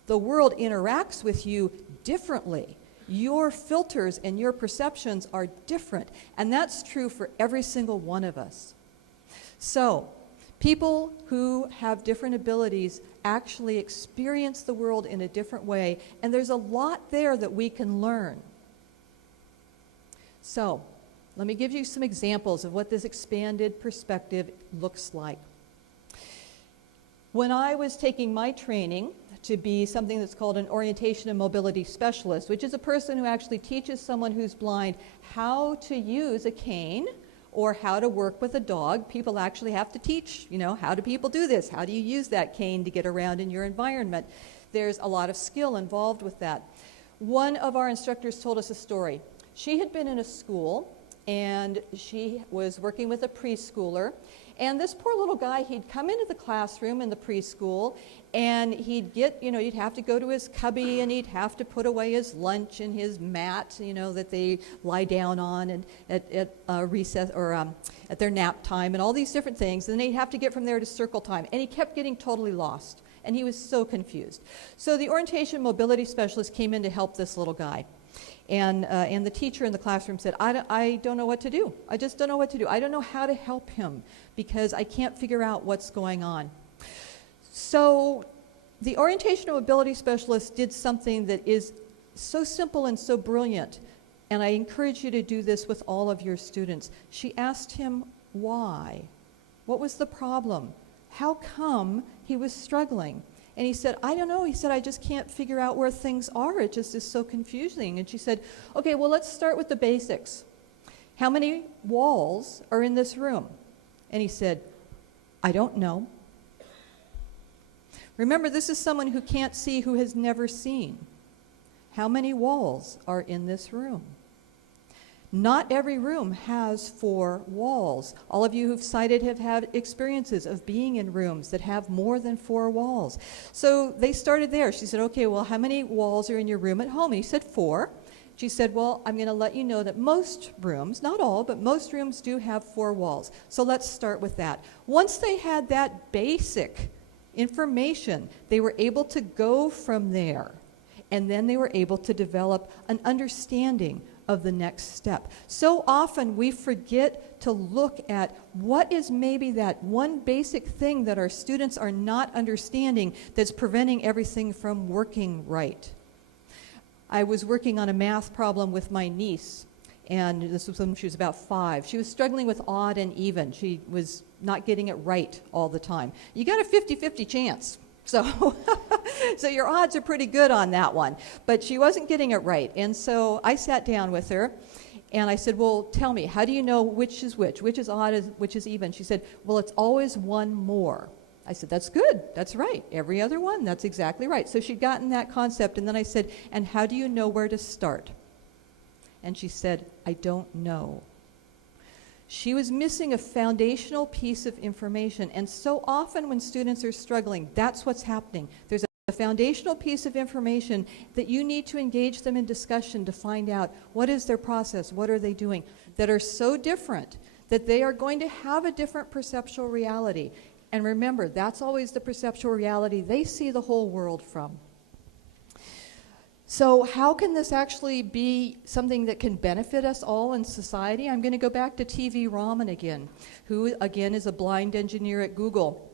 The world interacts with you differently. Your filters and your perceptions are different, and that's true for every single one of us. So, people who have different abilities actually experience the world in a different way, and there's a lot there that we can learn. So, let me give you some examples of what this expanded perspective looks like. When I was taking my training to be something that's called an orientation and mobility specialist, which is a person who actually teaches someone who's blind how to use a cane or how to work with a dog. People actually have to teach, how do people do this? How do you use that cane to get around in your environment? There's a lot of skill involved with that. One of our instructors told us a story. She had been in a school and she was working with a preschooler, and this poor little guy, he'd come into the classroom in the preschool, and he'd get, he'd have to go to his cubby, and he'd have to put away his lunch and his mat, that they lie down on and at recess or at their nap time and all these different things, and then he'd have to get from there to circle time, and he kept getting totally lost, and he was so confused. So the orientation mobility specialist came in to help this little guy. And the teacher in the classroom said, I don't know what to do. I just don't know what to do. I don't know how to help him because I can't figure out what's going on. So the orientation and mobility specialist did something that is so simple and so brilliant, and I encourage you to do this with all of your students. She asked him why. What was the problem? How come he was struggling? And he said, I don't know. He said, I just can't figure out where things are. It just is so confusing. And she said, okay, well, let's start with the basics. How many walls are in this room? And he said, I don't know. Remember, this is someone who can't see, who has never seen. How many walls are in this room? Not every room has 4 walls. All of you who've cited have had experiences of being in rooms that have more than 4 walls. So they started there. She said, okay, well, how many walls are in your room at home? And he said 4. She said, well, I'm going to let you know that most rooms, not all, but most rooms do have 4 walls. So let's start with that. Once they had that basic information, they were able to go from there. And then they were able to develop an understanding of the next step. So often we forget to look at what is maybe that one basic thing that our students are not understanding that's preventing everything from working right. I was working on a math problem with my niece, and this was when she was about 5. She was struggling with odd and even. She was not getting it right all the time. You got a 50-50 chance. So, so your odds are pretty good on that one. But she wasn't getting it right. And so I sat down with her and I said, well, tell me, how do you know which is which is odd, which is even? She said, well, it's always one more. I said, that's good. That's right. Every other one, that's exactly right. So she'd gotten that concept. And then I said, and how do you know where to start? And she said, I don't know. She was missing a foundational piece of information. And so often when students are struggling, that's what's happening. There's a foundational piece of information that you need to engage them in discussion to find out what is their process, what are they doing, that are so different that they are going to have a different perceptual reality. And remember, that's always the perceptual reality they see the whole world from. So how can this actually be something that can benefit us all in society? I'm going to go back to T.V. Raman again, who again is a blind engineer at Google.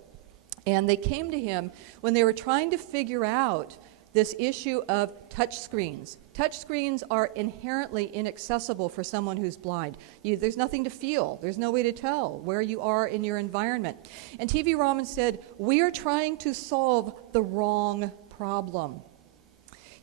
And they came to him when they were trying to figure out this issue of touch screens. Touch screens are inherently inaccessible for someone who's blind. There's nothing to feel. There's no way to tell where you are in your environment. And T.V. Raman said, we are trying to solve the wrong problem.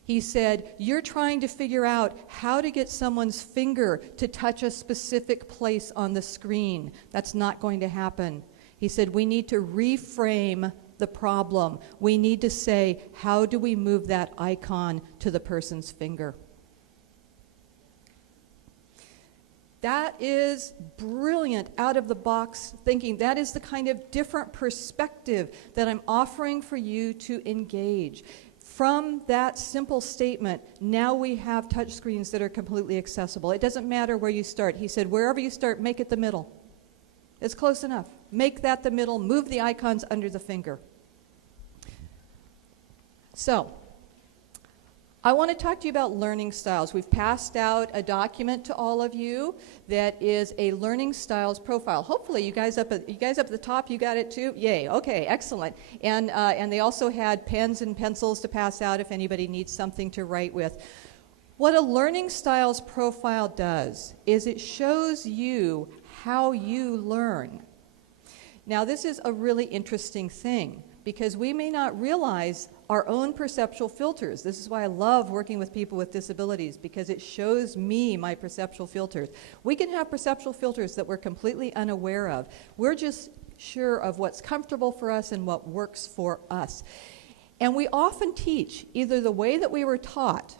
He said, you're trying to figure out how to get someone's finger to touch a specific place on the screen. That's not going to happen. He said, we need to reframe the problem. We need to say, how do we move that icon to the person's finger? That is brilliant out-of-the-box thinking. That is the kind of different perspective that I'm offering for you to engage. From that simple statement, now we have touchscreens that are completely accessible. It doesn't matter where you start. He said, wherever you start, make it the middle. It's close enough. Make that the middle. Move the icons under the finger. So, I want to talk to you about learning styles. We've passed out a document to all of you that is a learning styles profile. Hopefully, you guys up at the top, you got it too? Yay, okay, excellent. And they also had pens and pencils to pass out if anybody needs something to write with. What a learning styles profile does is it shows you how you learn. Now, this is a really interesting thing because we may not realize our own perceptual filters. This is why I love working with people with disabilities, because it shows me my perceptual filters. We can have perceptual filters that we're completely unaware of. We're just sure of what's comfortable for us and what works for us. And we often teach either the way that we were taught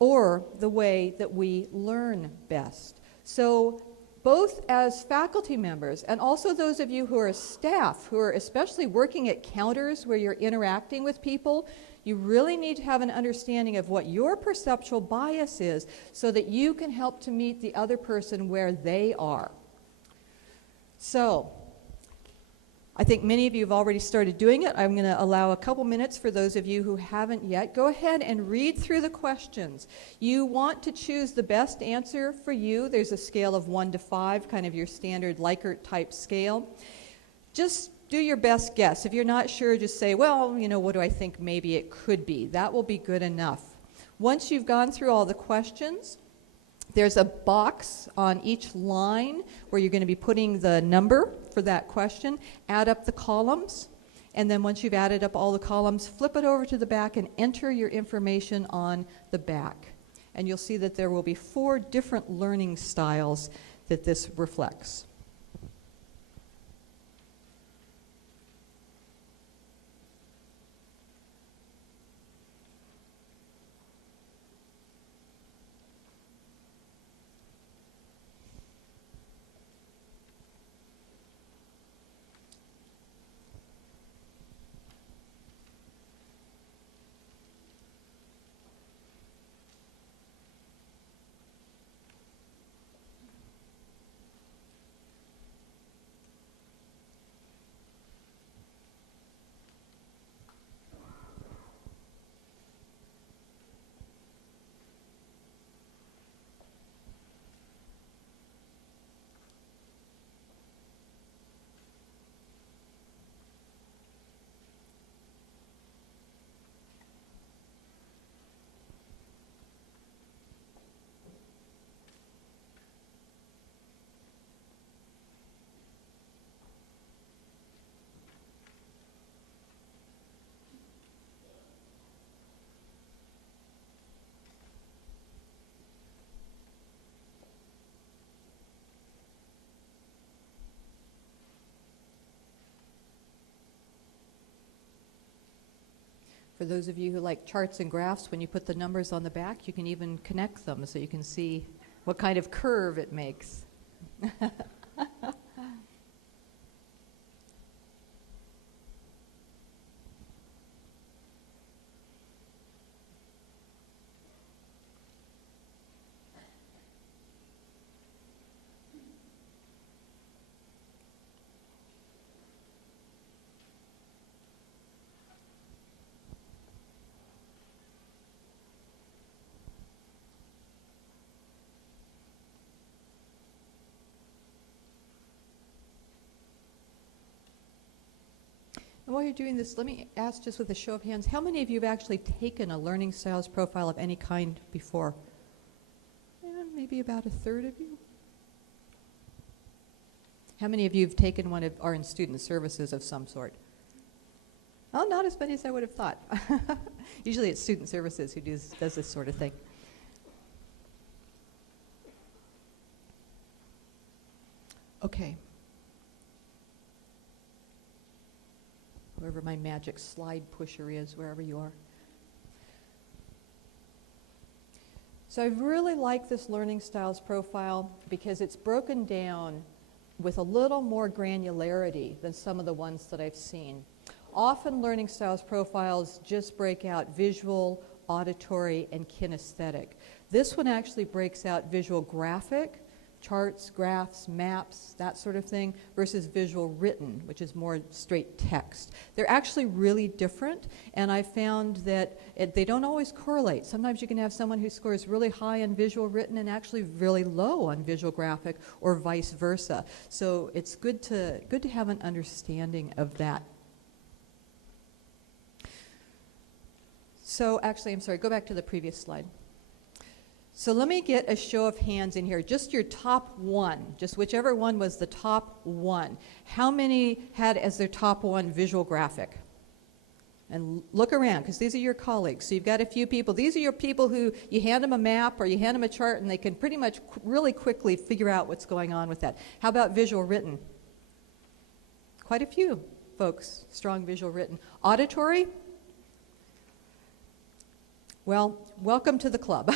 or the way that we learn best. So both as faculty members and also those of you who are staff, who are especially working at counters where you're interacting with people, you really need to have an understanding of what your perceptual bias is so that you can help to meet the other person where they are. So, I think many of you have already started doing it. I'm going to allow a couple minutes for those of you who haven't yet. Go ahead and read through the questions. You want to choose the best answer for you. There's a scale of 1 to 5, kind of your standard Likert type scale. Just do your best guess. If you're not sure, just say, well, you know, what do I think maybe it could be? That will be good enough. Once you've gone through all the questions, there's a box on each line where you're going to be putting the number for that question. Add up the columns, and then once you've added up all the columns, flip it over to the back and enter your information on the back. And you'll see that there will be 4 different learning styles that this reflects. For those of you who like charts and graphs, when you put the numbers on the back, you can even connect them so you can see what kind of curve it makes. And while you're doing this, let me ask just with a show of hands, how many of you have actually taken a learning styles profile of any kind before? Maybe about a third of you. How many of you have taken one of, are in student services of some sort? Oh, not as many as I would have thought. Usually it's student services who does this sort of thing. Okay. Whoever my magic slide pusher is, wherever you are. So I really like this learning styles profile because it's broken down with a little more granularity than some of the ones that I've seen. Often learning styles profiles just break out visual, auditory, and kinesthetic. This one actually breaks out visual graphic, charts, graphs, maps, that sort of thing, versus visual written, which is more straight text. They're actually really different, and I found that they don't always correlate. Sometimes you can have someone who scores really high on visual written and actually really low on visual graphic, or vice versa. So it's good to have an understanding of that. So actually, I'm sorry, go back to the previous slide. So let me get a show of hands in here. Just your top one, just whichever one was the top one. How many had as their top one visual graphic? And look around, because these are your colleagues. So you've got a few people. These are your people who you hand them a map or you hand them a chart and they can pretty much really quickly figure out what's going on with that. How about visual written? Quite a few folks, strong visual written. Auditory? Well, welcome to the club.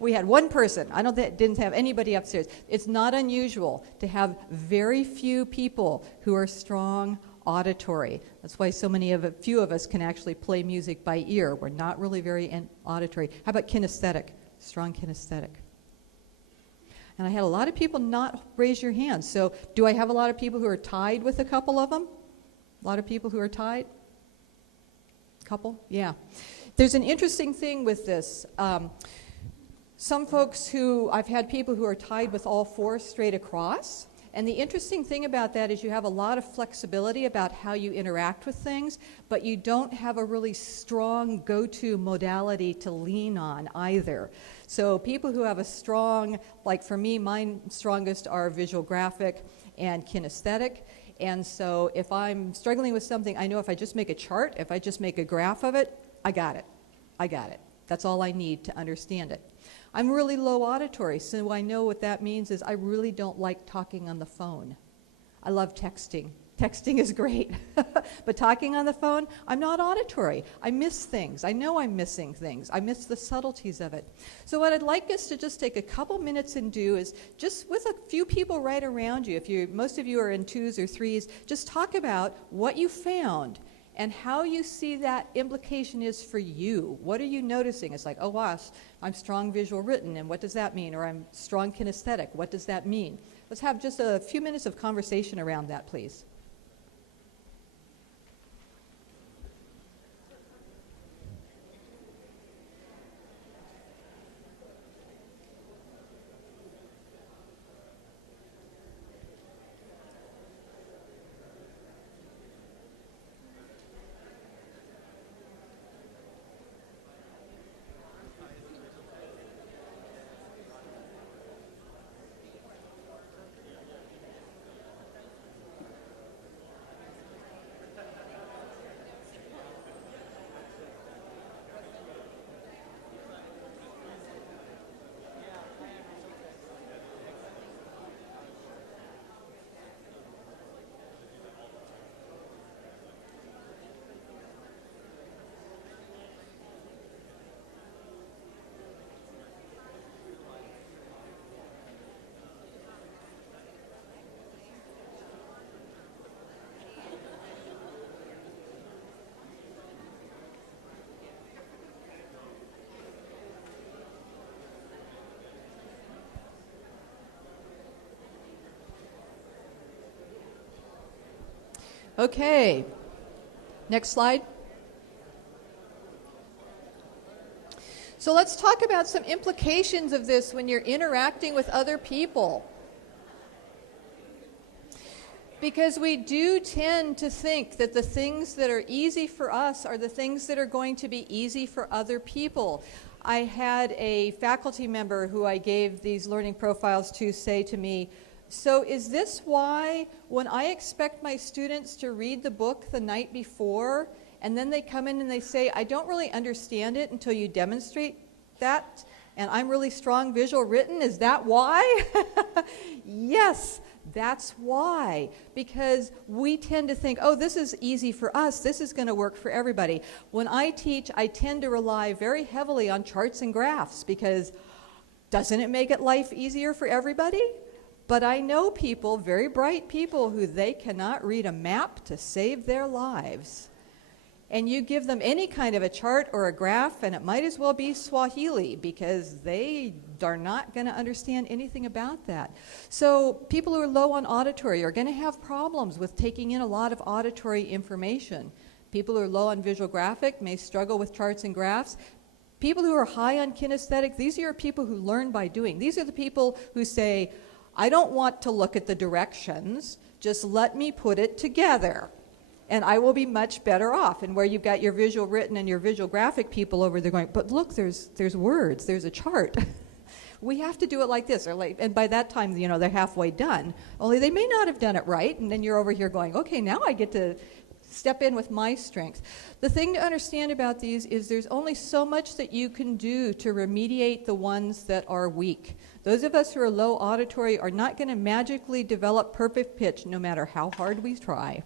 We had one person. Didn't have anybody upstairs. It's not unusual to have very few people who are strong auditory. That's why few of us can actually play music by ear. We're not really very auditory. How about kinesthetic? Strong kinesthetic. And I had a lot of people not raise your hands. So do I have a lot of people who are tied with a couple of them? A lot of people who are tied? Couple? Yeah. There's an interesting thing with this. Some folks I've had people who are tied with all four straight across. And the interesting thing about that is you have a lot of flexibility about how you interact with things, but you don't have a really strong go-to modality to lean on either. So people who have a strong, like for me, mine strongest are visual graphic and kinesthetic. And so if I'm struggling with something, I know if I just make a chart, if I just make a graph of it, I got it. I got it. That's all I need to understand it. I'm really low auditory, so I know what that means is I really don't like talking on the phone. I love texting. Texting is great. But talking on the phone, I'm not auditory. I miss things. I know I'm missing things. I miss the subtleties of it. So what I'd like us to just take a couple minutes and do is just with a few people right around you, most of you are in 2s or 3s, just talk about what you found and how you see that implication is for you. What are you noticing? It's like, oh gosh, I'm strong visual written, and what does that mean? Or I'm strong kinesthetic, what does that mean? Let's have just a few minutes of conversation around that, please. Okay. Next slide. So let's talk about some implications of this when you're interacting with other people. Because we do tend to think that the things that are easy for us are the things that are going to be easy for other people. I had a faculty member who I gave these learning profiles to say to me, so is this why when I expect my students to read the book the night before, and then they come in and they say, I don't really understand it until you demonstrate that, and I'm really strong visual written, is that why? Yes, that's why. Because we tend to think, oh, this is easy for us, this is going to work for everybody. When I teach, I tend to rely very heavily on charts and graphs, because doesn't it make it life easier for everybody? But I know people, very bright people, who they cannot read a map to save their lives. And you give them any kind of a chart or a graph, and it might as well be Swahili, because they are not going to understand anything about that. So people who are low on auditory are going to have problems with taking in a lot of auditory information. People who are low on visual graphic may struggle with charts and graphs. People who are high on kinesthetic, these are your people who learn by doing. These are the people who say, I don't want to look at the directions, just let me put it together, and I will be much better off. And where you've got your visual written and your visual graphic people over there going, but look, there's words, there's a chart. We have to do it like this, or like, and by that time, you know, they're halfway done. Only they may not have done it right, and then you're over here going, okay, now I get to step in with my strength. The thing to understand about these is there's only so much that you can do to remediate the ones that are weak. Those of us who are low auditory are not going to magically develop perfect pitch no matter how hard we try.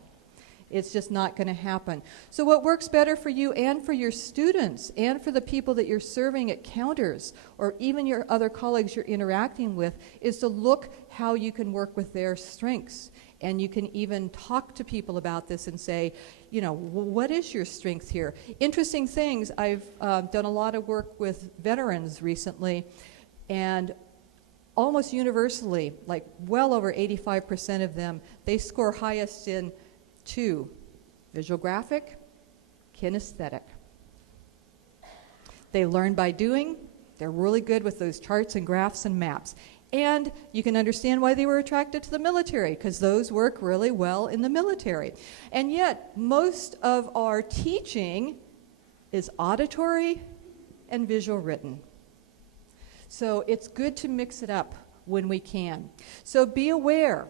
It's just not going to happen. So what works better for you and for your students and for the people that you're serving at counters or even your other colleagues you're interacting with is to look how you can work with their strengths. And you can even talk to people about this and say, you know, what is your strength here? Interesting things, I've done a lot of work with veterans recently, and almost universally, like well over 85% of them, they score highest in two: visual graphic, kinesthetic. They learn by doing. They're really good with those charts and graphs and maps. And you can understand why they were attracted to the military, because those work really well in the military. And yet, most of our teaching is auditory and visual written. So it's good to mix it up when we can. So be aware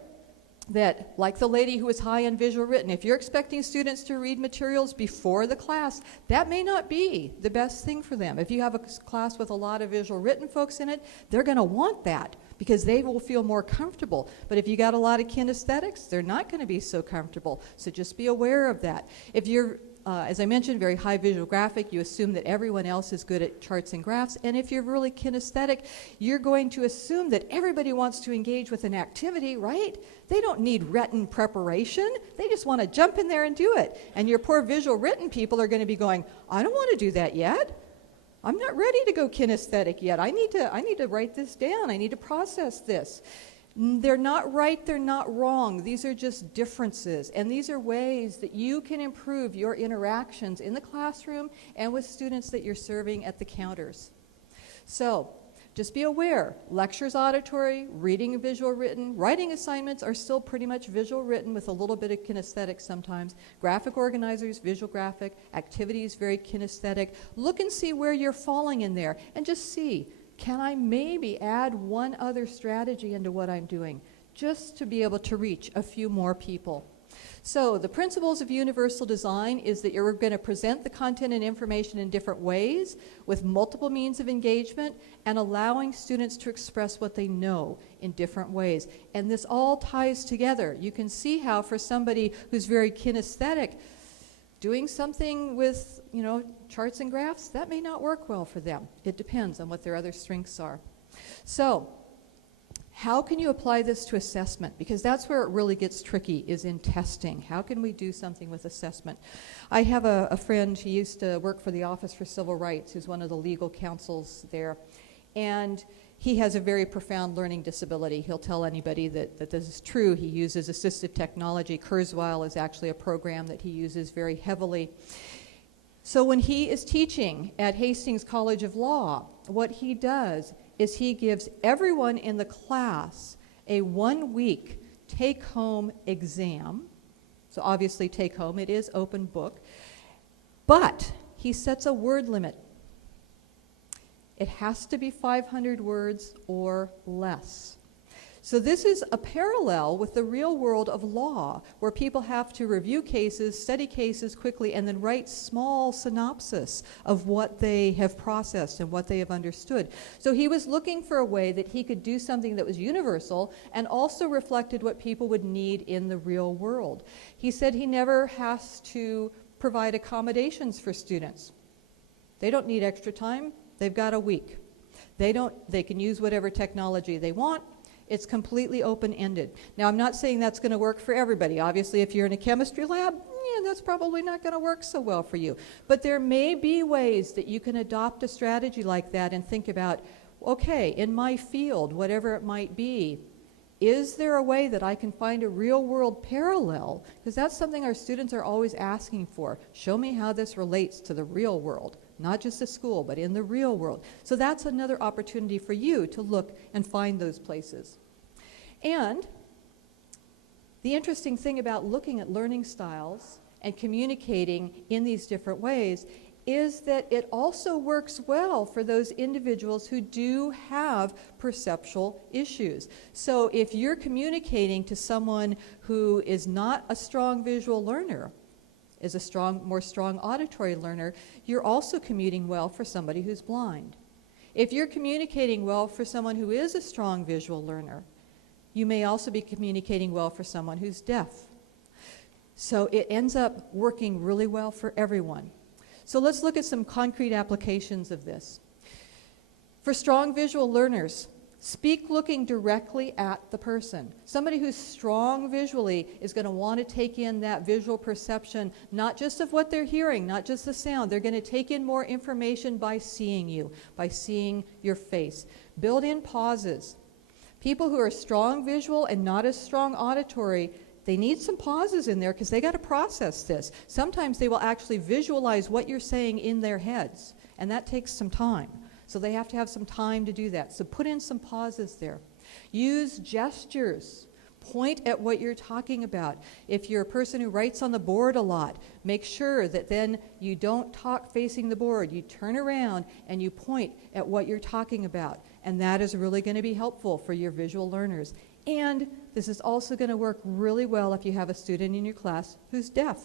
that, like the lady who was high on visual written, if you're expecting students to read materials before the class, that may not be the best thing for them. If you have a class with a lot of visual written folks in it, they're going to want that because they will feel more comfortable. But if you got a lot of kinesthetics, they're not going to be so comfortable. So just be aware of that. If you're as I mentioned, very high visual graphic, you assume that everyone else is good at charts and graphs. And if you're really kinesthetic, you're going to assume that everybody wants to engage with an activity, right? They don't need written preparation. They just want to jump in there and do it. And your poor visual written people are going to be going, I don't want to do that yet. I'm not ready to go kinesthetic yet. I need to write this down. I need to process this. They're not right, they're not wrong. These are just differences. And these are ways that you can improve your interactions in the classroom and with students that you're serving at the counters. So just be aware, lectures auditory, reading and visual written, writing assignments are still pretty much visual written with a little bit of kinesthetic sometimes. Graphic organizers, visual graphic, activities, very kinesthetic. Look and see where you're falling in there and just see, can I maybe add one other strategy into what I'm doing just to be able to reach a few more people? So the principles of universal design is that you're going to present the content and information in different ways with multiple means of engagement and allowing students to express what they know in different ways. And this all ties together. You can see how for somebody who's very kinesthetic, doing something with, charts and graphs, that may not work well for them. It depends on what their other strengths are. So, how can you apply this to assessment? Because that's where it really gets tricky, is in testing. How can we do something with assessment? I have a friend, he used to work for the Office for Civil Rights, who's one of the legal counsels there. And he has a very profound learning disability. He'll tell anybody that this is true. He uses assistive technology. Kurzweil is actually a program that he uses very heavily. So when he is teaching at Hastings College of Law, what he does is he gives everyone in the class a 1-week take-home exam. So obviously take-home, it is open book. But he sets a word limit. It has to be 500 words or less. So this is a parallel with the real world of law, where people have to review cases, study cases quickly, and then write small synopsis of what they have processed and what they have understood. So he was looking for a way that he could do something that was universal and also reflected what people would need in the real world. He said he never has to provide accommodations for students. They don't need extra time. They've got a week. They can use whatever technology they want. It's completely open-ended. Now, I'm not saying that's going to work for everybody. Obviously, if you're in a chemistry lab, that's probably not going to work so well for you. But there may be ways that you can adopt a strategy like that and think about, okay, in my field, whatever it might be, is there a way that I can find a real-world parallel? Because that's something our students are always asking for. Show me how this relates to the real world. Not just at school, but in the real world. So that's another opportunity for you to look and find those places. And the interesting thing about looking at learning styles and communicating in these different ways is that it also works well for those individuals who do have perceptual issues. So if you're communicating to someone who is not a strong visual learner, is a more strong auditory learner, you're also communicating well for somebody who's blind. If you're communicating well for someone who is a strong visual learner, you may also be communicating well for someone who's deaf. So it ends up working really well for everyone. So let's look at some concrete applications of this. For strong visual learners, speak looking directly at the person. Somebody who's strong visually is going to want to take in that visual perception, not just of what they're hearing, not just the sound. They're going to take in more information by seeing you, by seeing your face. Build in pauses. People who are strong visual and not as strong auditory, they need some pauses in there because they got to process this. Sometimes they will actually visualize what you're saying in their heads, and that takes some time. So they have to have some time to do that. So put in some pauses there. Use gestures. Point at what you're talking about. If you're a person who writes on the board a lot, make sure that then you don't talk facing the board. You turn around and you point at what you're talking about. And that is really going to be helpful for your visual learners. And this is also going to work really well if you have a student in your class who's deaf.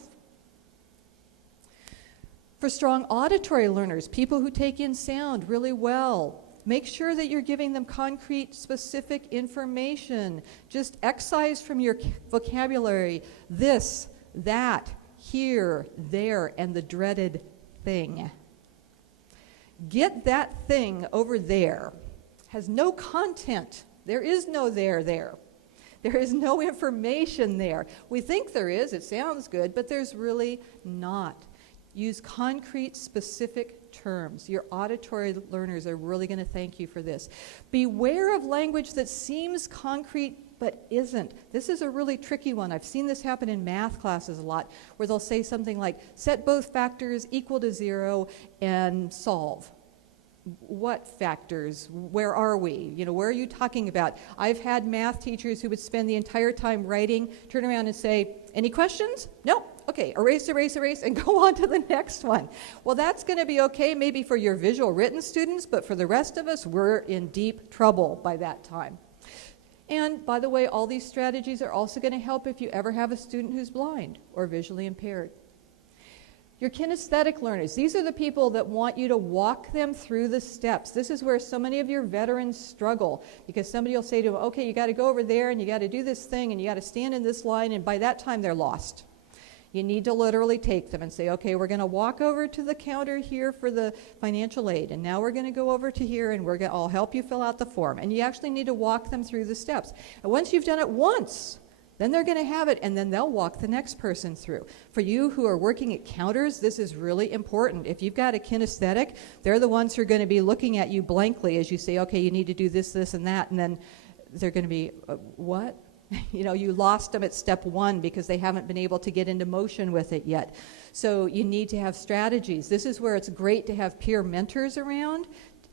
For strong auditory learners, people who take in sound really well, make sure that you're giving them concrete, specific information. Just excise from your vocabulary this, that, here, there, and the dreaded thing. Get that thing over there. Has no content. There is no there. There is no information there. We think there is. It sounds good, but there's really not. Use concrete, specific terms. Your auditory learners are really going to thank you for this. Beware of language that seems concrete but isn't. This is a really tricky one. I've seen this happen in math classes a lot, where they'll say something like, set both factors equal to 0 and solve. What factors? Where are we? Where are you talking about? I've had math teachers who would spend the entire time writing, turn around and say, any questions? Nope. Okay, erase, erase, erase, and go on to the next one. Well, that's going to be okay maybe for your visual written students, but for the rest of us, we're in deep trouble by that time. And by the way, all these strategies are also going to help if you ever have a student who's blind or visually impaired. Your kinesthetic learners, these are the people that want you to walk them through the steps. This is where so many of your veterans struggle, because somebody will say to them, okay, you got to go over there and you got to do this thing and you got to stand in this line, and by that time they're lost. You need to literally take them and say, okay, we're going to walk over to the counter here for the financial aid, and now we're going to go over to here and I'll help you fill out the form. And you actually need to walk them through the steps. And once you've done it once, Then they're going to have it, and then they'll walk the next person through. For you who are working at counters, this is really important. If you've got a kinesthetic, they're the ones who are going to be looking at you blankly as you say, okay, you need to do this, this, and that, and then they're going to be, what? You know, you lost them at step one because they haven't been able to get into motion with it yet. So you need to have strategies. This is where it's great to have peer mentors around,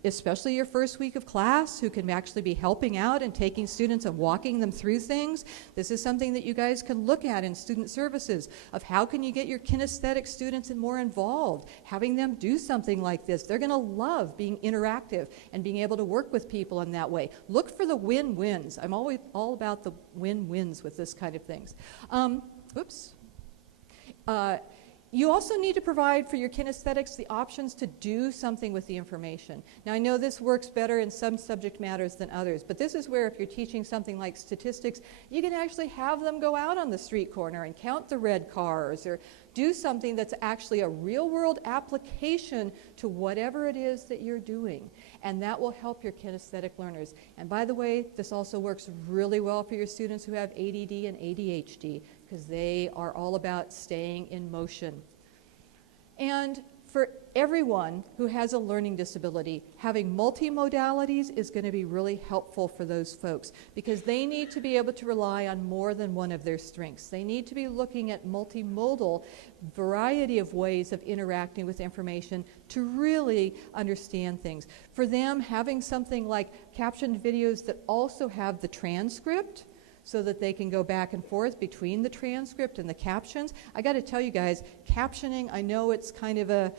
especially your first week of class, who can actually be helping out and taking students and walking them through things. This is something that you guys can look at in student services of how can you get your kinesthetic students more involved, having them do something like this. They're going to love being interactive and being able to work with people in that way. Look for the win-wins. I'm always all about the win-wins with this kind of things. You also need to provide for your kinesthetics the options to do something with the information. Now, I know this works better in some subject matters than others, but this is where if you're teaching something like statistics, you can actually have them go out on the street corner and count the red cars or do something that's actually a real-world application to whatever it is that you're doing. And that will help your kinesthetic learners. And by the way, this also works really well for your students who have ADD and ADHD, because they are all about staying in motion. And for everyone who has a learning disability, having multimodalities is going to be really helpful for those folks, because they need to be able to rely on more than one of their strengths. They need to be looking at multimodal variety of ways of interacting with information to really understand things. For them, having something like captioned videos that also have the transcript, so that they can go back and forth between the transcript and the captions. I got to tell you guys, captioning, I know it's kind of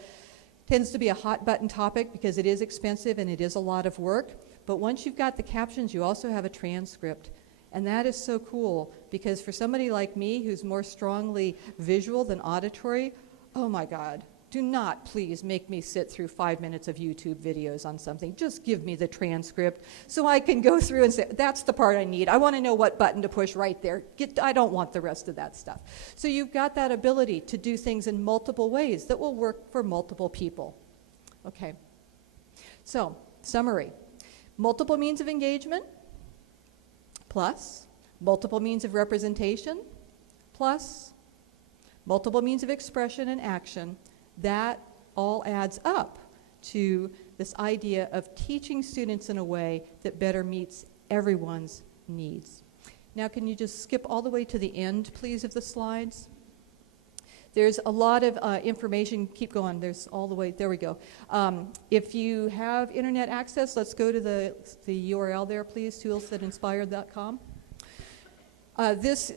tends to be a hot button topic because it is expensive and it is a lot of work, but once you've got the captions, you also have a transcript. And that is so cool, because for somebody like me who's more strongly visual than auditory, oh my God, do not please make me sit through 5 minutes of YouTube videos on something. Just give me the transcript so I can go through and say, that's the part I need. I want to know what button to push right there. I don't want the rest of that stuff. So you've got that ability to do things in multiple ways that will work for multiple people. Okay. So, summary. Multiple means of engagement, plus multiple means of representation, plus multiple means of expression and action. That all adds up to this idea of teaching students in a way that better meets everyone's needs. Now, can you just skip all the way to the end, please, of the slides? There's a lot of information. Keep going. There's all the way. There we go. If you have internet access, let's go to the URL there, please, toolsthatinspire.com. This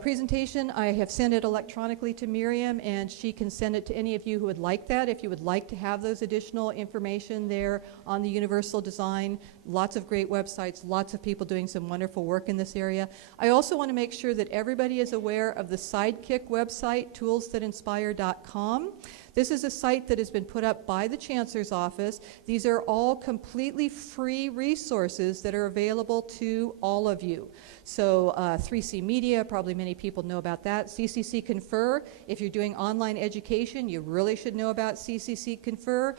presentation, I have sent it electronically to Miriam, and she can send it to any of you who would like that. If you would like to have those additional information there on the universal design, lots of great websites, lots of people doing some wonderful work in this area. I also want to make sure that everybody is aware of the Sidekick website, toolsthatinspire.com. This is a site that has been put up by the Chancellor's Office. These are all completely free resources that are available to all of you. So 3C Media, probably many people know about that. CCC Confer, if you're doing online education, you really should know about CCC Confer.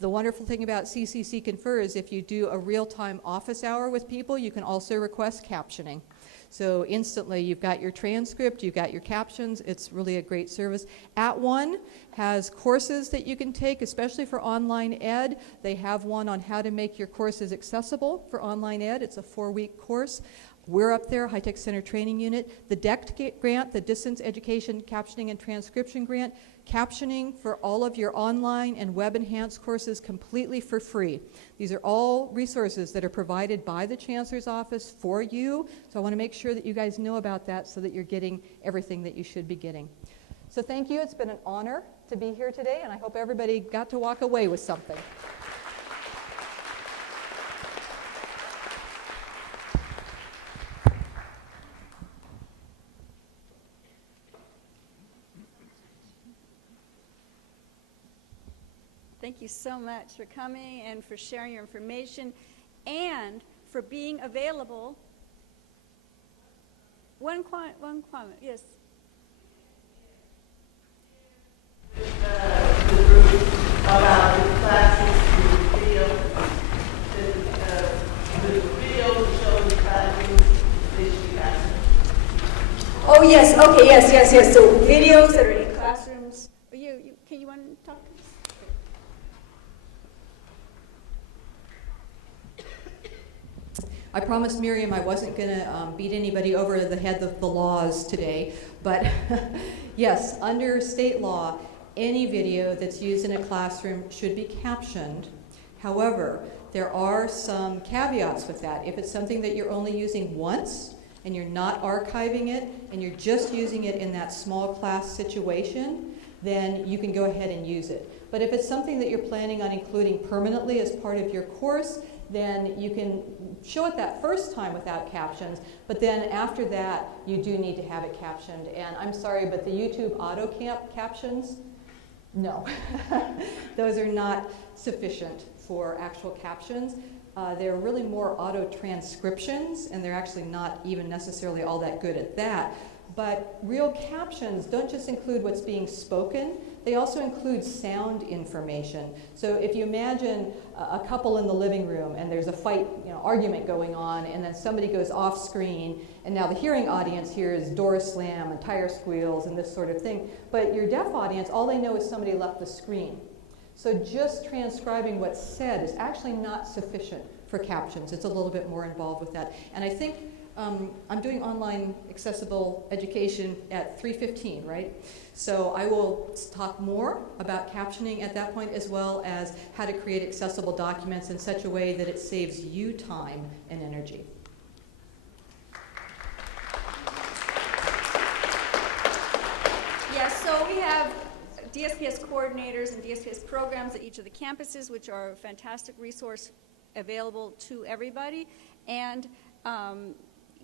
The wonderful thing about CCC Confer is if you do a real-time office hour with people, you can also request captioning. So instantly, you've got your transcript, you've got your captions. It's really a great service. @ONE has courses that you can take, especially for online ed. They have one on how to make your courses accessible for online ed. It's a 4-week course. We're up there, High Tech Center Training Unit. The DECT grant, the Distance Education Captioning and Transcription Grant, captioning for all of your online and web-enhanced courses completely for free. These are all resources that are provided by the Chancellor's Office for you, so I want to make sure that you guys know about that so that you're getting everything that you should be getting. So thank you. It's been an honor to be here today, and I hope everybody got to walk away with something. Thank you so much for coming and for sharing your information and for being available. One comment, yes. About the classes, the video to show the classes, Oh, yes, okay, yes. So videos that are in classrooms. You want to talk? I promised Miriam I wasn't going to beat anybody over the head with the laws today, but yes, under state law, any video that's used in a classroom should be captioned. However, there are some caveats with that. If it's something that you're only using once and you're not archiving it and you're just using it in that small class situation, then you can go ahead and use it. But if it's something that you're planning on including permanently as part of your course, then you can show it that first time without captions, but then after that, you do need to have it captioned. And I'm sorry, but the YouTube auto captions, no. Those are not sufficient for actual captions. They're really more auto transcriptions, and they're actually not even necessarily all that good at that. But real captions don't just include what's being spoken, they also include sound information. So if you imagine a couple in the living room and there's a fight, argument going on, and then somebody goes off screen, and now the hearing audience hears doors slam and tire squeals and this sort of thing. But your deaf audience, all they know is somebody left the screen. So just transcribing what's said is actually not sufficient for captions. It's a little bit more involved with that. And I think I'm doing online accessible education at 3:15, right? So I will talk more about captioning at that point, as well as how to create accessible documents in such a way that it saves you time and energy. Yes, so we have DSPS coordinators and DSPS programs at each of the campuses, which are a fantastic resource available to everybody. And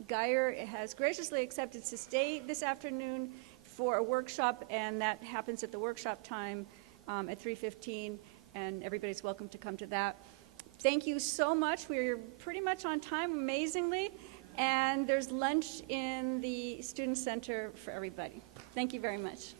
Gaeir has graciously accepted to stay this afternoon for a workshop, and that happens at the workshop time at 3:15, and everybody's welcome to come to that. Thank you so much. We're pretty much on time, amazingly, and there's lunch in the Student Center for everybody. Thank you very much.